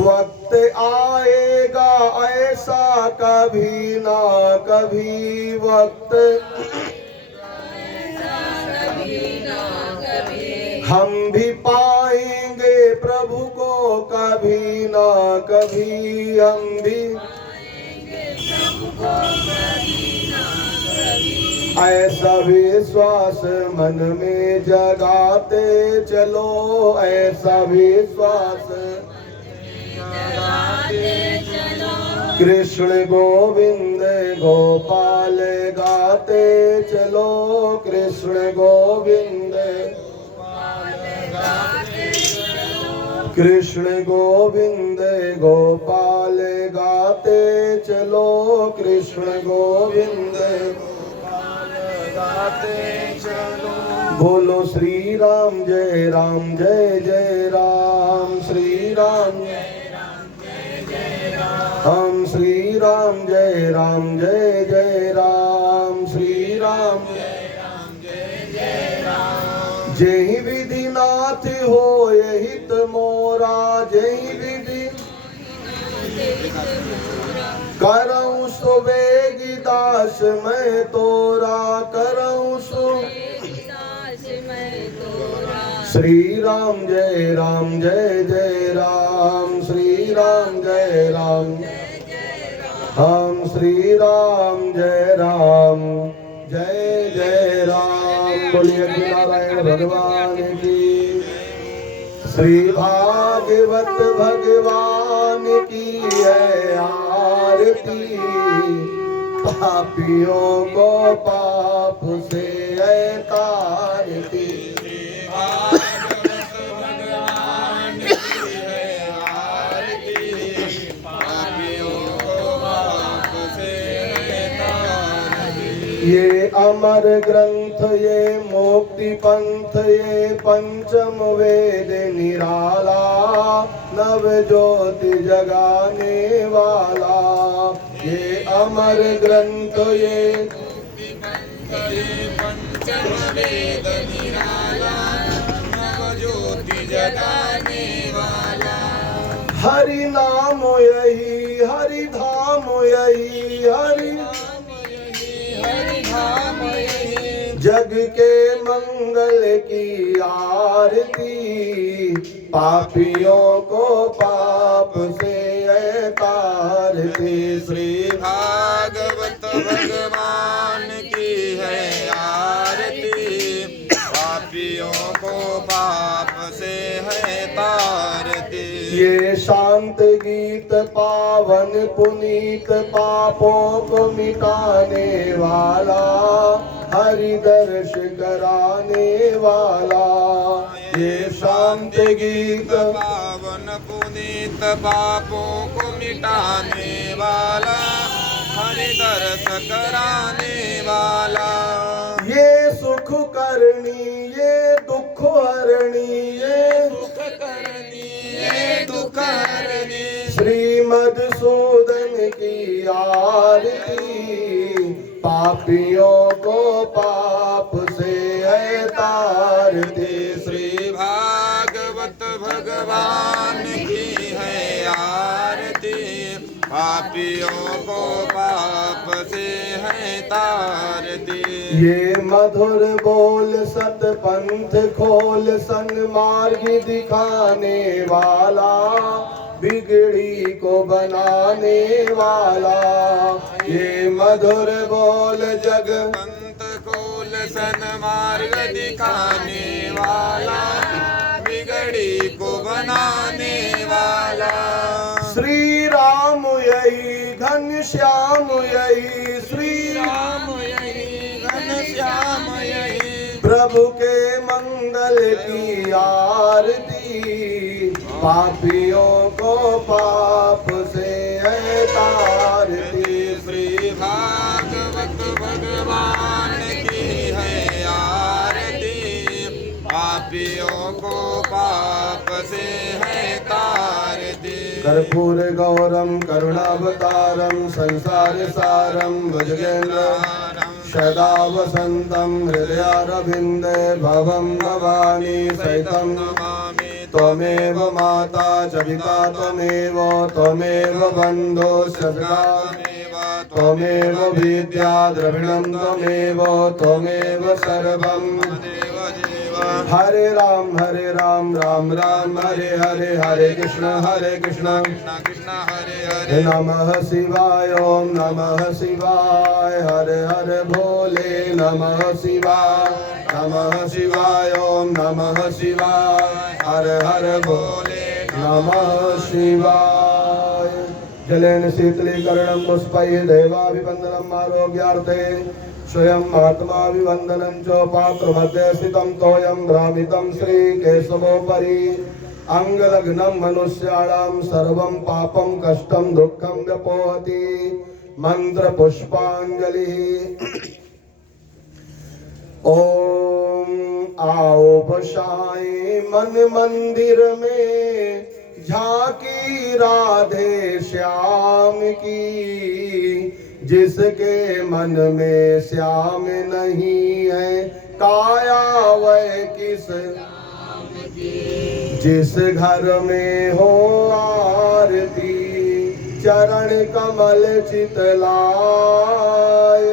वक्त आएगा ऐसा कभी ना कभी, वक्त हम भी पाएंगे प्रभु को कभी ना कभी, हम भी ऐसा विश्वास मन में जगाते चलो, ऐसा विश्वास कृष्ण गोविंद गोपाल गाते चलो, कृष्ण गोविंद कृष्ण गोविंद गोपाल गाते चलो, कृष्ण गोविंद गाते चलो। बोलो श्री राम जय राम जय जय राम, श्री राम हम श्री राम जय राम जय जय राम, श्री राम जय विधि नाथ हो हित मोरा, जय विधि करऊं सुबेगी दास मैं तोरा, करऊं सुबेगी दास मैं तोरा। श्री राम जय राम जय जय राम, श्री राम जय राम हम, श्री राम जय राम जय जय राम। बोलिए नारायण भगवान की। श्री भागवत भगवान की है आरती, पापियों को पाप से है तारती। भागवत भगवान की है आरती, पापियों को पाप से है तारती। ये अमर ग्रंथ ये मुक्ति पंथ ये पंचम वेद निराला, नव ज्योति जगाने वाला। ये अमर ग्रंथ ये मुक्ति पंथ ये पंचम वेद निराला, नव ज्योति जगाने वाला। हरि नाम यही हरि धाम यही हरि धाम यही, जग के मंगल की आरती, पापियों को पाप से है तारती। श्री भागवत भगवान की है आरती, पापियों को पाप से है तारती। ये शांत गीत पावन पुनीत पापों को मिटाने वाला, हरि दर्श कराने वाला। ये शांत गीत पावन पुनीत पापों को मिटाने वाला, हरि दर्श कराने वाला। ये सुख करनी ये दुख हरणी ये सुख करनी ये दुख हरणी, श्री मधुसूदन की आरती, पापियों को पाप से है तारती। श्री भागवत भगवान की है आरती, पापियों को पाप से है तारती। ये मधुर बोल सत पंथ खोल सन्मार्ग दिखाने वाला, बिगड़ी को बनाने वाला। ये मधुर बोल जग पंथ खोल सन्मार्ग दिखाने वाला, बिगड़ी को बनाने वाला। श्री राम यही घनश्याम यही, श्री राम यही घनश्याम यही, प्रभु के मंगल की आरती, पापियों को पाप से है तारती। श्री भागवत भगवान की है आरती, पापियों को पाप से है तारती। कर्पूर गौरम करुणावतारम संसार सारम भुजगेन्द्र सदा वसंतम हृदयारविंदे भवम भवानी सहितं त्वमेव माता च पिता त्वमेव बन्धो सखा त्वमेव विद्या द्रविणं त्वमेव सर्वं। हरे राम राम राम हरे हरे, हरे कृष्ण कृष्ण कृष्ण हरे हरे। नमः शिवाय ओम नमः शिवाय, हरे हरे भोले नमः शिवाय ओम नमः शिवाय, हरे हरे भोले नमः शिवाय। जलेन शीतलीकरणं पुष्पैः देवाभिवन्दनम् आरोग्यार्थे, स्वयं आत्मा विवन्दनं च पात्रमध्ये स्थितं तोयं भ्रामितं श्रीकेशवोपरि। अंगलग्नं मनुष्याणां सर्वं पापं कष्टं दुःखं व्यपोहति। मंत्र पुष्पांजलि। ओम आओ बसाए मन मंदिर में, झांकी राधे श्याम की। जिसके मन में श्याम नहीं है, काया वह किस जिस घर में हो आरती। चरण कमल चितलाय,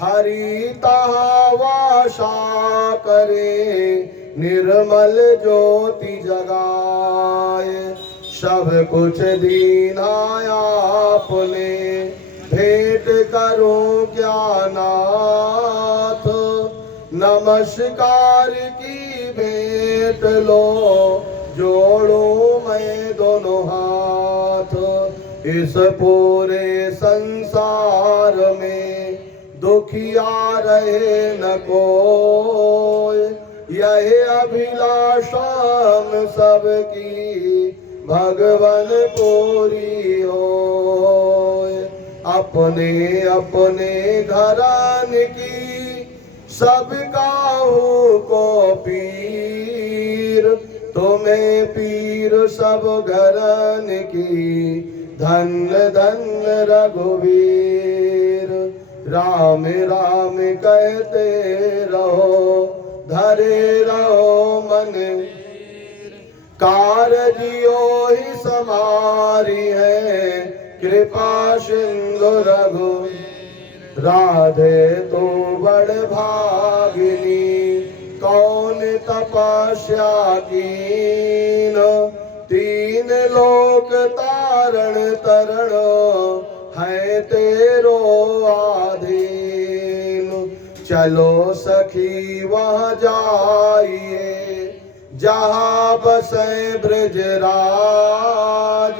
हरि तहाँ वासा करे, निर्मल ज्योति जगाए। सब कुछ दीना आपने, भेंट करूं क्या नाथ, नमस्कार की भेंट लो, जोड़ूं मैं दोनों हाथ। इस पूरे संसार में दुखिया रहे न कोई, यह अभिलाषा हम सबकी भगवन पूरी होय। अपने अपने घरान की सब काहू को पीर, तुम्हें पीर सब घरन की, धन्य धन्य रघुवीर। राम राम कहते रहो, धरे रहो मन, कारजियो ही समारी है, कृपा सिंधु रघु। राधे तो बड़ भागिनी, कौन तपस्या कीन, तीन लोक तारण तरण, है तेरो आधीन। चलो सखी वहाँ जाइए, जहाँ बसे ब्रजराज,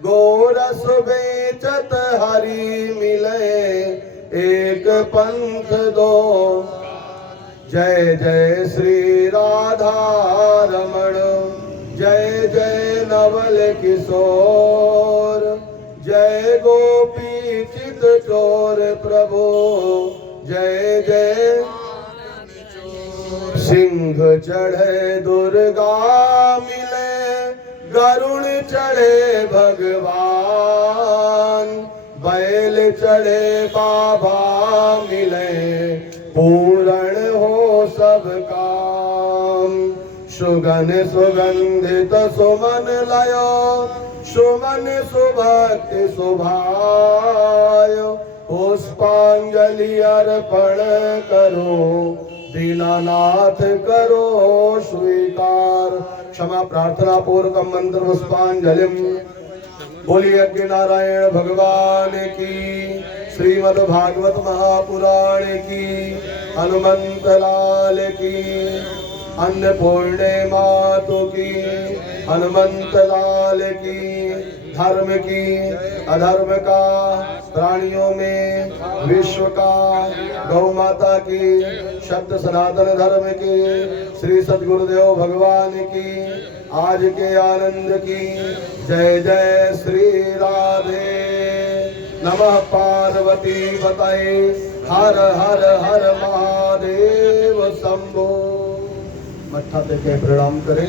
गोरस बेचत हरि मिले, एक पंथ दो। जय जय श्री राधा रमण, जय जय नवल किशोर, जय गोपी चित चोर प्रभु, जय जय। सिंह चढ़े दुर्गा मिले, गरुण चढ़े भगवान, बैल चढ़े बाबा मिले, पूर्ण हो सब काम। सुगन सुगंधित सुमन लयो, सुमन सुभक्ति सुभायो, पुष्पांजलि अर्पण करो, दीनानाथ करो स्वीकार। क्षमा प्रार्थना पूर्वकम मंत्र पुष्पांजलिम। बोलिए यज्ञ नारायण भगवान की, श्रीमद् भागवत महापुराण की, हनुमंत लाल की, अन्नपूर्णे मातु की, हनुमंत लाल की। धर्म की, अधर्म का, प्राणियों में विश्व का, गौ माता की, शब्द सनातन धर्म की, श्री सद्गुरुदेव भगवान की, आज के आनंद की। जय जय श्री राधे। नमः पार्वती पतये, हर हर हर महादेव शंभो। मत्था टेके प्रणाम करें।